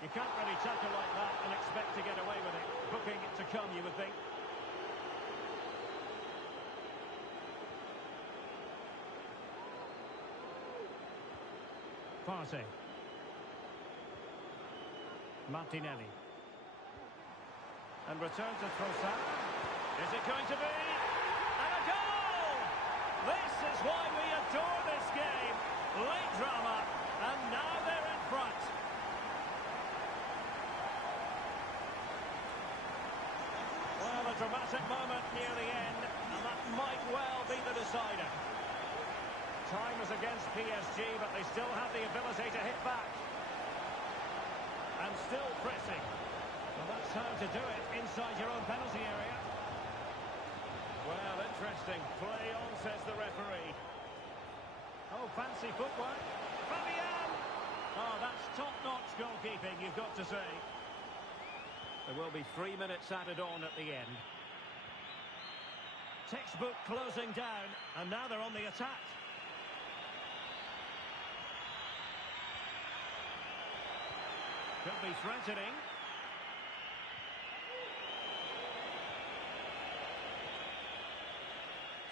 You can't really tackle like that and expect to get away with it. Booking it to come, you would think. Partey. Martinelli. And return to Trossard. Is it going to be? And a goal! This is why we adore this game. Late drama, and now they're in front. Well, a dramatic moment near the end, and that might well be the decider. Time is against PSG, but they still have the ability to hit back. And still pressing. Well, that's how to do it inside your own penalty area. Well, interesting. Play on, says the referee. Oh, fancy footwork. Fabian! Oh, that's top-notch goalkeeping, you've got to say. There will be 3 minutes added on at the end. Textbook closing down, and now they're on the attack. Could be threatening.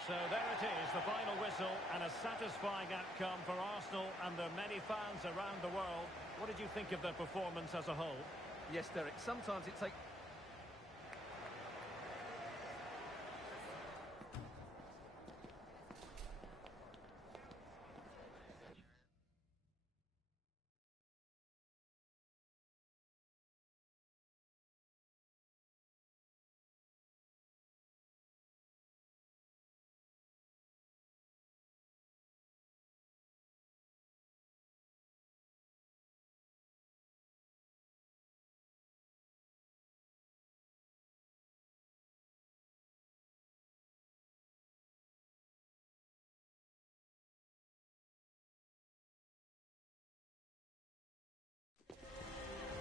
So there it is, the final whistle, and a satisfying outcome for Arsenal and their many fans around the world. What did you think of their performance as a whole? Yes, Derek, sometimes it takes...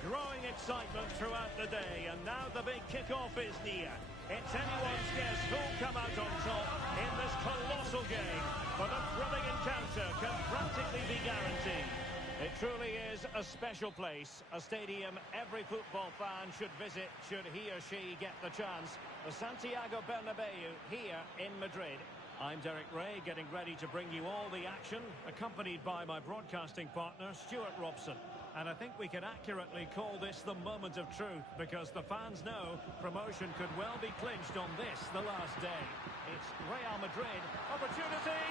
Growing excitement throughout the day, and now the big kick-off is near. It's anyone's guess who'll come out on top in this colossal game, but a thrilling encounter can practically be guaranteed. It truly is a special place, a stadium every football fan should visit should he or she get the chance. The Santiago Bernabeu here in Madrid. I'm Derek Ray, getting ready to bring you all the action, accompanied by my broadcasting partner, Stuart Robson. And I think we can accurately call this the moment of truth, because the fans know promotion could well be clinched on this, the last day. It's Real Madrid, opportunity,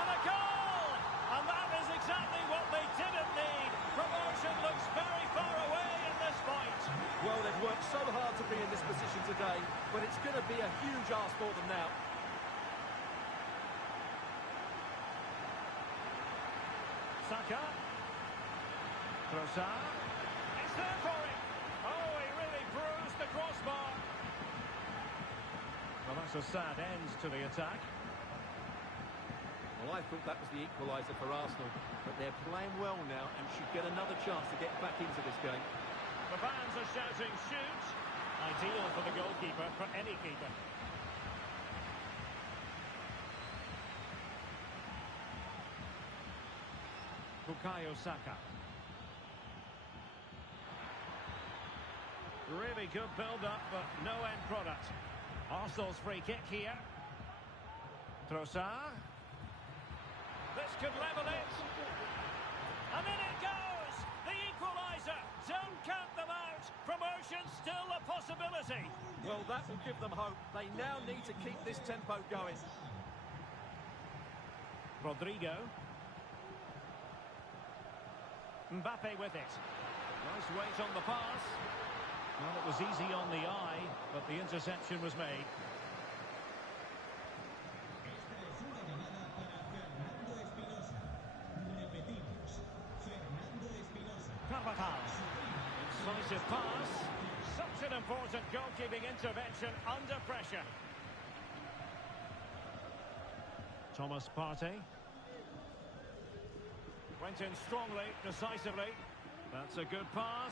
and a goal! And that is exactly what they didn't need. Promotion looks very far away at this point. Well, they've worked so hard to be in this position today, but it's going to be a huge ask for them now. Saka. Trossard. It's there for him. Oh, he really bruised the crossbar. Well, that's a sad end to the attack. Well, I thought that was the equaliser for Arsenal, but they're playing well now and should get another chance to get back into this game. The fans are shouting, shoot! Ideal for the goalkeeper, for any keeper. Bukayo Saka. Really good build-up, but no end product. Arsenal's free kick here. Trossard. This could level it. And in it goes! The equaliser! Don't count them out! Promotion still a possibility! Well, that will give them hope. They now need to keep this tempo going. Rodrigo. Mbappe with it. Nice weight on the pass. Well, it was easy on the eye, but the interception was made. Carvajal. Incisive pass. Such an important goalkeeping intervention under pressure. Thomas Partey. Went in strongly, decisively. That's a good pass.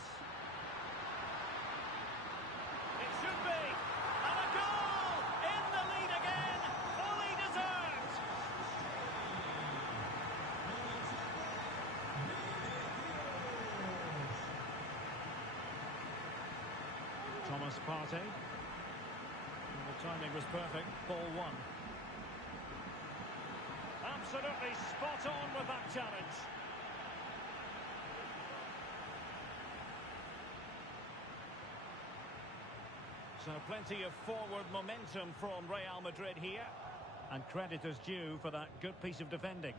It should be. And a goal! In the lead again. Fully deserved. Thomas Partey. The timing was perfect. Ball one. Absolutely spot on with that challenge. So plenty of forward momentum from Real Madrid here. And credit is due for that good piece of defending.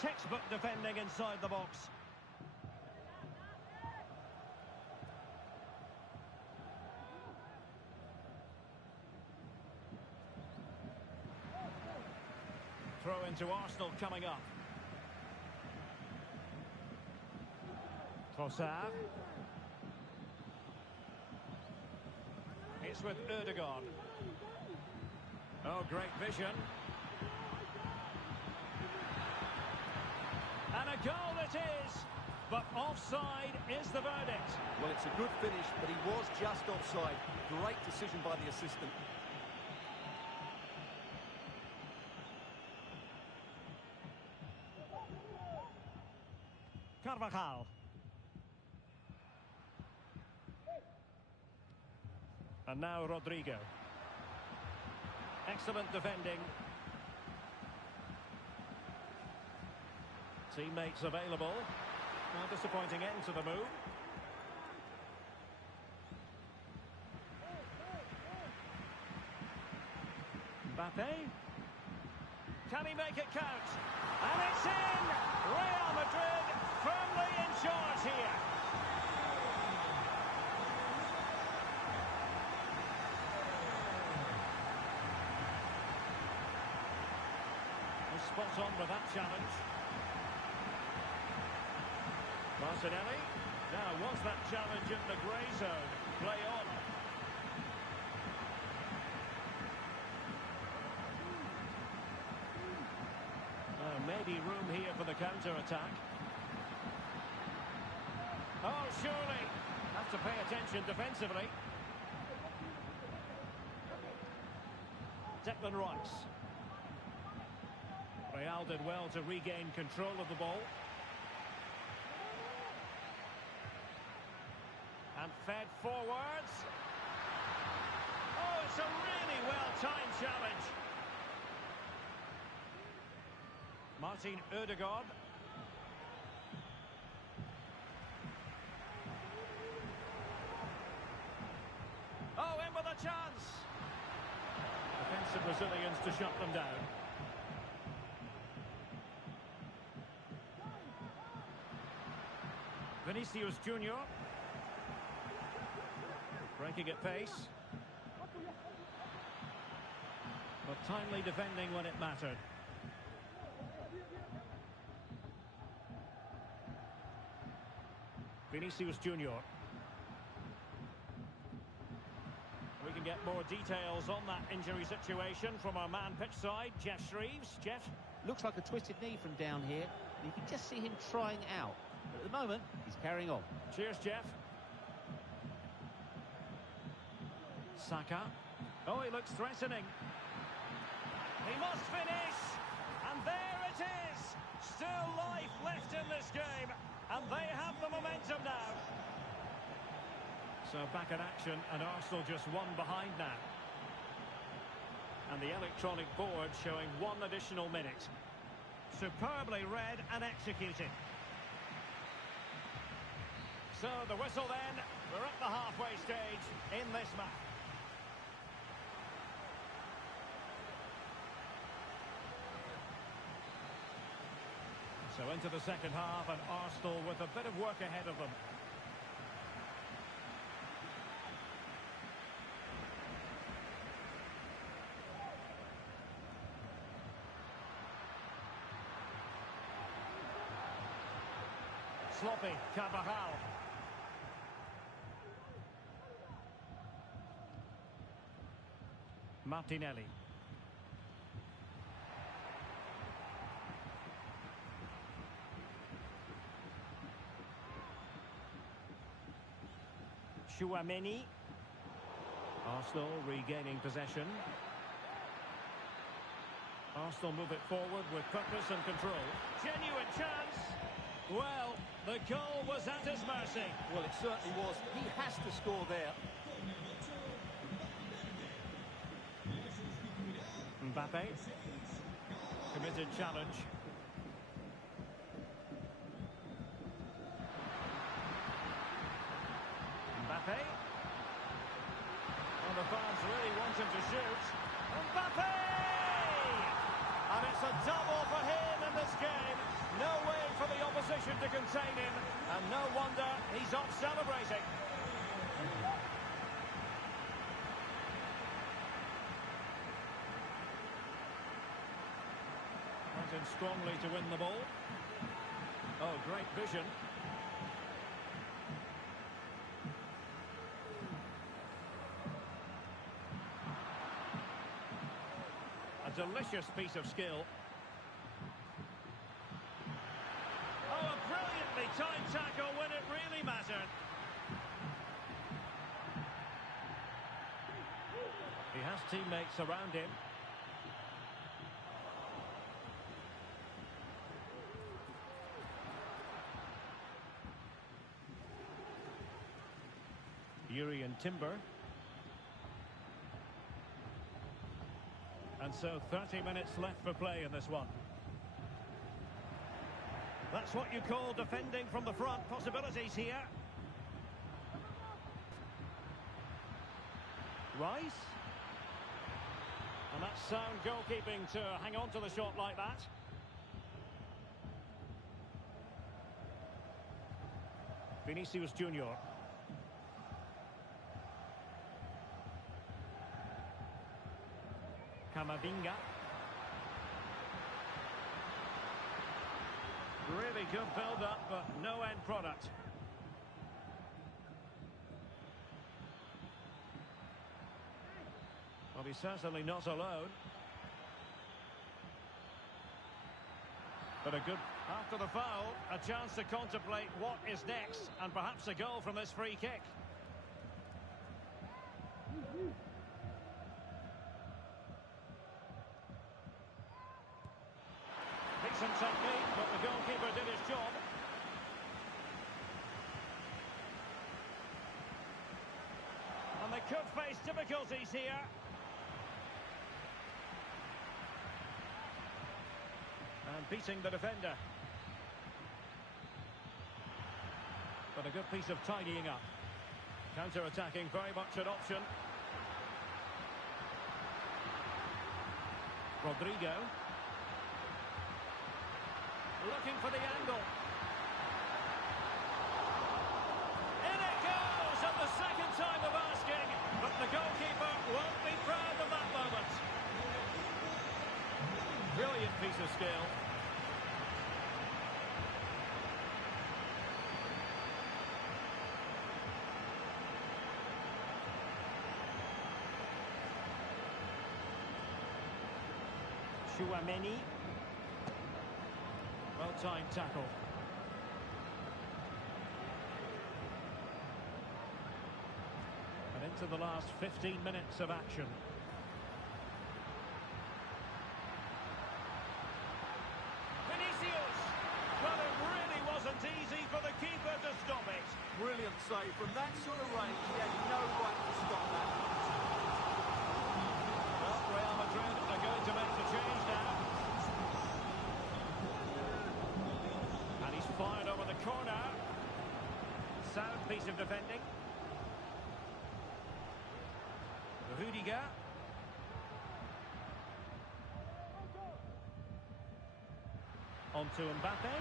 Textbook defending inside the box. Throw into Arsenal coming up. Trossard. It's with Ødegaard. Oh, great vision. And a goal it is, but offside is the verdict. Well, it's a good finish, but he was just offside. Great decision by the assistant. Carvajal. And now Rodrigo. Excellent defending. Teammates available. A disappointing end to the move. Mbappe. Can he make it count? And it's in! Real Madrid firmly in charge here. Spot on with that challenge. Martinelli. Now, was that challenge in the grey zone? Play on. Maybe room here for the counter-attack. Oh, surely. Have to pay attention defensively. Declan Rice. Real did well to regain control of the ball. And fed forwards. Oh, it's a really well-timed challenge. Martin Ødegaard. Oh, in with a chance. Defensive Brazilians to shut them down. Vinicius Junior. Breaking at pace. But timely defending when it mattered. Vinicius Junior. We can get more details on that injury situation from our man pitch side, Jeff Shreves. Jeff? Looks like a twisted knee from down here. You can just see him trying out. But at the moment, he's carrying on. Cheers, Jeff. Saka. Oh, he looks threatening. He must finish. And there it is. Still life left in this game. And they have the momentum now. So back in action, and Arsenal just one behind now. And the electronic board showing 1 additional minute. Superbly read and executed. So the whistle then. We're at the halfway stage in this match. So into the second half, and Arsenal with a bit of work ahead of them. Sloppy, Carvajal. Martinelli. Chouameni. Arsenal regaining possession. Arsenal move it forward with purpose and control. Genuine chance. Well, the goal was at his mercy. Well, it certainly was. He has to score there. Mbappe. Committed limited challenge. Mbappe. Well, the fans really want him to shoot. Mbappe! And it's a double for him in this game. No way for the opposition to contain him. And no wonder he's off celebrating. Went in strongly to win the ball. Oh, great vision. A delicious piece of skill. Oh, a brilliantly timed tackle when it really mattered. He has teammates around him. Yuri and Timber. And so 30 minutes left for play in this one. That's what you call defending from the front. Possibilities here. Rice. And that's sound goalkeeping to hang on to the shot like that. Vinicius Junior. Camavinga. Really good build-up, but no end product. Well, he's certainly not alone. But a good... After the foul, a chance to contemplate what is next, and perhaps a goal from this free kick. Decent technique, but the goalkeeper did his job. And they could face difficulties here. And beating the defender. But a good piece of tidying up. Counter-attacking, very much an option. Rodrigo. Looking for the angle. In it goes, and the second time of asking, but the goalkeeper won't be proud of that moment. Brilliant piece of skill. Chouameni. Well-timed tackle. And into the last 15 minutes of action. Vinicius! Well, it really wasn't easy for the keeper to stop it. Brilliant save. From that sort of range, he had no right to stop that. Well, Real Madrid are going to make the change now. And he's fired over the corner. Sound piece of defending. Rudiger. On to Mbappe.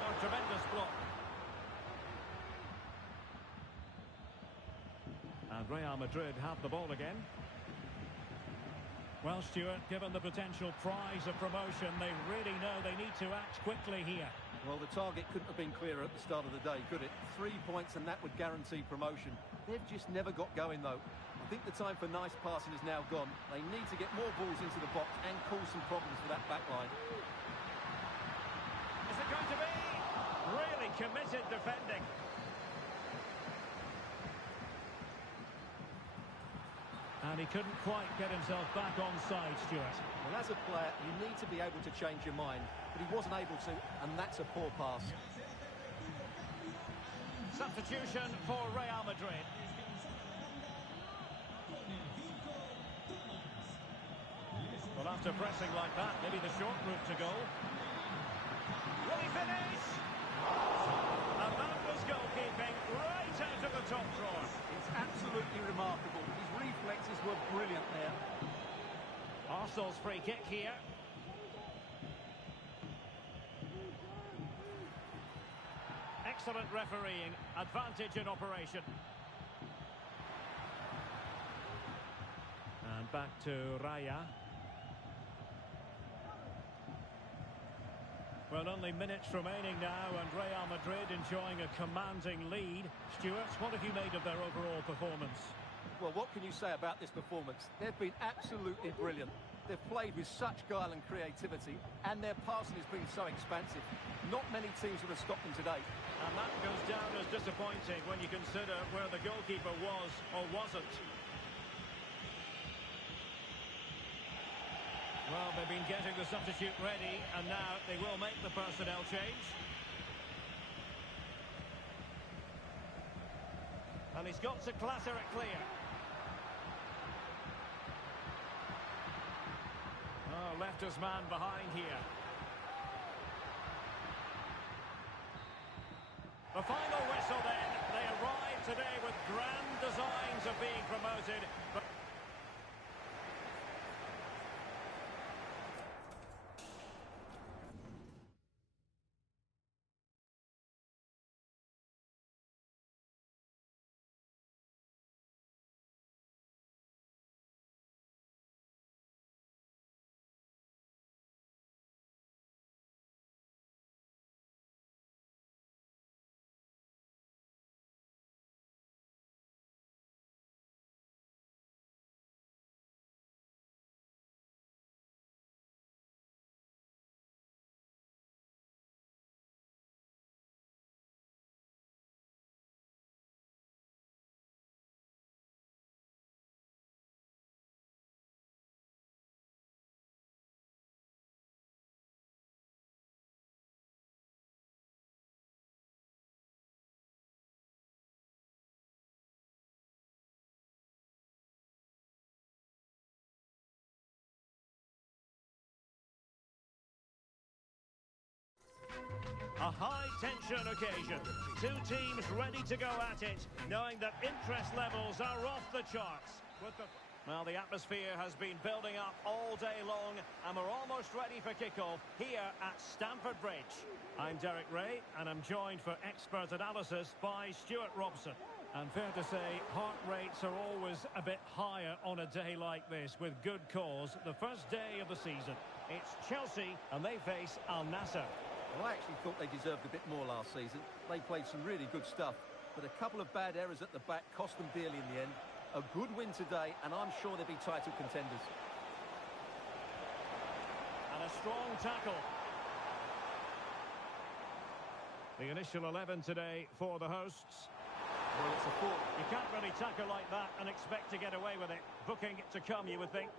Oh, tremendous block. And Real Madrid have the ball again. Well, Stuart, given the potential prize of promotion, they really know they need to act quickly here. Well, the target couldn't have been clearer at the start of the day, could it? 3 points and that would guarantee promotion. They've just never got going, though. I think the time for nice passing is now gone. They need to get more balls into the box and cause some problems for that back line. Is it going to be? Really committed defending. And he couldn't quite get himself back onside, Stuart. Well, as a player, you need to be able to change your mind, but he wasn't able to, and that's a poor pass. Substitution for Real Madrid. Well, Well, after pressing like that, maybe the short route to goal. Will he finish? And that was goalkeeping right out of the top drawer. It's absolutely remarkable. His reflexes were brilliant there. Arsenal's free kick here. Excellent refereeing, advantage in operation. And back to Raya. Well, only minutes remaining now, and Real Madrid enjoying a commanding lead. Stuart, what have you made of their overall performance? Well, what can you say about this performance? They've been absolutely brilliant. They've played with such guile and creativity, and their passing has been so expansive. Not many teams would have stopped them today. And that goes down as disappointing when you consider where the goalkeeper was or wasn't. Well, they've been getting the substitute ready, and now they will make the personnel change. And he's got to clatter it clear. Oh, left his man behind here. The final whistle then. They arrive today with grand designs of being promoted. But a high-tension occasion. Two teams ready to go at it, knowing that interest levels are off the charts. Well, the atmosphere has been building up all day long, and we're almost ready for kickoff here at Stamford Bridge. I'm Derek Ray, and I'm joined for expert analysis by Stuart Robson. And fair to say, heart rates are always a bit higher on a day like this, with good cause. The first day of the season. It's Chelsea, and they face Al Nassr. Well, I actually thought they deserved a bit more last season. They played some really good stuff, but a couple of bad errors at the back cost them dearly in the end. A good win today, and I'm sure they'll be title contenders. And a strong tackle. The initial 11 today for the hosts. Well, it's a four. You can't really tackle like that and expect to get away with it. Booking to come, you would think.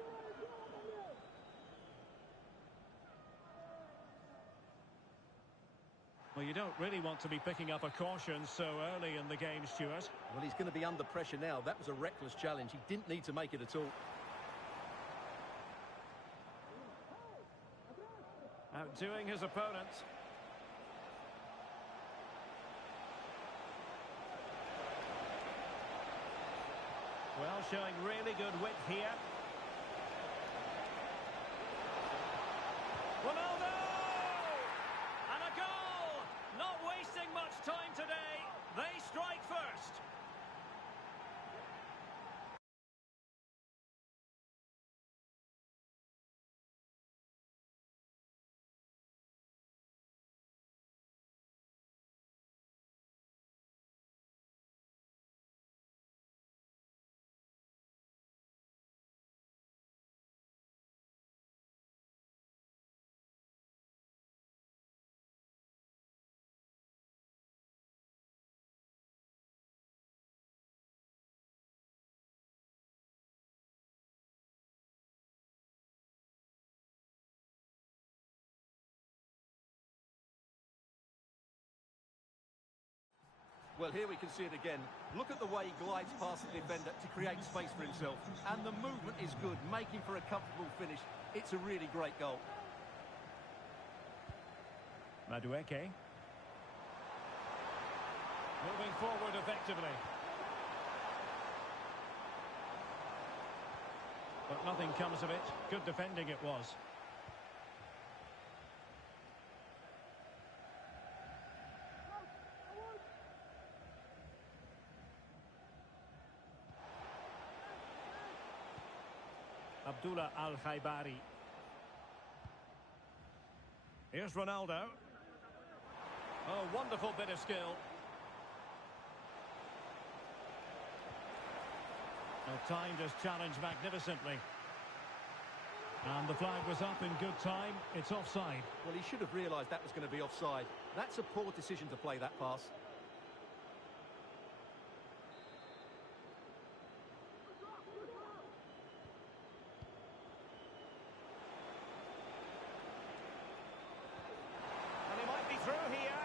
Well, you don't really want to be picking up a caution so early in the game, Stuart. Well, he's going to be under pressure now. That was a reckless challenge. He didn't need to make it at all. Outdoing his opponent. Well, showing really good width here. Ronaldo! And a goal! Not wasting much time today. They strike first. Well, here we can see it again. Look at the way he glides past the defender to create space for himself. And the movement is good, making for a comfortable finish. It's a really great goal. Madueke. Moving forward effectively. But nothing comes of it. Good defending it was. Abdullah Al-Khaibari. Here's Ronaldo. Oh, wonderful bit of skill. Timed his challenge magnificently. And the flag was up in good time. It's offside. Well, he should have realised that was going to be offside. That's a poor decision to play that pass. And he might be through here.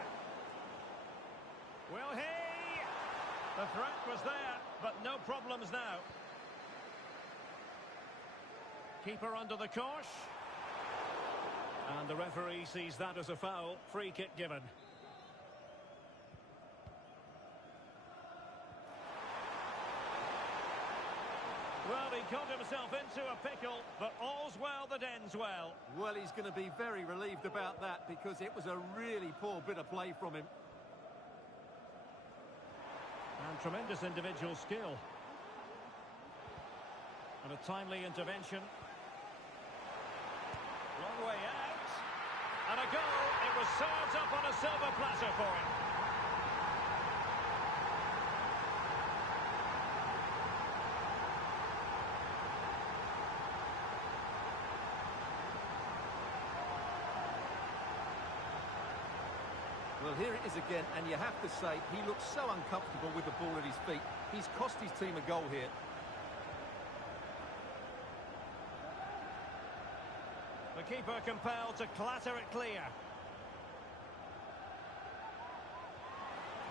Will he? The threat was there, but no problems now. Keeper under the cosh. And the referee sees that as a foul. Free kick given. Well, he got himself into a pickle, but all's well that ends well. Well, he's going to be very relieved about that because it was a really poor bit of play from him. And tremendous individual skill. And a timely intervention. Long way out. And a goal. It was served up on a silver platter for him. Well, here it is again, and you have to say, he looks so uncomfortable with the ball at his feet. He's cost his team a goal here. The keeper compelled to clatter it clear.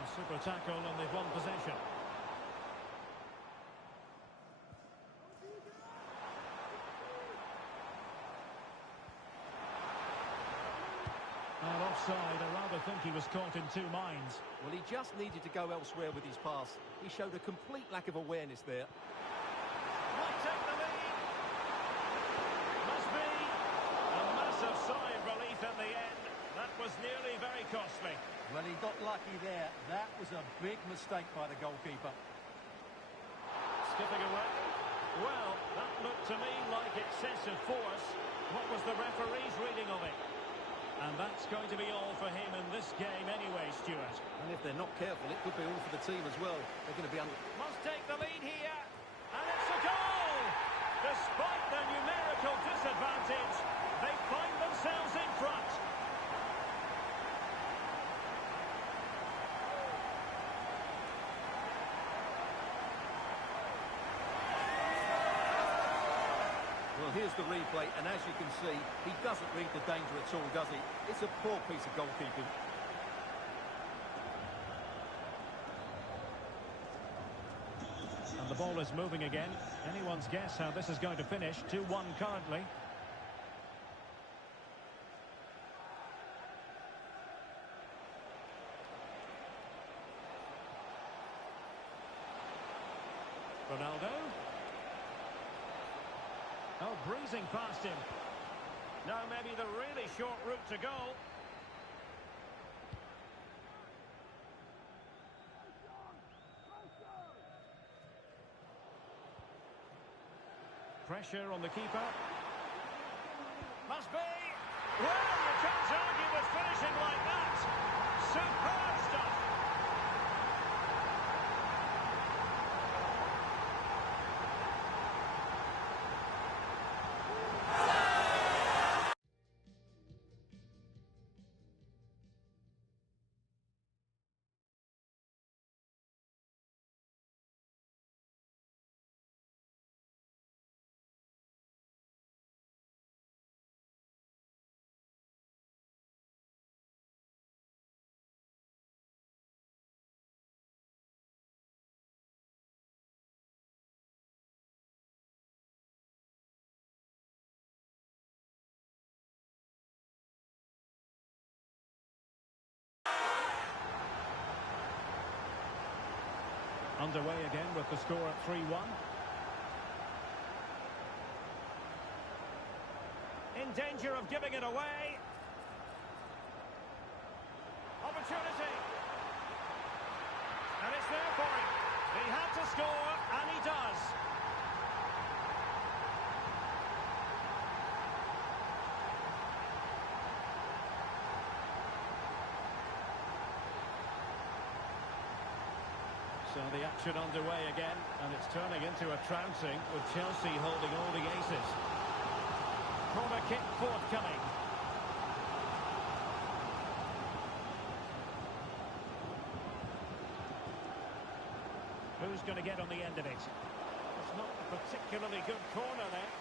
A super tackle and they've won possession. And offside, I rather think he was caught in two minds. Well, he just needed to go elsewhere with his pass. He showed a complete lack of awareness there. Might take the lead. Must be a massive sigh of relief in the end. That was nearly very costly. Well, he got lucky there. That was a big mistake by the goalkeeper. Skipping away. Well, that looked to me like excessive force. What was the referee's reading of it? And that's going to be all for him in this game anyway, Stuart. And if they're not careful, it could be all for the team as well. They're going to be under... Must take the lead here. And it's a goal! Despite the numerical disadvantage, they find themselves in front. Well, here's the replay, and as you can see, he doesn't read the danger at all, does he? It's a poor piece of goalkeeping. And the ball is moving again. Anyone's guess how this is going to finish. 2-1 currently. Ronaldo. Oh, breezing past him. Now maybe the really short route to goal. Pressure on the keeper. Must be. Well, you can't argue with finishing like that. Superb stuff. underway again with the score at 3-1. In danger of giving it away. Opportunity. And it's there for him. He had to score, and he does. So the action underway again, and it's turning into a trouncing with Chelsea holding all the aces. Corner kick forthcoming. Who's going to get on the end of it? It's not a particularly good corner there.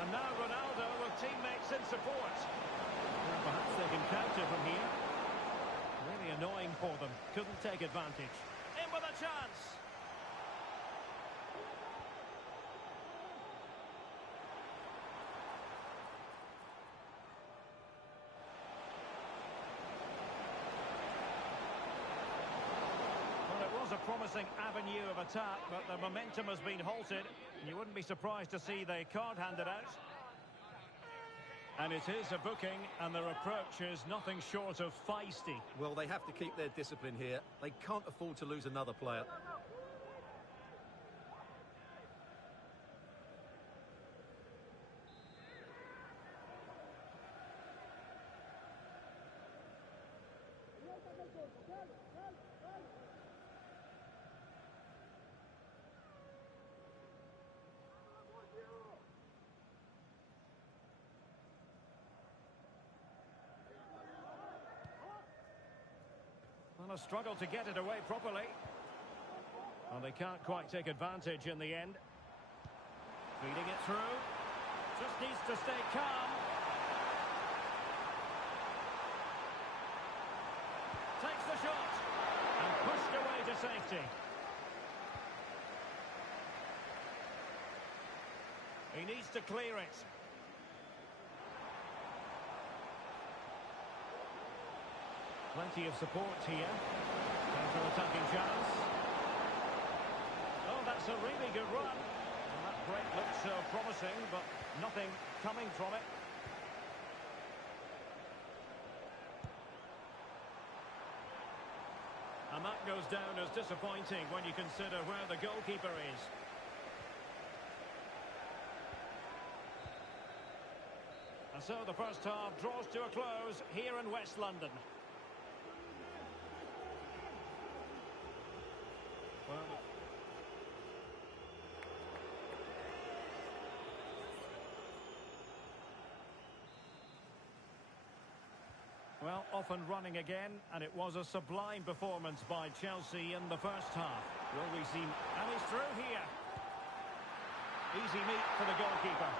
And now Ronaldo with teammates in support. Well, perhaps they can counter from here. Really annoying for them. Couldn't take advantage. In with a chance. Well, it was a promising avenue of attack, but the momentum has been halted. You wouldn't be surprised to see the card handed out. And it is a booking, and their approach is nothing short of feisty. Well, they have to keep their discipline here. They can't afford to lose another player. Well, a struggle to get it away properly. Well, they can't quite take advantage in the end. Feeding it through. Just needs to stay calm. Takes the shot. And pushed away to safety. He needs to clear it. Plenty of support here. Counter-attacking chance. Oh, that's a really good run. And that break looks so promising, but nothing coming from it. And that goes down as disappointing when you consider where the goalkeeper is. And so the first half draws to a close here in West London. Well, off and running again, and it was a sublime performance by Chelsea in the first half. Will we see... And he's through here. Easy meet for the goalkeeper.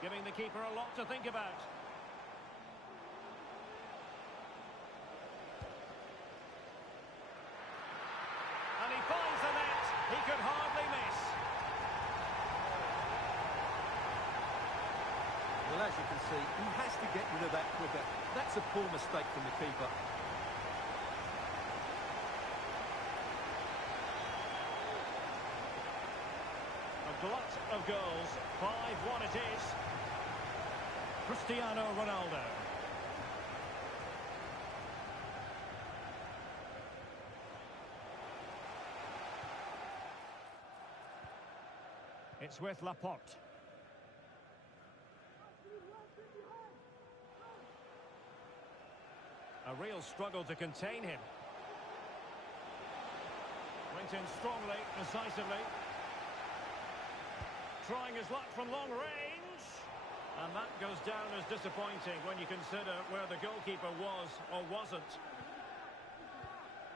Giving the keeper a lot to think about. And he finds the net. He could hardly miss. Well, as you can see, he has to get rid of that quicker. That's a poor mistake from the keeper. A glut of goals. 5-1 it is. Cristiano Ronaldo. It's with Laporte. A real struggle to contain him. Went in strongly, decisively. Trying his luck from long range. And that goes down as disappointing when you consider where the goalkeeper was or wasn't.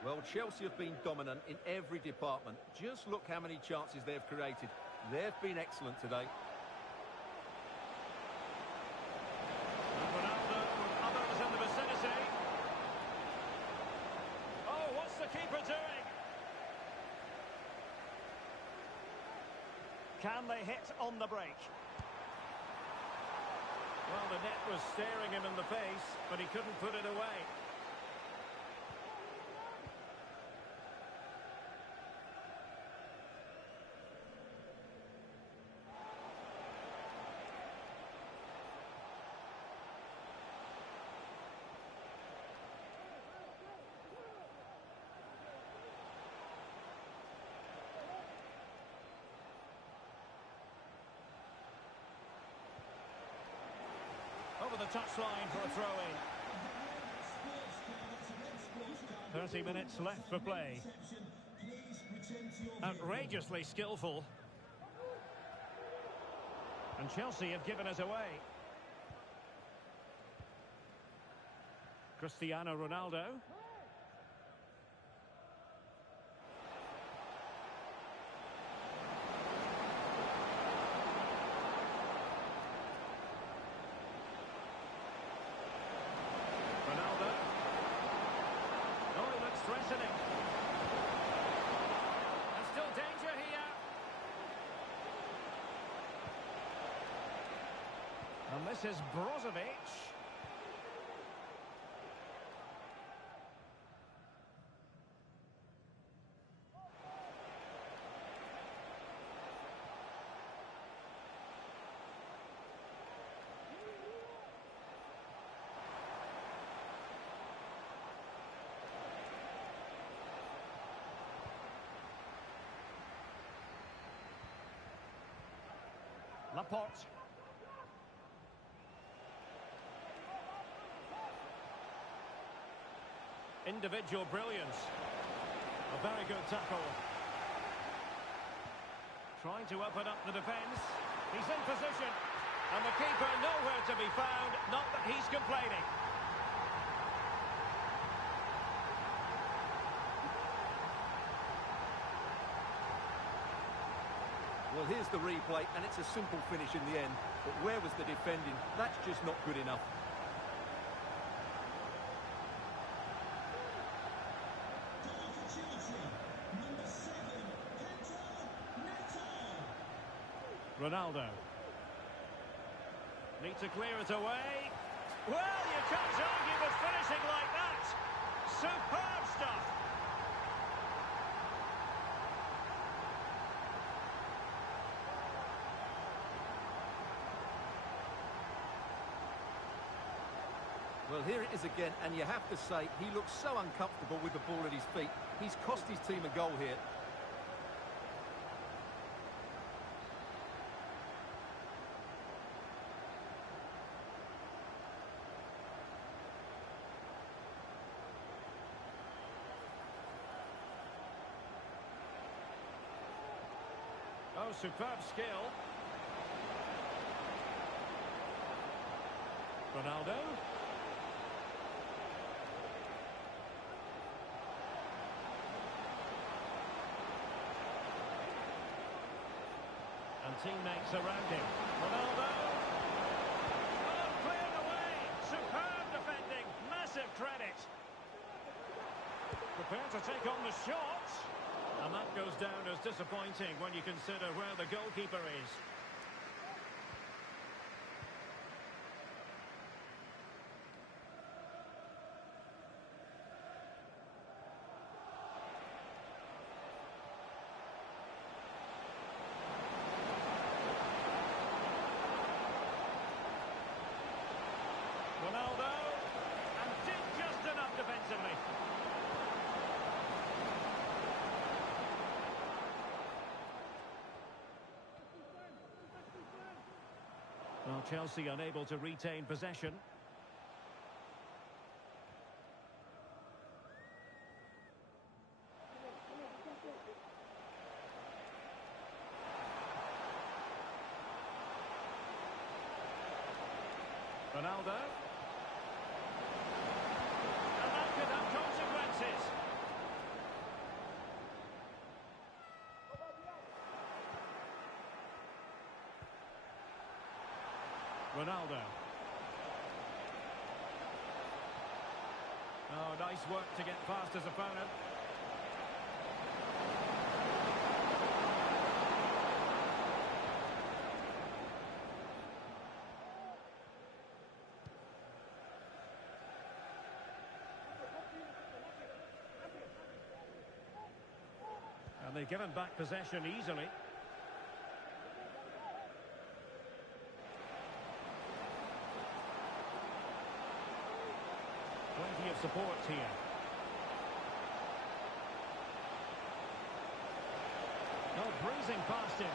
Well, Chelsea have been dominant in every department. Just look how many chances they've created. They've been excellent today. And Ronaldo with others in the vicinity. Oh, what's the keeper doing? Can they hit on the break? Well, the net was staring him in the face, but he couldn't put it away. Over the touchline for a throw-in. 30 minutes left for play. Outrageously skillful. And Chelsea have given it away. Cristiano Ronaldo. Threatening. And still danger here. And this is Brozovic. Laporte. Individual brilliance. A very good tackle. Trying to open up the defence. He's in position. And the keeper nowhere to be found. Not that he's complaining. Well, here's the replay, and it's a simple finish in the end. But where was the defending? That's just not good enough. Goal for Chelsea, number 7, Neto. Ronaldo. Need to clear it away. Well, you can't argue with finishing like that. Superb stuff. Well, here it is again, and you have to say, he looks so uncomfortable with the ball at his feet. He's cost his team a goal here. Oh, superb skill. Ronaldo. And teammates around him. Ronaldo. Oh, cleared away. Superb defending. Massive credit. Prepared to take on the shot. And that goes down as disappointing when you consider where the goalkeeper is. Ronaldo, and did just enough defensively. Well, Chelsea unable to retain possession. Ronaldo. And that could have consequences. Ronaldo. Oh, nice work to get past his opponent. they've given back possession easily. Plenty of support here. No, breezing past him.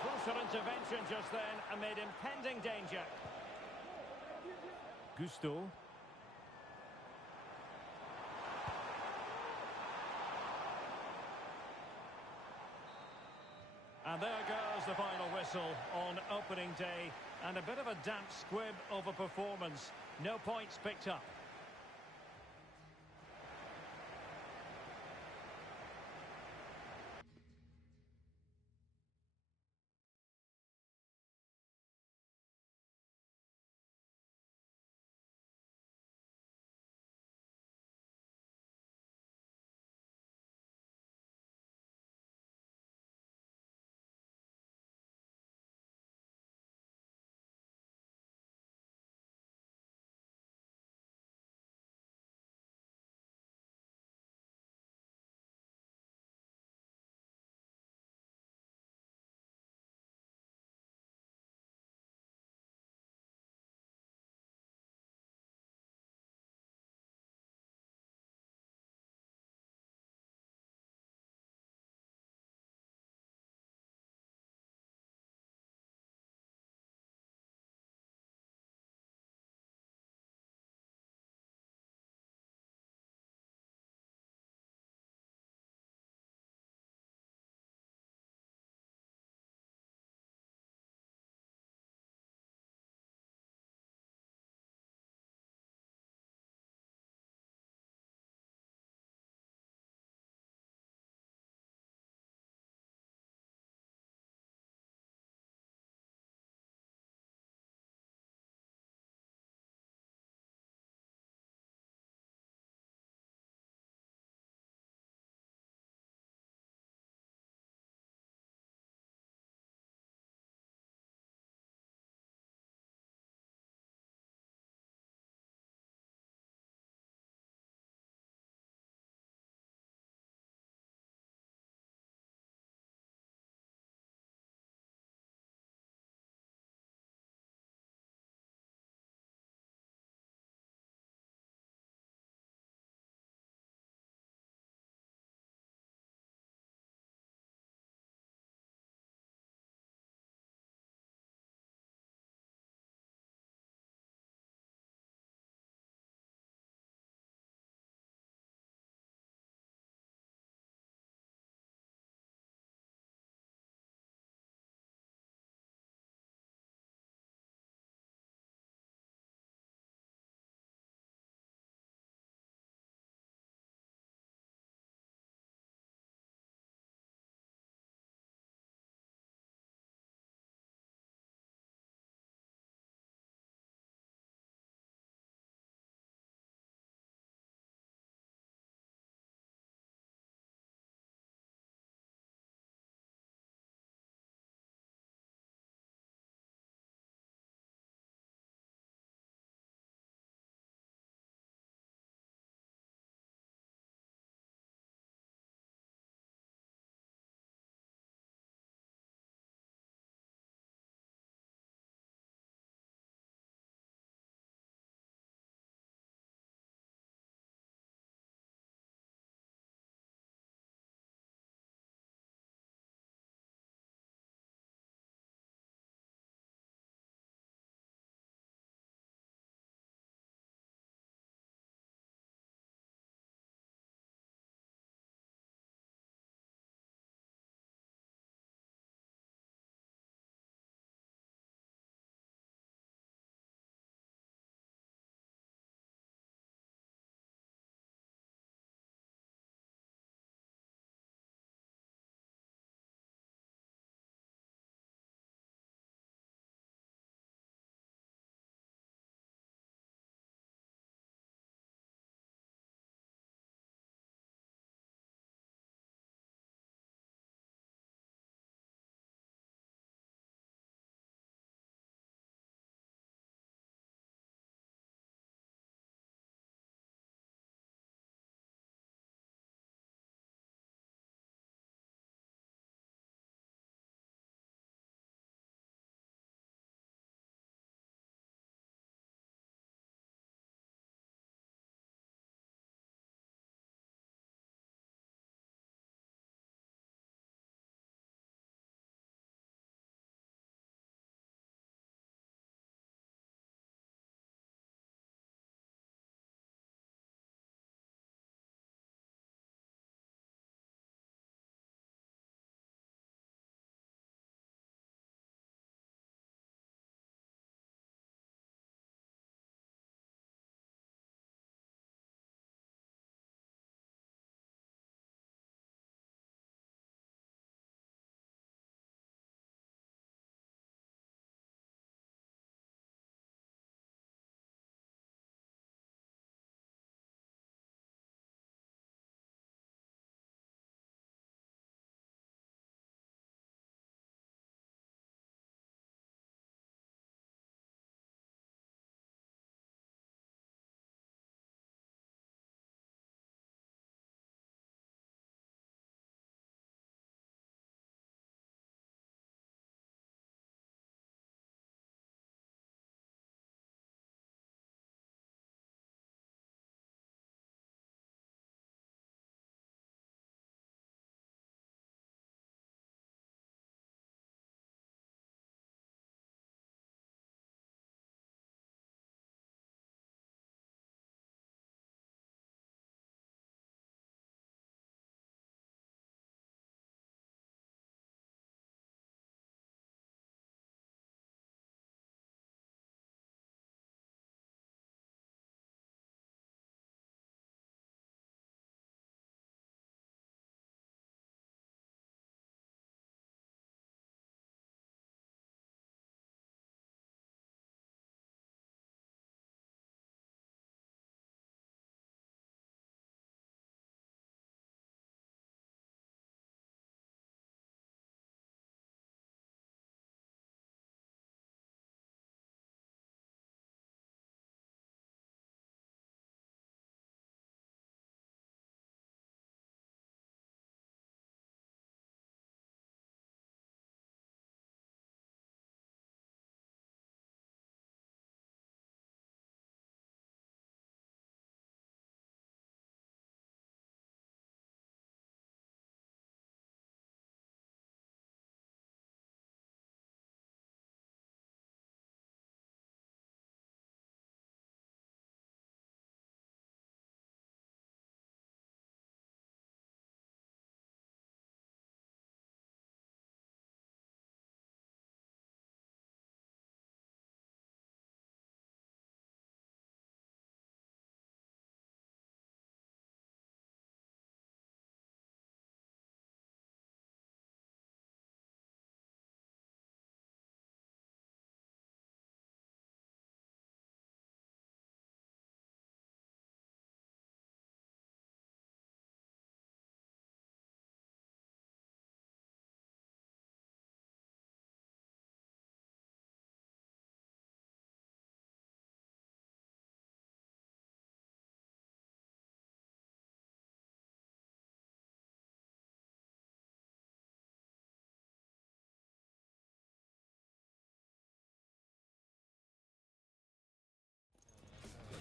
Crucial intervention just then amid impending danger. Gusto. And there goes the final whistle on opening day. And a bit of a damp squib of a performance. No points picked up.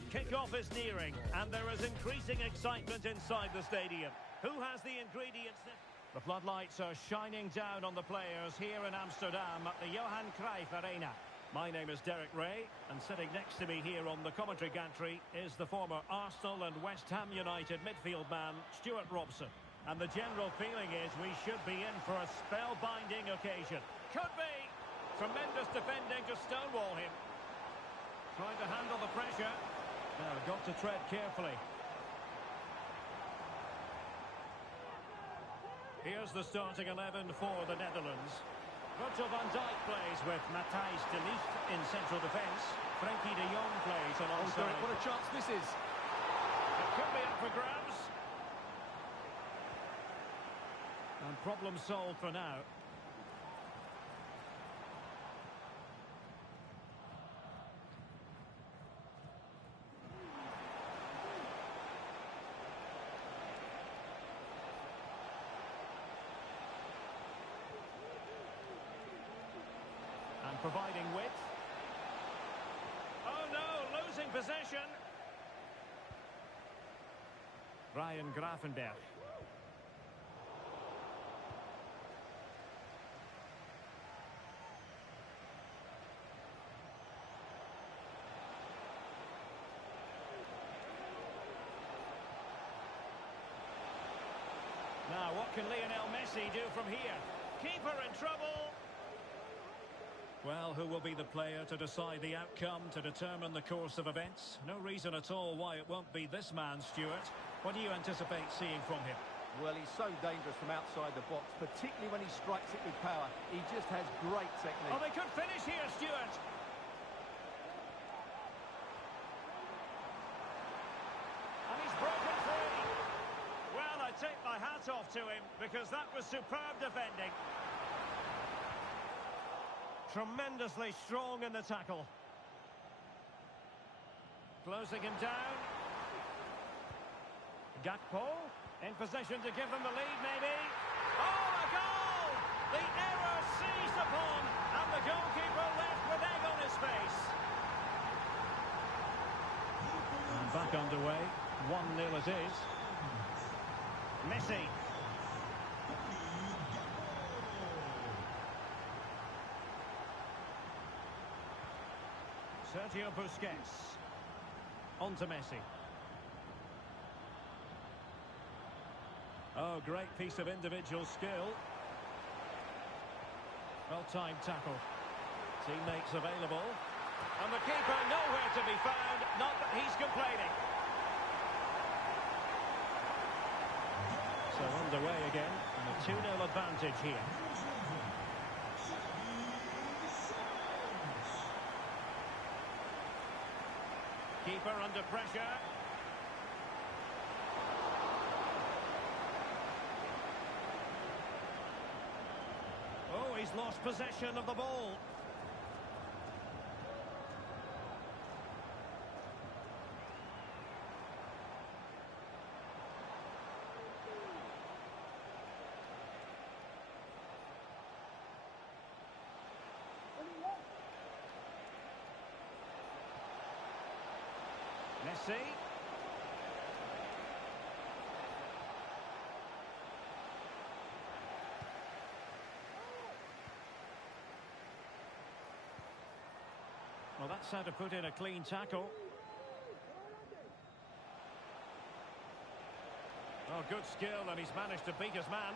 Kick-off is nearing, and there is increasing excitement inside the stadium. Who has the ingredients? The floodlights are shining down on the players here in Amsterdam at the Johan Cruyff Arena. My name is Derek Ray, and sitting next to me here on the commentary gantry is the former Arsenal and West Ham United midfield man, Stuart Robson. And the general feeling is we should be in for a spellbinding occasion. Could be! Tremendous defending to stonewall him. Trying to handle the pressure. Now, got to tread carefully. Here's the starting 11 for the Netherlands. Virgil van Dijk plays with Matthijs de Ligt in central defence. Frenkie de Jong plays alongside. What a chance this is. It could be up for grabs. And problem solved for now. And providing width. Oh no, losing possession. Ryan Gravenberch. Now, what can Lionel Messi do from here? Keeper in trouble. Well, who will be the player to decide the outcome, to determine the course of events? No reason at all why it won't be this man, Stuart. What do you anticipate seeing from him? Well, he's so dangerous from outside the box, particularly when he strikes it with power. He just has great technique. Oh, they could finish here, Stuart. And he's broken free. Well, I take my hat off to him because that was superb defending. Tremendously strong in the tackle. Closing him down. Gakpo in position to give them the lead, maybe. Oh, a goal! The error seized upon, and the goalkeeper left with egg on his face. And back underway. 1-0 it is. Messi. Sergio Busquets. On to Messi. Oh, great piece of individual skill. Well-timed tackle. Teammates available. And the keeper nowhere to be found. Not that he's complaining. So underway again. And a 2-0 advantage here. Keeper under pressure. Oh, he's lost possession of the ball. Messi. Well, that's how to put in a clean tackle. Oh, good skill, and he's managed to beat his man.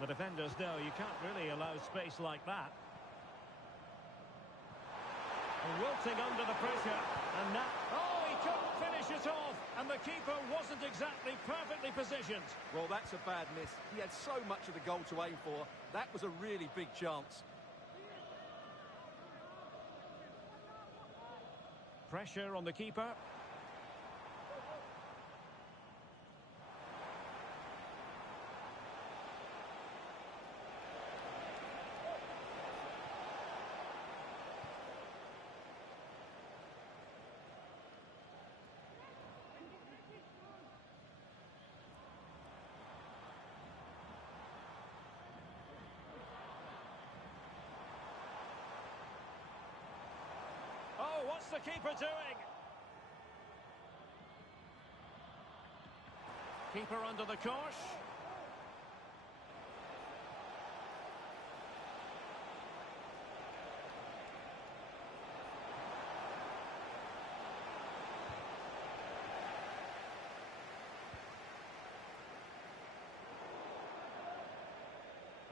The defenders know you can't really allow space like that. Wilting under the pressure, and now... Oh, he couldn't finish it off, and the keeper wasn't exactly perfectly positioned. Well, that's a bad miss. He had so much of the goal to aim for. That was a really big chance. Pressure on the keeper. the keeper doing? Keeper under the cosh.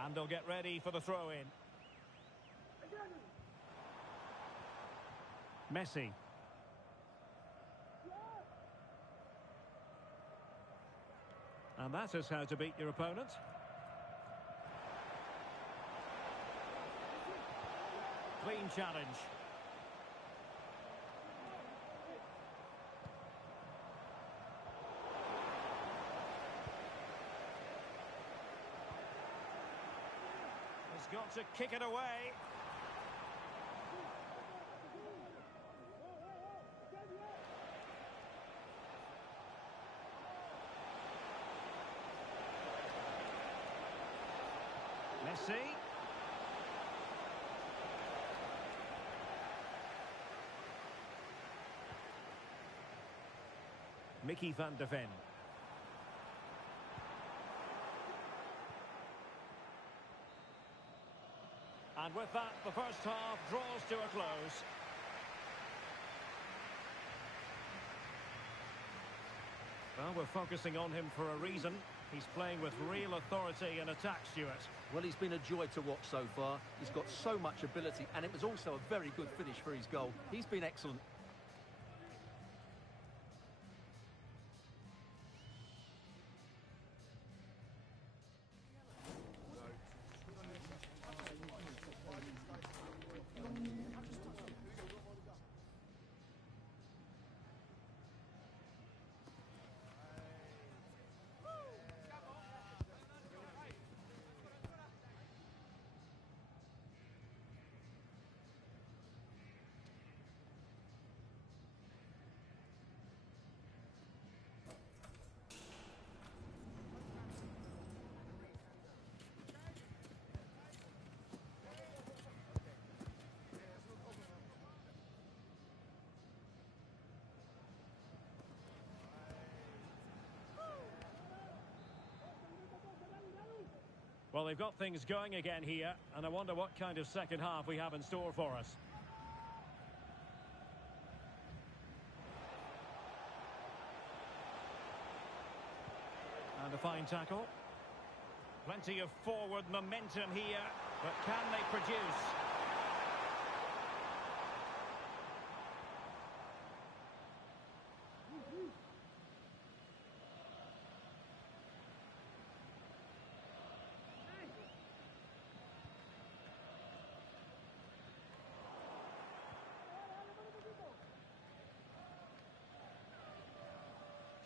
And they'll get ready for the throw-in. Messi. And that is how to beat your opponent. Clean challenge. He's got to kick it away. Messi. Mickey van de Ven. And with that, the first half draws to a close. Well, we're focusing on him for a reason. He's playing with real authority and attack, Stuart. Well, he's been a joy to watch so far. He's got so much ability, and it was also a very good finish for his goal. He's been excellent. Well, they've got things going again here, and I wonder what kind of second half we have in store for us. And a fine tackle. Plenty of forward momentum here, but can they produce?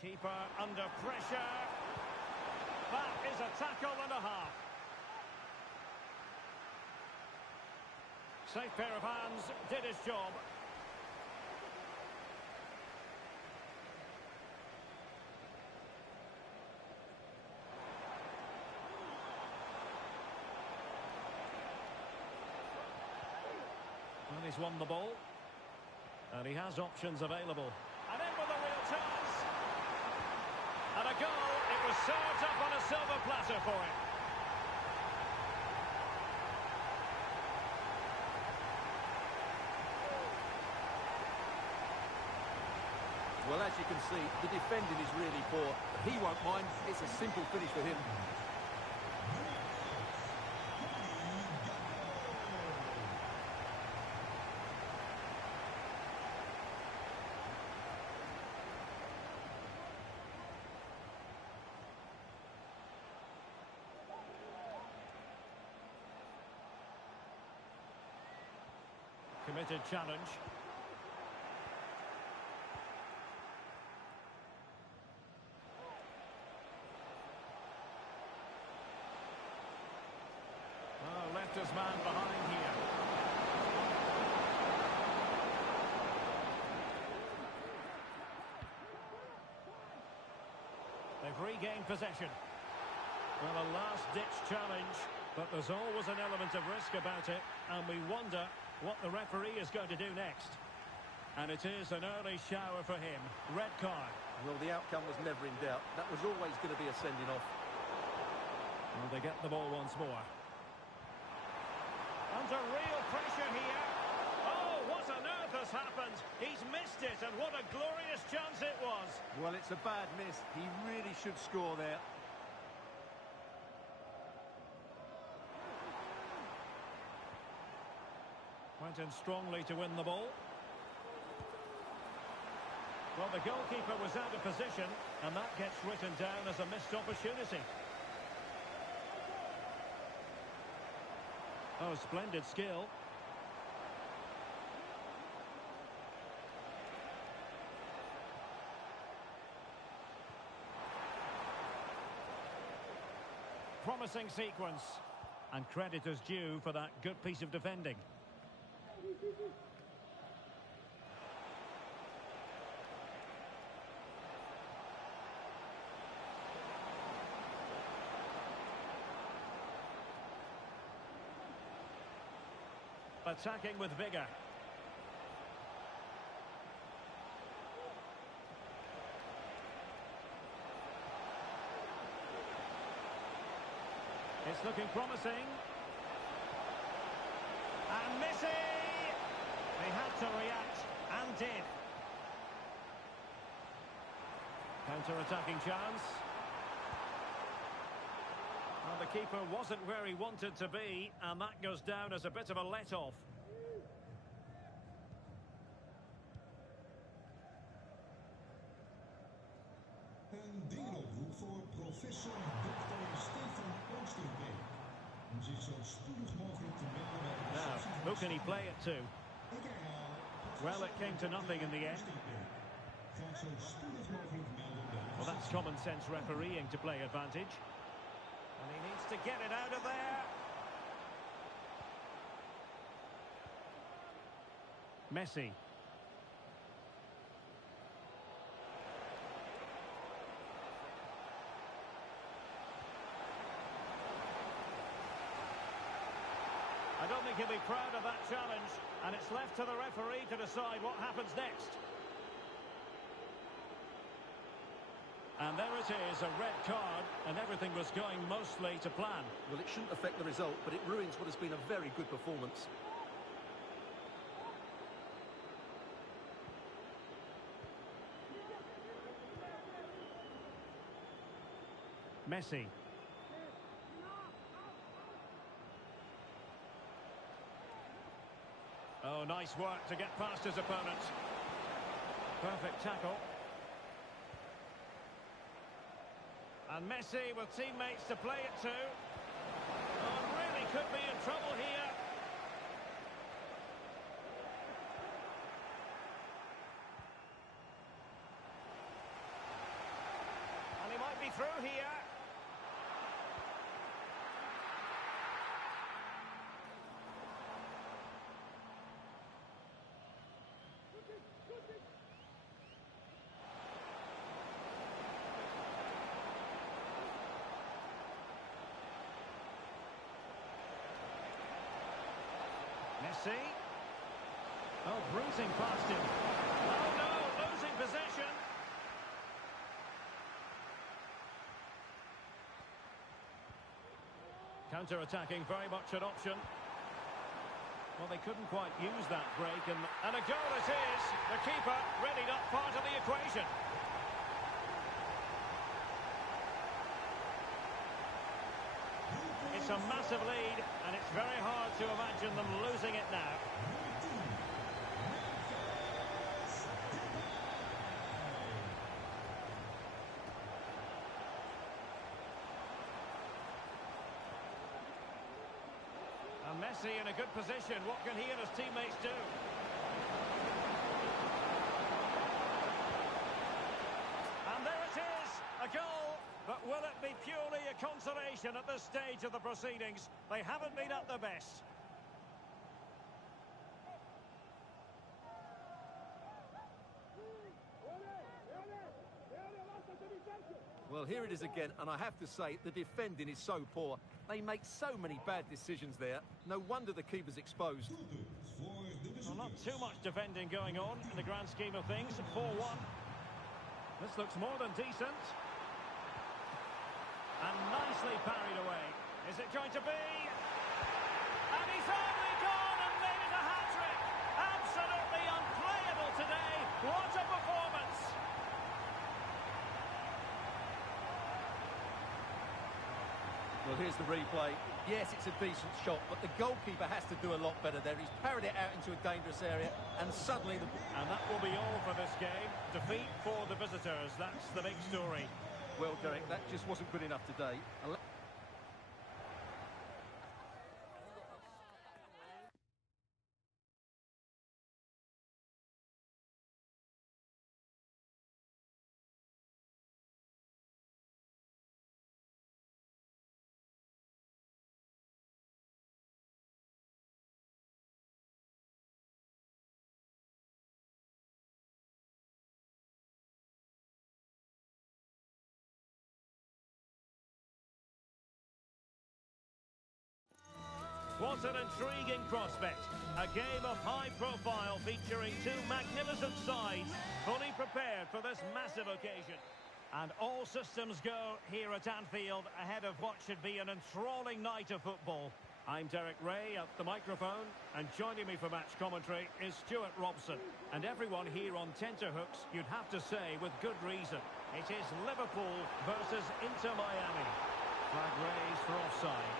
Keeper under pressure. That is a tackle and a half. Safe pair of hands, did his job. And he's won the ball. And he has options available. And in with a real chance. And a goal. It was served up on a silver platter for him. Well, as you can see, the defending is really poor. But he won't mind. It's a simple finish for him. Committed challenge. Oh, left his man behind here. They've regained possession. Well, a last-ditch challenge, but there's always an element of risk about it, and we wonder what the referee is going to do next. And it is an early shower for him. Red card. Well, the outcome was never in doubt. That was always going to be a sending off. Well, they get the ball once more. Under real pressure here. Oh, what on earth has happened? He's missed it, and what a glorious chance it was. Well, it's a bad miss. He really should score there. Went in strongly to win the ball. Well, the goalkeeper was out of position, and that gets written down as a missed opportunity. Oh, splendid skill. Promising sequence. And credit is due for that good piece of defending. Attacking with vigour. It's looking promising. And Messi! They had to react, and did. Counter-attacking chance. Well, the keeper wasn't where he wanted to be, and that goes down as a bit of a let-off. Een dingeroproep voor professor Dr. Stefan Oosterbeek. Om zich zo spoedig mogelijk te melden bij de Now, receptie who can he play it to? Ik herhaal, Well, it came to nothing in the end. gaat zo spoedig mogelijk melden bij de Well, that's common sense refereeing to play advantage. And he needs to get it out of there. Messi. I don't think he'll be proud of that challenge, and it's left to the referee to decide what happens next. And there it is, a red card, and everything was going mostly to plan. Well, it shouldn't affect the result, but it ruins what has been a very good performance. Messi. Oh, nice work to get past his opponent. Perfect tackle. And Messi with teammates to play it to. Oh, really could be in trouble here. And he might be through here. Messi. Oh, bruising past him. Oh no, losing possession. Counter-attacking, very much an option. Well, they couldn't quite use that break, and a goal it is. The keeper really not part of the equation. It's a massive lead, and it's very hard to imagine them losing it now. And Messi in a good position. What can he and his teammates do? And there it is, a goal. But will it be purely a consolation at this stage of the proceedings? They haven't been at their best. Well, here it is again, and I have to say, the defending is so poor. They make so many bad decisions there. No wonder the keeper's exposed. doelpunt voor de Well, not too much defending going on in the grand scheme of things. 4-1. This looks more than decent. And nicely parried away. Is it going to be? And he's only gone and made it a hat-trick. Absolutely unplayable today. What a performance. Well, here's the replay. Yes, it's a decent shot, but the goalkeeper has to do a lot better there. He's parried it out into a dangerous area, and suddenly the... And that will be all for this game. Defeat for the visitors. That's the big story. Well, Derek, that just wasn't good enough today. What an intriguing prospect. A game of high profile featuring two magnificent sides, fully prepared for this massive occasion. And all systems go here at Anfield ahead of what should be an enthralling night of football. I'm Derek Ray at the microphone, and joining me for match commentary is Stuart Robson. And everyone here on tenterhooks, you'd have to say with good reason. It is Liverpool versus Inter Miami. Flag raised for offside.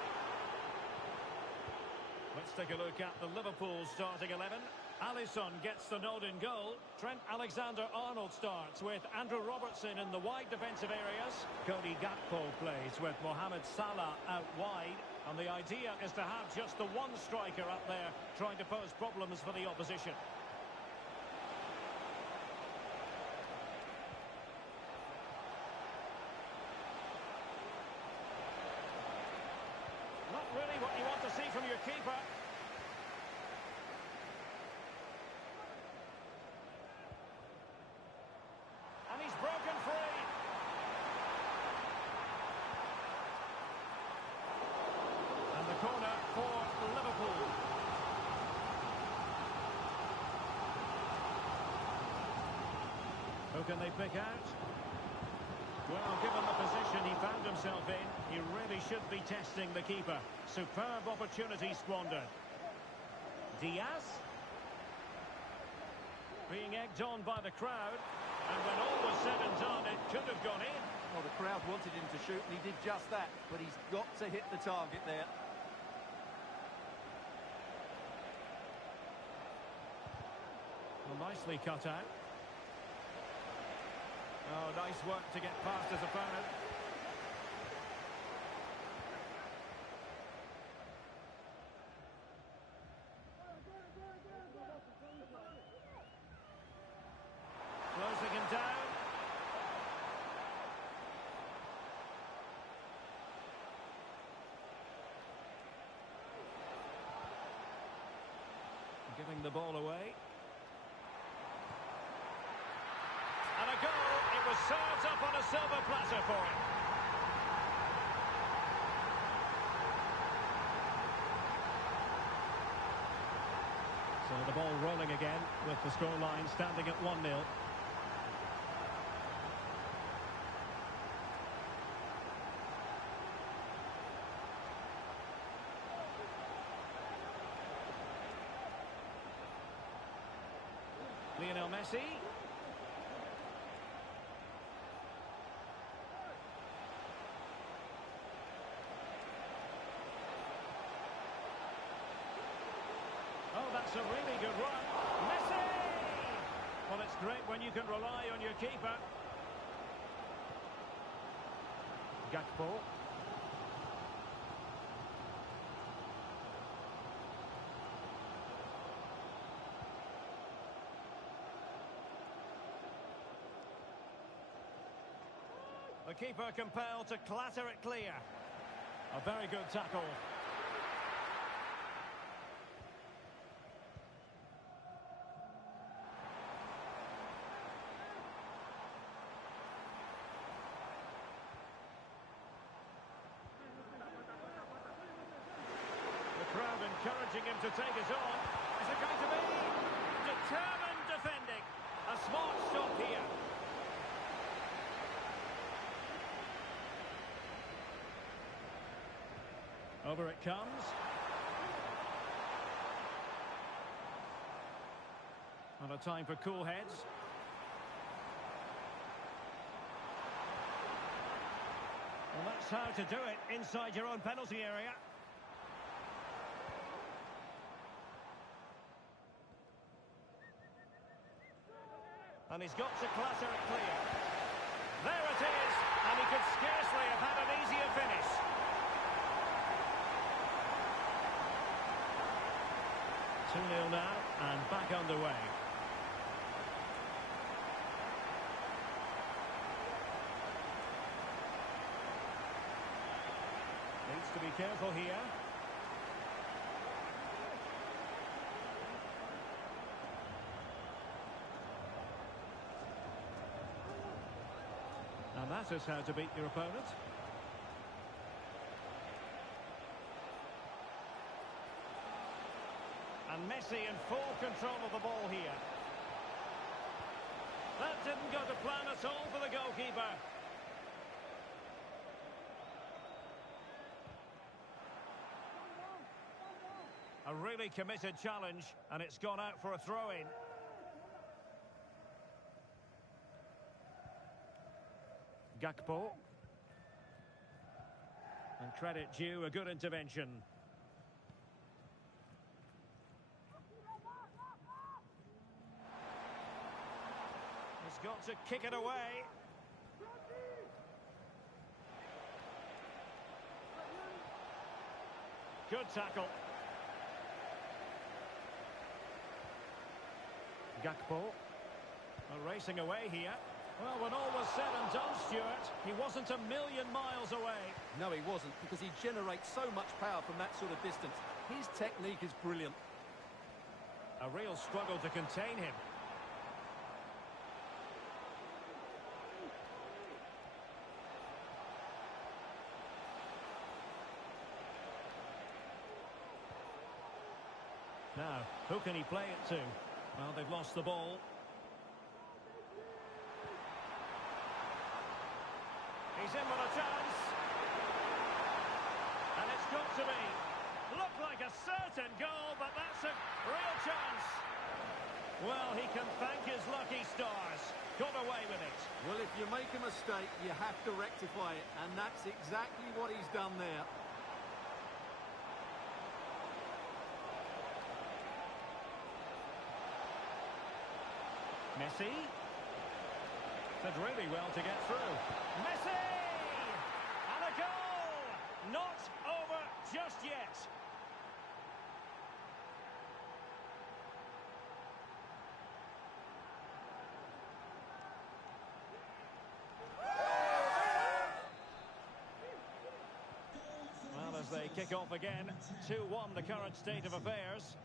Let's take a look at the Liverpool starting 11. Alisson gets the nod in goal. Trent Alexander-Arnold starts with Andrew Robertson in the wide defensive areas. Cody Gakpo plays with Mohamed Salah out wide. And the idea is to have just the one striker up there trying to pose problems for the opposition. Not really what you want to see from your keeper. And he's broken free. And the corner for Liverpool. Who can they pick out? Well, given the position he found himself in, he really should be testing the keeper. Superb opportunity squandered. Diaz. Being egged on by the crowd. And when all was said and done, it could have gone in. Well, the crowd wanted him to shoot, and he did just that. But he's got to hit the target there. Well, nicely cut out. Oh, nice work to get past his opponent. Closing him down. Giving the ball away. And a goal. It was served up on a silver platter for him. So the ball rolling again with the scoreline standing at 1-0. Lionel Messi. Oh, that's a really good run. Messi! Well, it's great when you can rely on your keeper. Gakpo. The keeper compelled to clatter it clear. A very good tackle. The crowd encouraging him to take it on. Is it going to be? Determined defending. A smart stop here. Over it comes. And a time for cool heads. Well, that's how to do it inside your own penalty area. And he's got to clatter it clear. There it is, and he could scarcely have had an easier finish. Two 0 now, and back underway. Needs to be careful here. And that is how to beat your opponent. And Messi in full control of the ball here. That didn't go to plan at all for the goalkeeper. A really committed challenge, and it's gone out for a throw-in. Gakpo. And credit due, a good intervention. He's got to kick it away. Good tackle. Gakpo. Racing away here. Well, when all was said and done, Stuart, he wasn't a million miles away. No, he wasn't, because he generates so much power from that sort of distance. His technique is brilliant. A real struggle to contain him. Now, who can he play it to? Well, they've lost the ball. He's in with a chance. And it's got to be. Looked like a certain goal, but that's a real chance. Well, he can thank his lucky stars. Got away with it. Well, if you make a mistake, you have to rectify it. And that's exactly what he's done there. Messi. Did really well to get through. Messi! And a goal! Not over just yet. Well, as they kick off again, 2-1 the current state of affairs.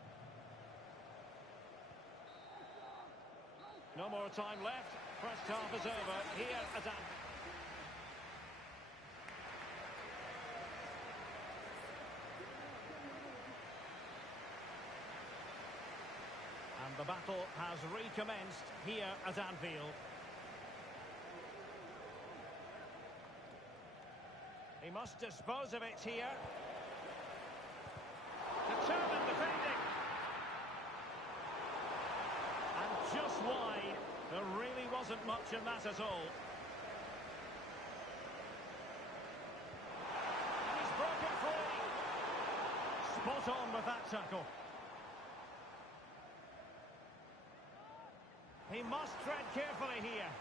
No more time left. First half is over. Here at Anfield. And the battle has recommenced here at Anfield. He must dispose of it here. Determined defending. And just wide. There really wasn't much in that at all. And he's broken free. Spot on with that tackle. He must tread carefully here.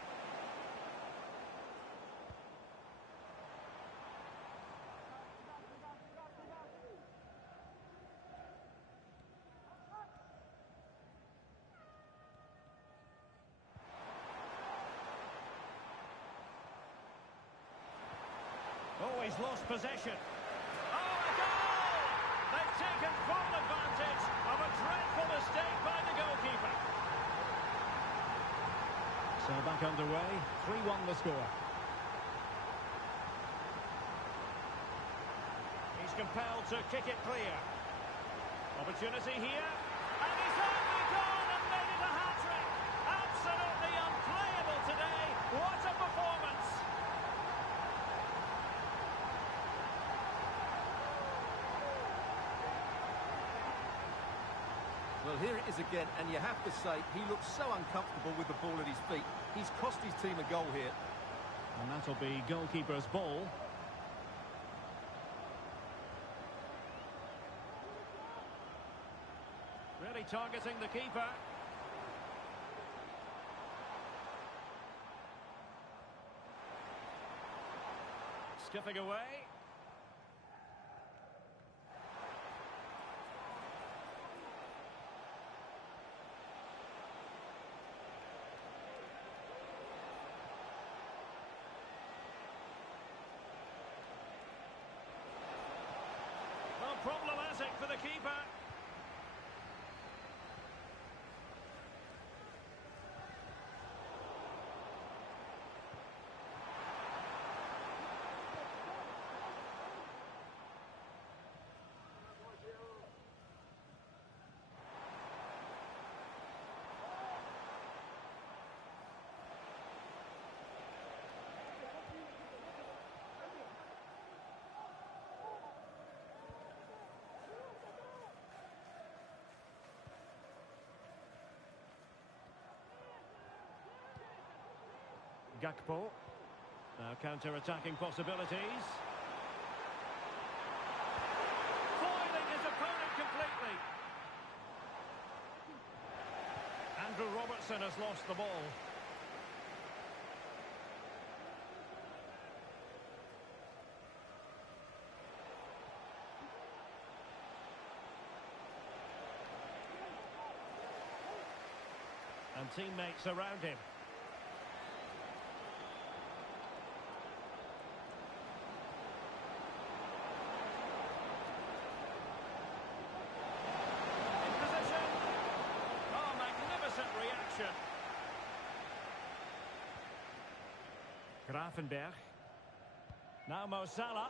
Oh, he's lost possession. Oh, a goal! They've taken full advantage of a dreadful mistake by the goalkeeper. So back underway, 3-1 the score. He's compelled to kick it clear. Opportunity here, and he's only gone and made it a here it is again, and you have to say, he looks so uncomfortable with the ball at his feet. He's cost his team a goal here. And that'll be goalkeeper's ball. Really targeting the keeper. Skipping away. Well, problematic for the keeper. Gakpo. Now counter-attacking possibilities. Foiling his opponent completely. Andrew Robertson has lost the ball. And teammates around him. Grafenberg. Now Mo Salah.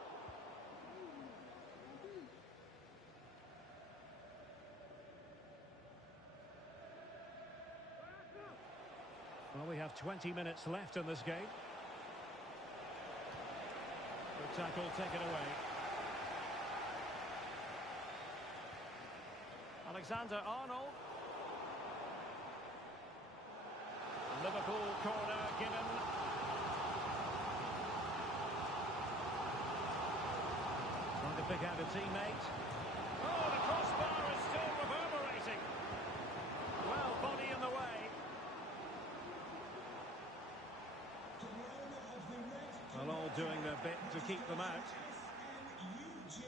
Well, we have 20 minutes left in this game. The tackle taken away. Alexander-Arnold. Liverpool corner given. Trying to pick out a teammate. Oh, the crossbar is still reverberating. Well, body in the way. Well, all doing their bit to keep them out. He's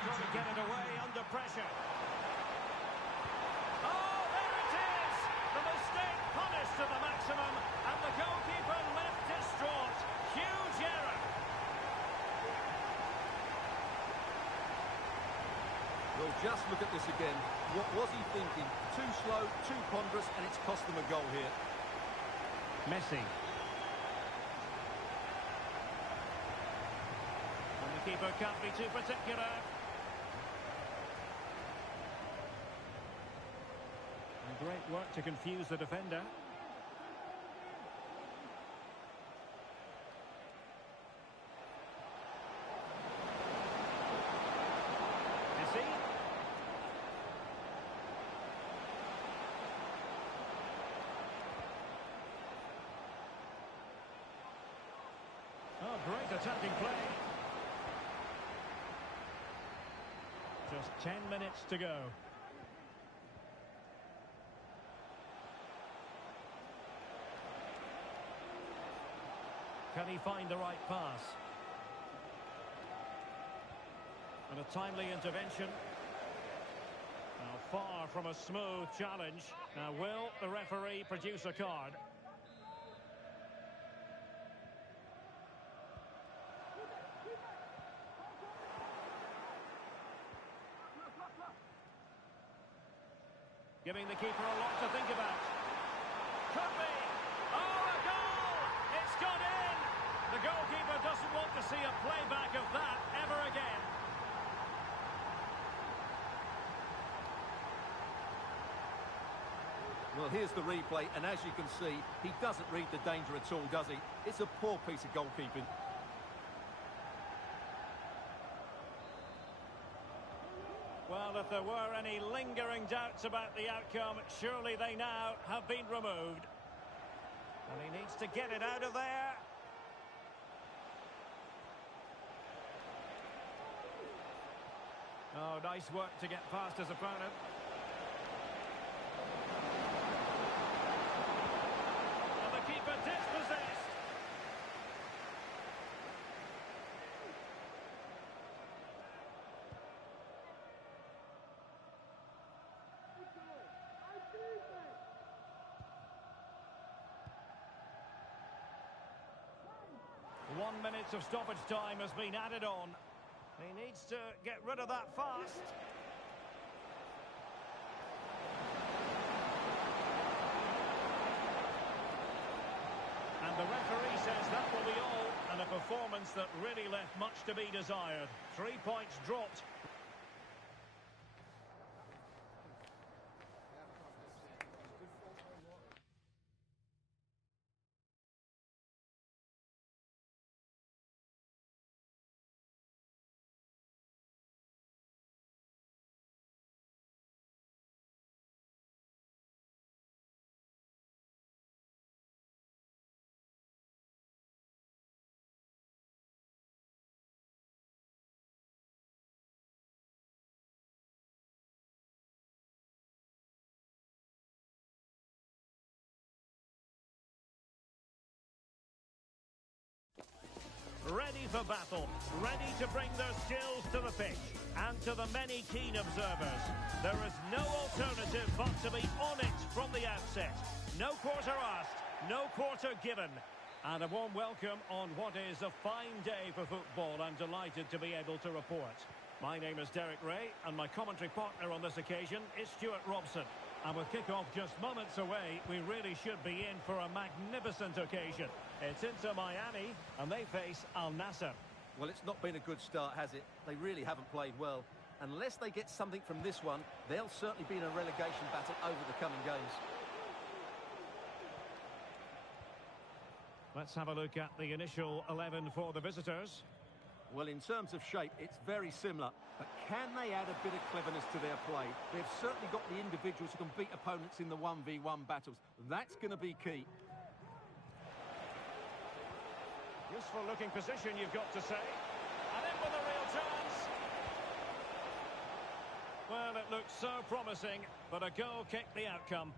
trying to get it away under pressure. Oh, there it is! The mistake punished to the maximum, and the goalkeeper left distraught. Huge error. Well, just look at this again. What was he thinking? Too slow, too ponderous, and it's cost them a goal here. Messi. And the keeper can't be too particular. And great work to confuse the defender. Messi. Oh, great attacking play. Just 10 minutes to go. Can he find the right pass? And a timely intervention. Now, far from a smooth challenge. Now, will the referee produce a card? Giving the keeper a lot to think about. Could be. Oh, a goal! It's gone in! The goalkeeper doesn't want to see a playback of that ever again. Well, here's the replay, and as you can see, he doesn't read the danger at all, does he? It's a poor piece of goalkeeping. Well, Well, if there were any lingering doubts about the outcome, surely they now have been removed. And he needs to get it out of there. Oh, nice work to get past his opponent. And the keeper dispossessed. One minute of stoppage time has been added on. He needs to get rid of that fast. And the referee says that will be all, and a performance that really left much to be desired. 3 points dropped. Ready for battle, ready to bring their skills to the pitch. And to the many keen observers, there is no alternative but to be on it from the outset. No quarter asked, no quarter given. And a warm welcome on what is a fine day for football. I'm delighted to be able to report. My name is Derek Ray, and my commentary partner on this occasion is Stuart Robson. And with kick-off just moments away, we really should be in for a magnificent occasion. It's Inter Miami, and they face Al Nassr. Well, it's not been a good start, has it? They really haven't played well. Unless they get something from this one, they'll certainly be in a relegation battle over the coming games. Let's have a look at the initial 11 for the visitors. Well, in terms of shape, it's very similar. But can they add a bit of cleverness to their play? They've certainly got the individuals who can beat opponents in the 1v1 battles. That's going to be key. Useful looking position, you've got to say. And in with a real chance. Well, it looked so promising, but a goal kicked the outcome.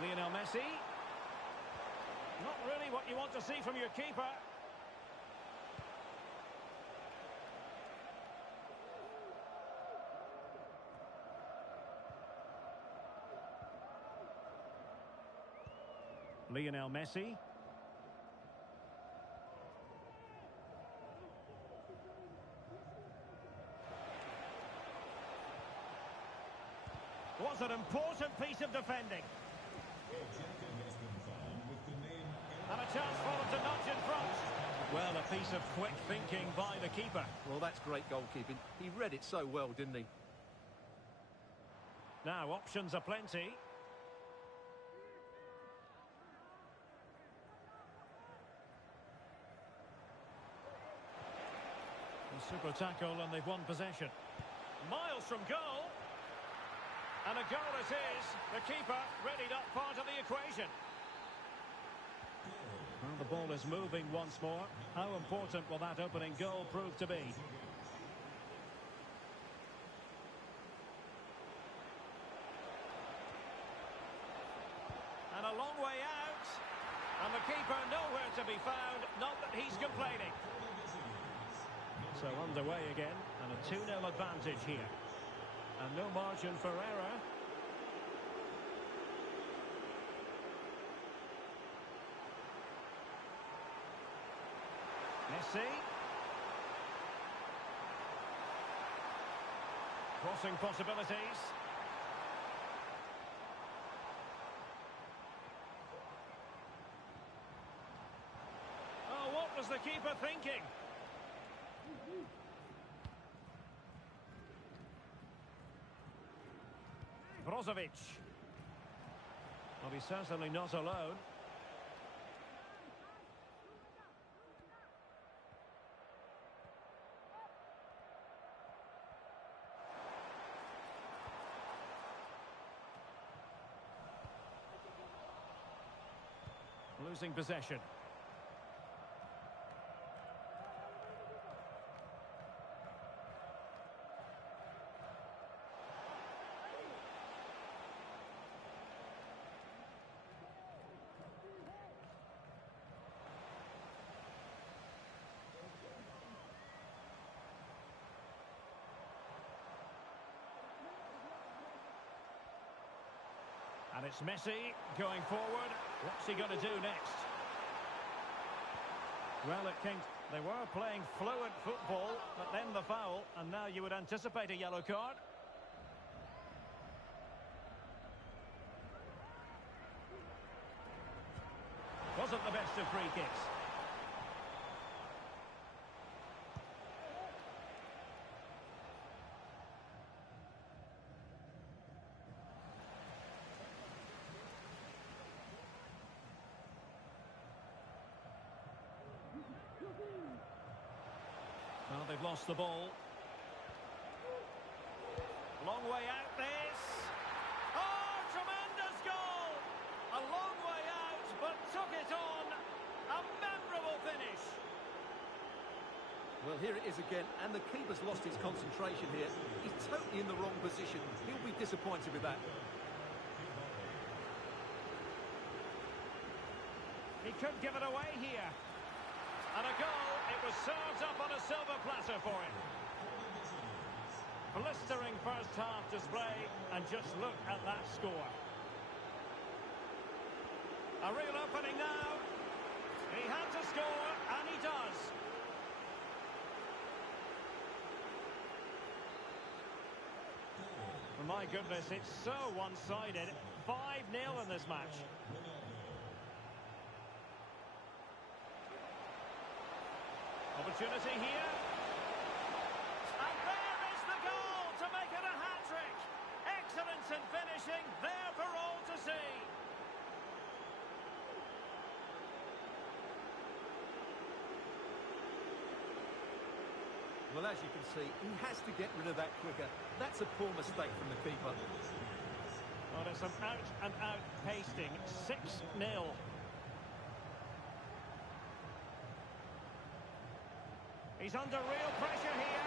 Lionel Messi. Not really what you want to see from your keeper. Lionel Messi. Was an important piece of defending. And a chance for them to nudge in front. Well, a piece of quick thinking by the keeper. Well, that's great goalkeeping. He read it so well, didn't he? Now, options are plenty. A super tackle, and they've won possession. Miles from goal. And a goal it is. The keeper readied up part of the equation. Well, the ball is moving once more. How important will that opening goal prove to be? And a long way out. And the keeper nowhere to be found. Not that he's complaining. So underway again. And a 2-0 advantage here. And no margin for error. Messi. Crossing possibilities. was the keeper thinking? Brozovic. Well, he's certainly not alone. Losing possession. And it's Messi going forward. What's he going to do next? Well, it came. They were playing fluent football, but then the foul, and now you would anticipate a yellow card. Wasn't the best of free kicks. Well, they've lost the ball. Long way out this. Oh, tremendous goal! A long way out, but took it on. A memorable finish. Well, here it is again, and the keeper's lost his concentration here. He's totally in the wrong position. He'll be disappointed with that. He could give it away here. And a goal, it was served up on a silver platter for him. Blistering first half display, and just look at that score. A real opening now. He had to score, and he does. My goodness, it's so one-sided. 5-0 in this match. Opportunity here. And there is the goal to make it a hat-trick. Excellence in finishing, there for all to see. Well, as you can see, he has to get rid of that quicker. That's a poor mistake from the keeper. Well, it's some out-and-out pasting. 6-0. He's under real pressure here.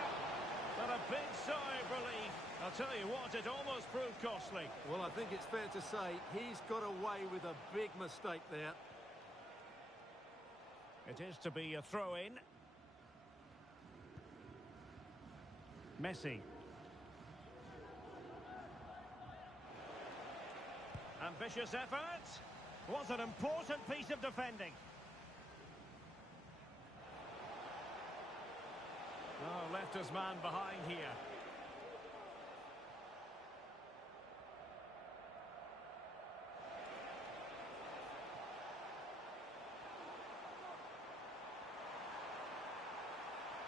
But a big sigh of relief. I'll tell you what, it almost proved costly. Well, I think it's fair to say he's got away with a big mistake there. It is to be a throw-in. Messi. Ambitious effort. Was an important piece of defending. Oh, left his man behind here.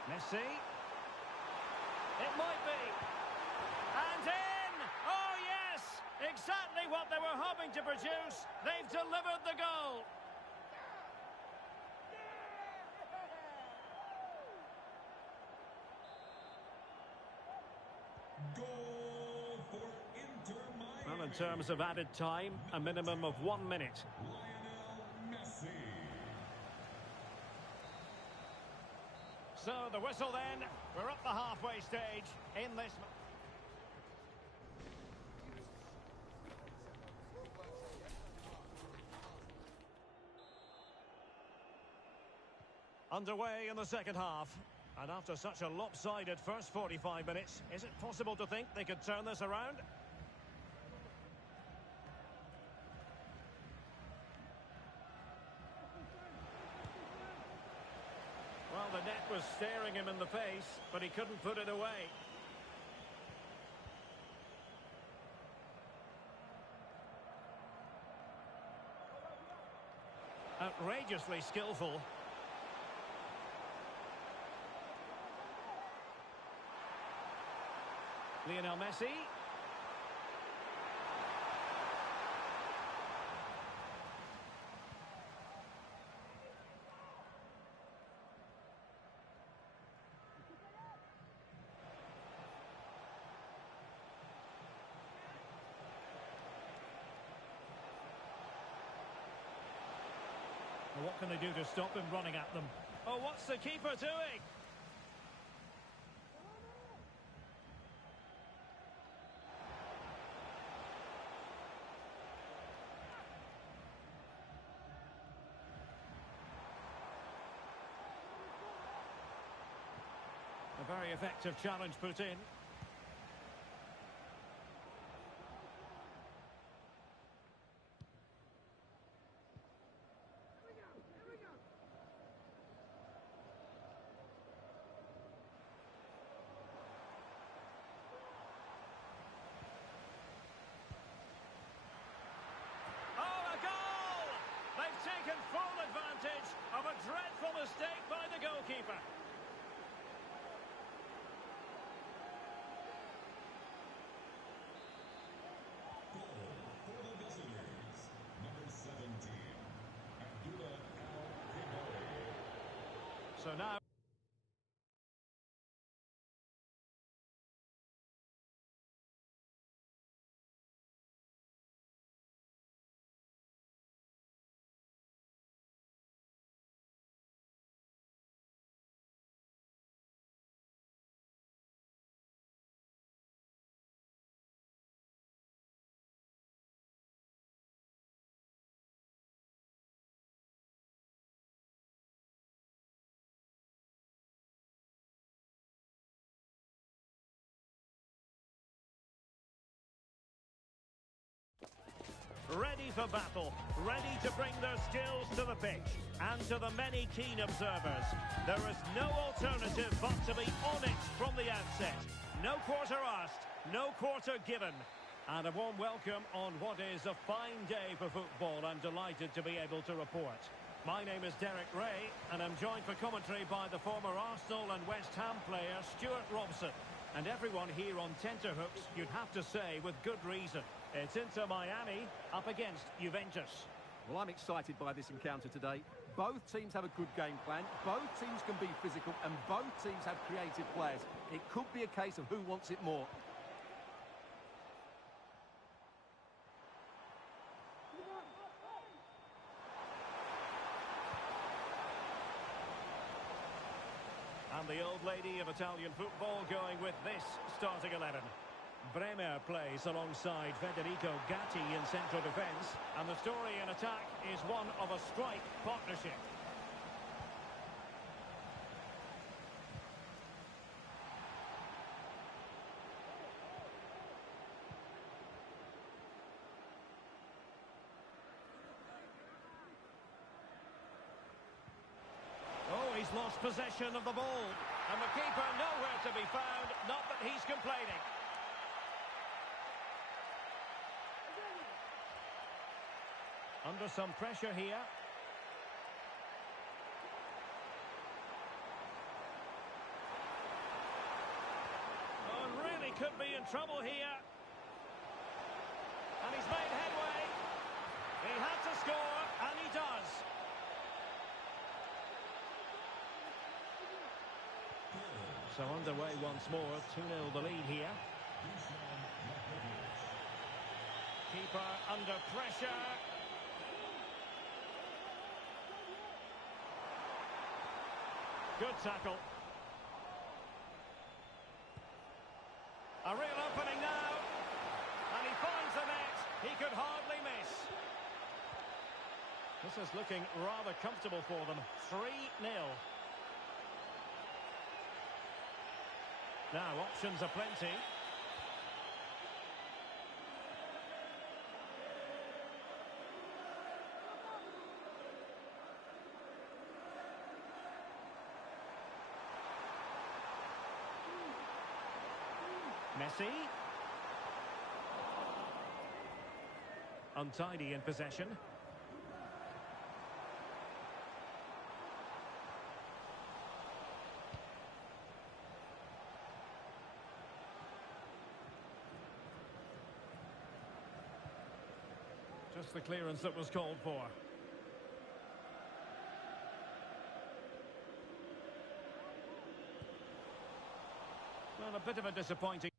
Messi. It might be. And in! Oh, yes! Exactly what they were hoping to produce. They've delivered the goal. Goal for Inter Miami. Well, in terms of added time, a minimum of 1 minute. Lionel Messi. So the whistle then. We're up the halfway stage in this. Underway in the second half. And after such a lopsided first 45 minutes, is it possible to think they could turn this around? Well, the net was staring him in the face, but he couldn't put it away. Outrageously skillful. Lionel Messi. Well, what can they do to stop him running at them? Oh, what's the keeper doing? A very effective challenge put in. Taken full advantage of a dreadful mistake by the goalkeeper. Goal for the visitors, number 17, Abdullah Al-Kibari. So now... ready for battle, ready to bring their skills to the pitch. And to the many keen observers, there is no alternative but to be on it from the outset. No quarter asked, no quarter given. And a warm welcome on what is a fine day for football. I'm delighted to be able to report. My name is Derek Ray, and I'm joined for commentary by the former Arsenal and West Ham player Stuart Robson. And everyone here on tenterhooks, you'd have to say, with good reason. It's Inter Miami up against Juventus. Well, I'm excited by this encounter today. Both teams have a good game plan, both teams can be physical, and both teams have creative players. It could be a case of who wants it more. And the old lady of Italian football going with this starting 11. Bremer plays alongside Federico Gatti in central defence. And the story in attack is one of a strike partnership. Oh, he's lost possession of the ball. And the keeper nowhere to be found, not that he's complaining. Under some pressure here. Oh, and really could be in trouble here. And he's made headway. He had to score, and he does. So underway once more, 2-0 the lead here. Keeper under pressure. Good tackle. A real opening now. And he finds the net. He could hardly miss. This is looking rather comfortable for them. 3-0. Now, options are plenty. Messi. Untidy in possession. Just the clearance that was called for. Well, a bit of a disappointing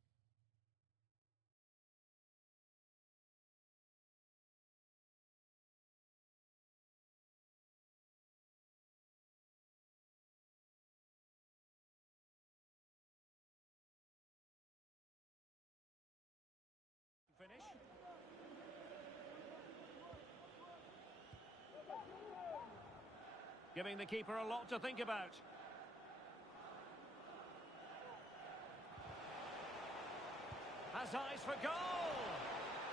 finish. Giving the keeper a lot to think about. Has eyes for goal.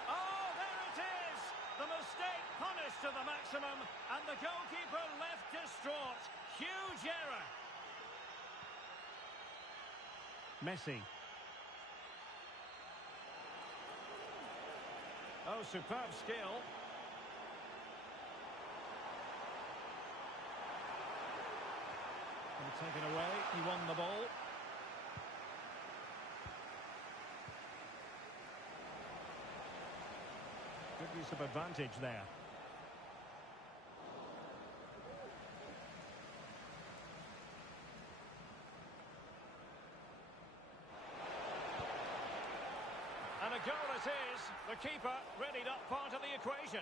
Oh, there it is! The mistake punished to the maximum, and the goalkeeper left distraught. Huge error. Messi. Oh, superb skill. And taken away, he won the ball. Good use of advantage there. And a goal it is. The keeper readied up part of the equation.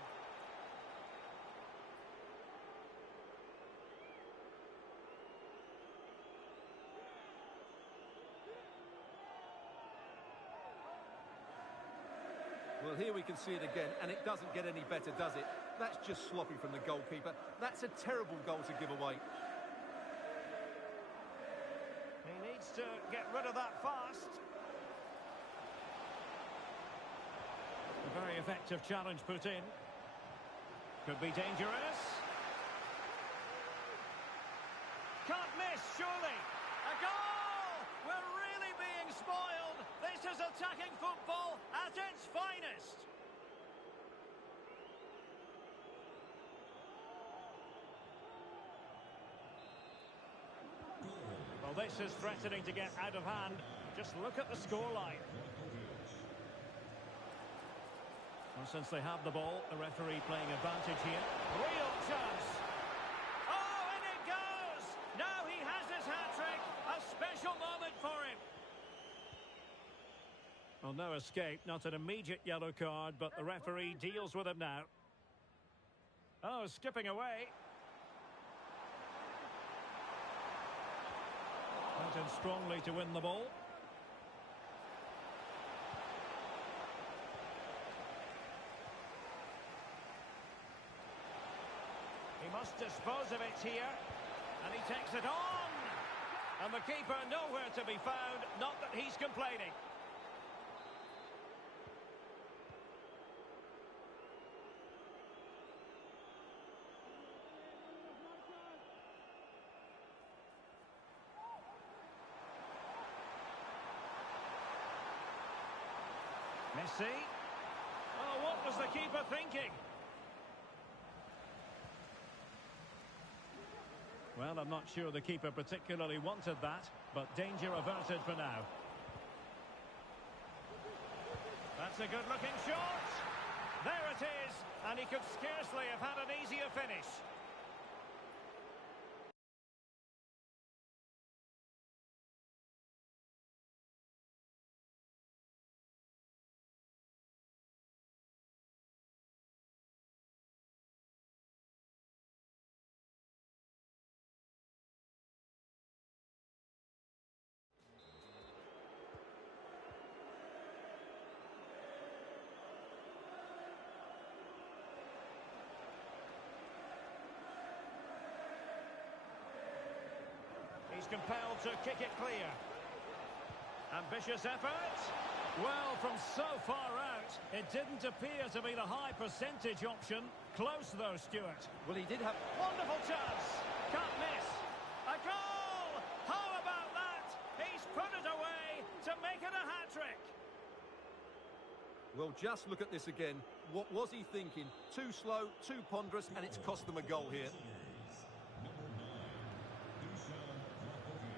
Well, here we can see it again, and it doesn't get any better, does it? That's just sloppy from the goalkeeper. That's a terrible goal to give away. He needs to get rid of that fast. A very effective challenge put in. Could be dangerous. Can't miss, surely. A goal! We're really being spoiled. This is attacking football at its finest. Well, this is threatening to get out of hand. Just look at the scoreline. Well, since they have the ball, the referee playing advantage here. Real chance. Oh, and it goes! Now he has his hat-trick. A special moment for him. Well, no escape. Not an immediate yellow card, but the referee deals with him now. Oh, skipping away. Went in strongly to win the ball. He must dispose of it here. And he takes it on. And the keeper nowhere to be found. Not that he's complaining. Messi. Oh, what was the keeper thinking? Well, I'm not sure the keeper particularly wanted that, but danger averted for now. That's a good-looking shot. There it is, and he could scarcely have had an easier finish. He's compelled to kick it clear. Ambitious effort. Well, from so far out, it didn't appear to be the high percentage option. Close though, Stuart. Well, he did have... Wonderful chance. Can't miss. A goal! How about that? He's put it away to make it a hat-trick. Well, just look at this again. What was he thinking? Too slow, too ponderous, and it's cost them a goal here.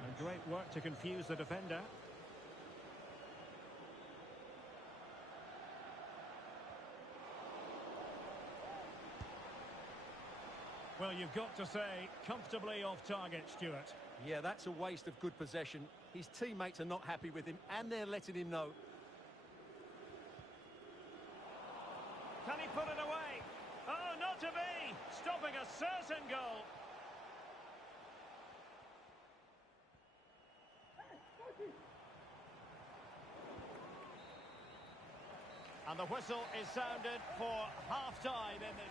And great work to confuse the defender. Well, you've got to say, comfortably off target, Stuart. Yeah, that's a waste of good possession. His teammates are not happy with him, and they're letting him know. Can he put it away? Oh, not to be! Stopping a certain goal. And the whistle is sounded for half-time in the...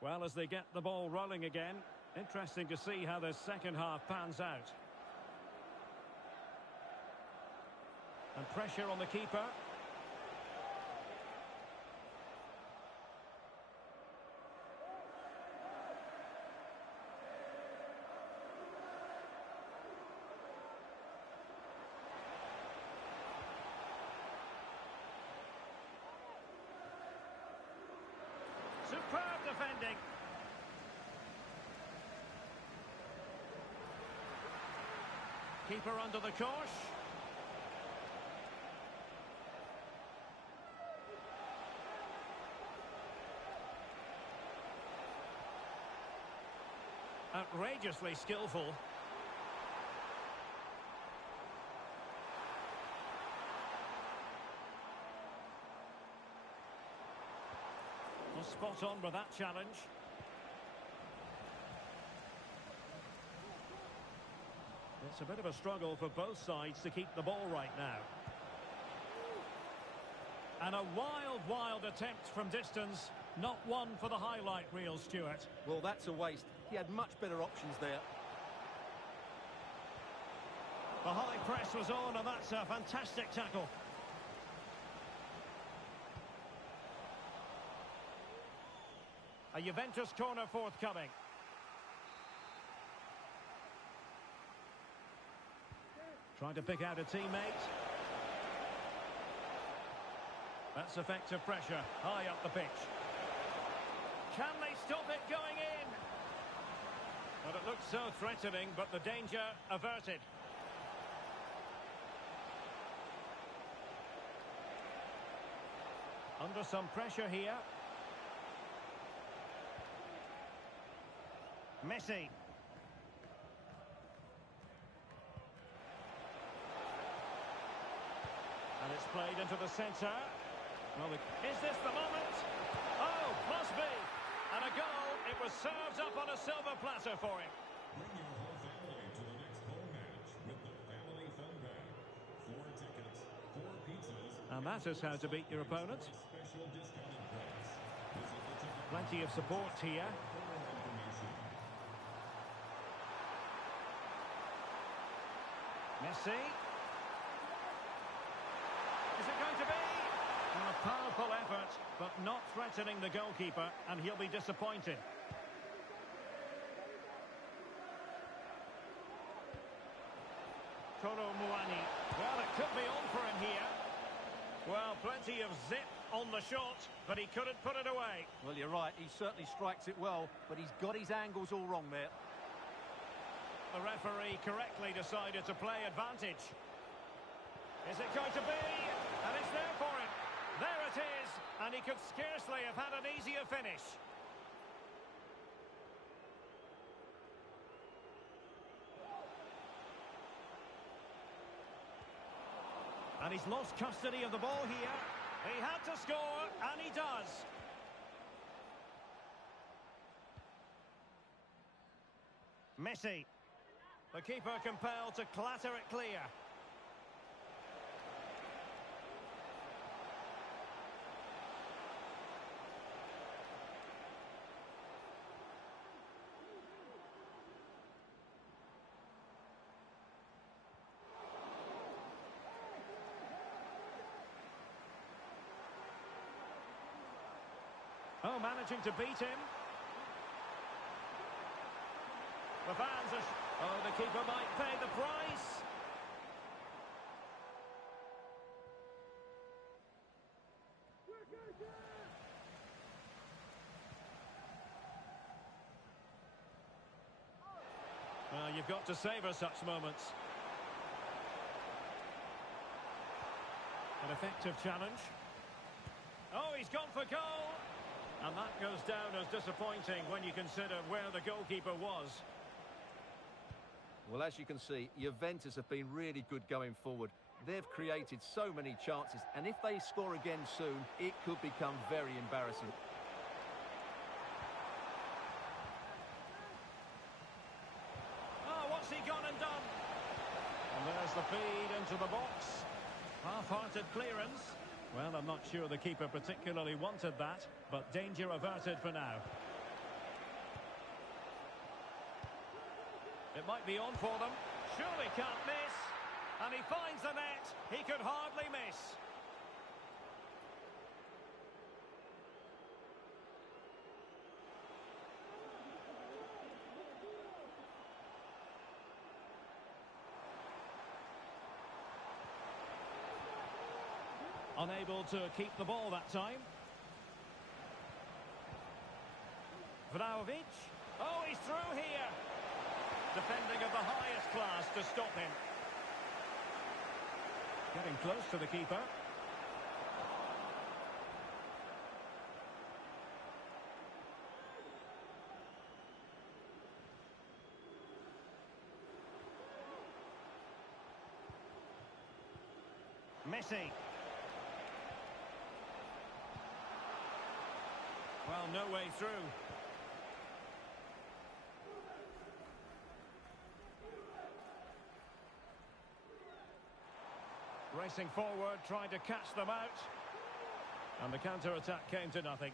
Well, as they get the ball rolling again, interesting to see how the second half pans out. And pressure on the keeper. Superb defending. Keeper under the cosh. Outrageously skillful. Well, spot on with that challenge. It's a bit of a struggle for both sides to keep the ball right now. And a wild attempt from distance. Not one for the highlight reel, Stuart. Well, that's a waste. He had much better options there. The high press was on, and that's a fantastic tackle. A Juventus corner forthcoming. Trying to pick out a teammate. That's effective pressure, high up the pitch. Can they stop it going in? Well, it looked so threatening, but the danger averted. Under some pressure here. Messi. And it's played into the centre. Well, is this the moment? Oh, must be. And a goal. It was served up on a silver platter for him. Bring your whole family to the next home match with the Family Fun Bag. 4 tickets, 4 pizzas. And that is how to beat your opponent. Special discounted price. Visit the ticket. Plenty of support here. For more information. Messi. Is it going to be? Well, a powerful effort, but not threatening the goalkeeper, and he'll be disappointed. Kolo Muani. Well, it could be on for him here. Well, plenty of zip on the shot, but he couldn't put it away. Well, you're right. He certainly strikes it well, but he's got his angles all wrong there. The referee correctly decided to play advantage. Is it going to be? And it's there for him. There it is. And he could scarcely have had an easier finish. And he's lost custody of the ball here. He had to score, and he does. Messi. The keeper compelled to clatter it clear. Oh, managing to beat him. The fans are... Oh, the keeper might pay the price. you've got to savour such moments. An effective challenge. Oh, he's gone for goal! And that goes down as disappointing when you consider where the goalkeeper was. Well, as you can see, Juventus have been really good going forward. They've created so many chances, and if they score again soon, it could become very embarrassing. Oh, what's he gone and done? And there's the feed into the box. Half-hearted clearance. Well, I'm not sure the keeper particularly wanted that, but danger averted for now. It might be on for them. Surely can't miss. And he finds the net. He could hardly miss. Unable to keep the ball that time. Vlahovic. Oh, he's through here. Defending of the highest class to stop him. Getting close to the keeper. Messi. Well, no way through. Racing forward, trying to catch them out. And the counter-attack came to nothing.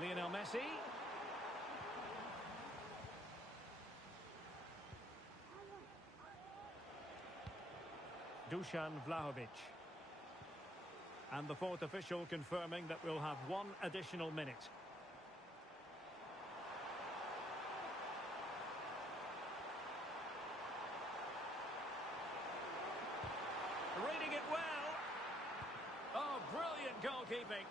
Lionel Messi. Dusan Vlahovic. And the fourth official confirming that we'll have one additional minute. Reading it well. Oh, brilliant goalkeeping.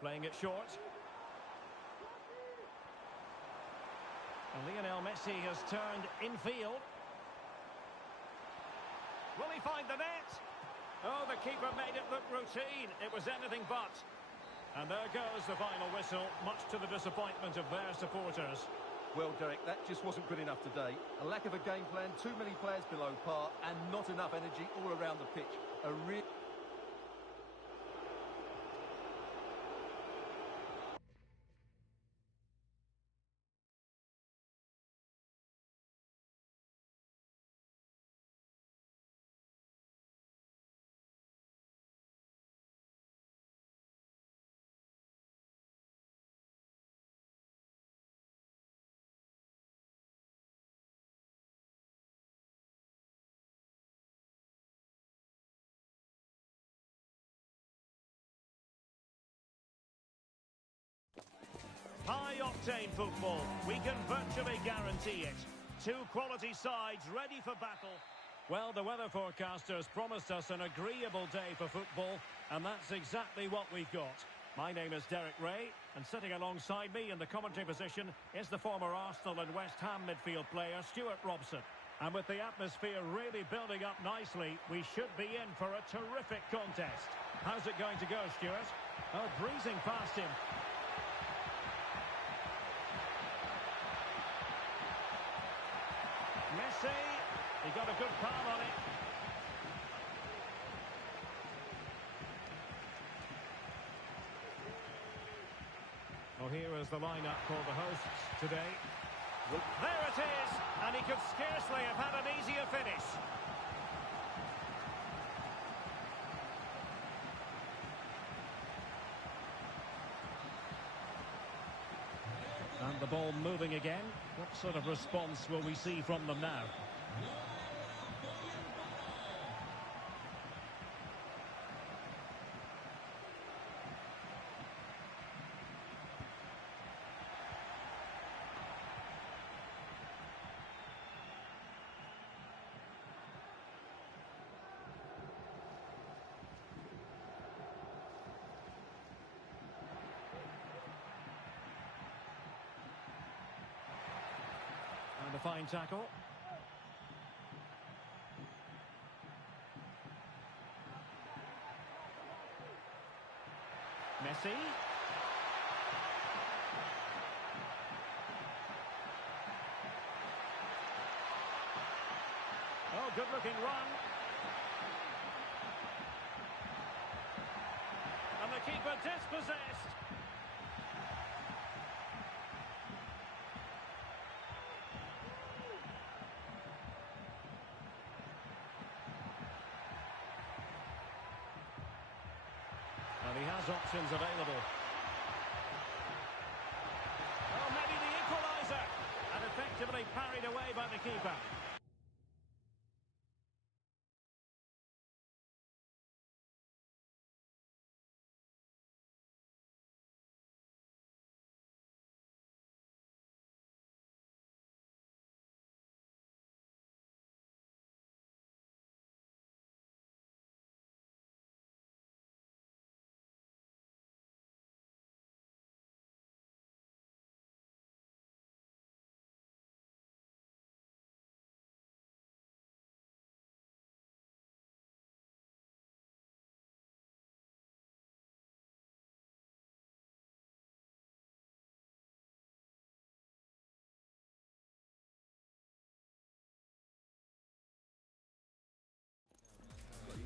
Playing it short. And Lionel Messi has turned infield. Will he find the net? Oh, the keeper made it look routine. It was anything but. And there goes the final whistle, much to the disappointment of their supporters. Well, Derek, that just wasn't good enough today. A lack of a game plan, too many players below par, and not enough energy all around the pitch. A real... High-octane football, we can virtually guarantee it. Two quality sides ready for battle. Well, the weather forecasters promised us an agreeable day for football, and that's exactly what we've got. My name is Derek Ray, and sitting alongside me in the commentary position is the former Arsenal and West Ham midfield player, Stuart Robson. And with the atmosphere really building up nicely, we should be in for a terrific contest. How's it going to go, Stuart? Oh, breezing past him. Messi, he got a good palm on it. Well, here is the lineup for the hosts today. There it is, and he could scarcely have had an easier finish. And the ball moving again. What sort of response will we see from them now? fine tackle. Messi. Oh, good-looking run. And the keeper dispossessed. And he has options available. Oh, maybe the equaliser. And effectively parried away by the keeper.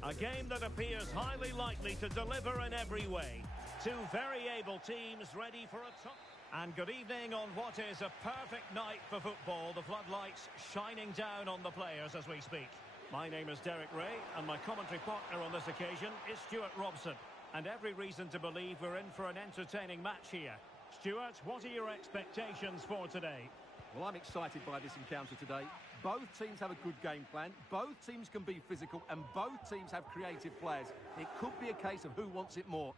A game that appears highly likely to deliver in every way. Two very able teams ready for a top... And good evening on what is a perfect night for football. The floodlights shining down on the players as we speak. My name is Derek Ray, and my commentary partner on this occasion is Stuart Robson. And every reason to believe we're in for an entertaining match here. Stuart, what are your expectations for today? Well, I'm excited by this encounter today. Both teams have a good game plan, both teams can be physical, and both teams have creative players. It could be a case of who wants it more.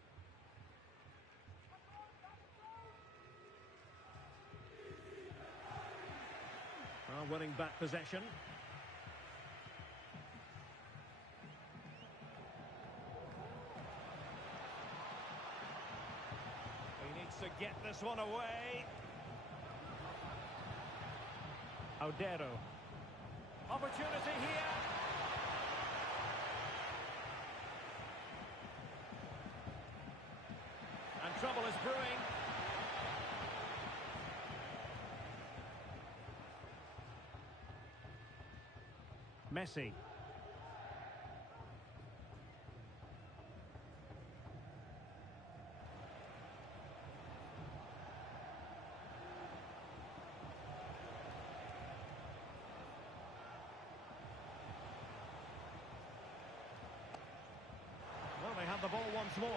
Winning back possession. He needs to get this one away. Odero. Opportunity here. And trouble is brewing. Messi. Well, they have the ball once more.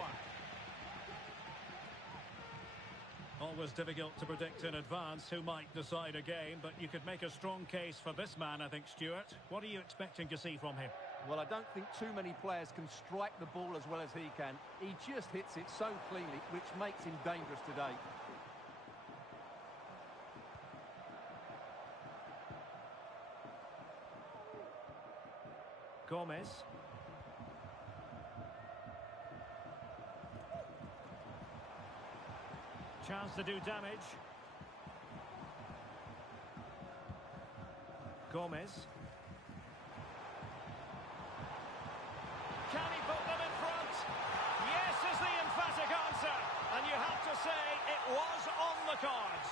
Always difficult to predict in advance who might decide a game, but you could make a strong case for this man, I think, Stuart. What are you expecting to see from him? Well, I don't think too many players can strike the ball as well as he can. He just hits it so cleanly, which makes him dangerous today. Gomez. Chance to do damage. Gomez. Can he put them in front? Yes is the emphatic answer. And you have to say it was on the cards.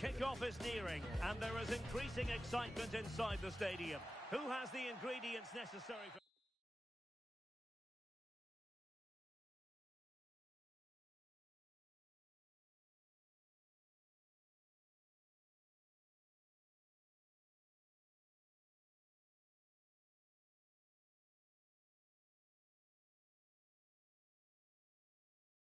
Kick-off is nearing, and there is increasing excitement inside the stadium. Who has the ingredients necessary for...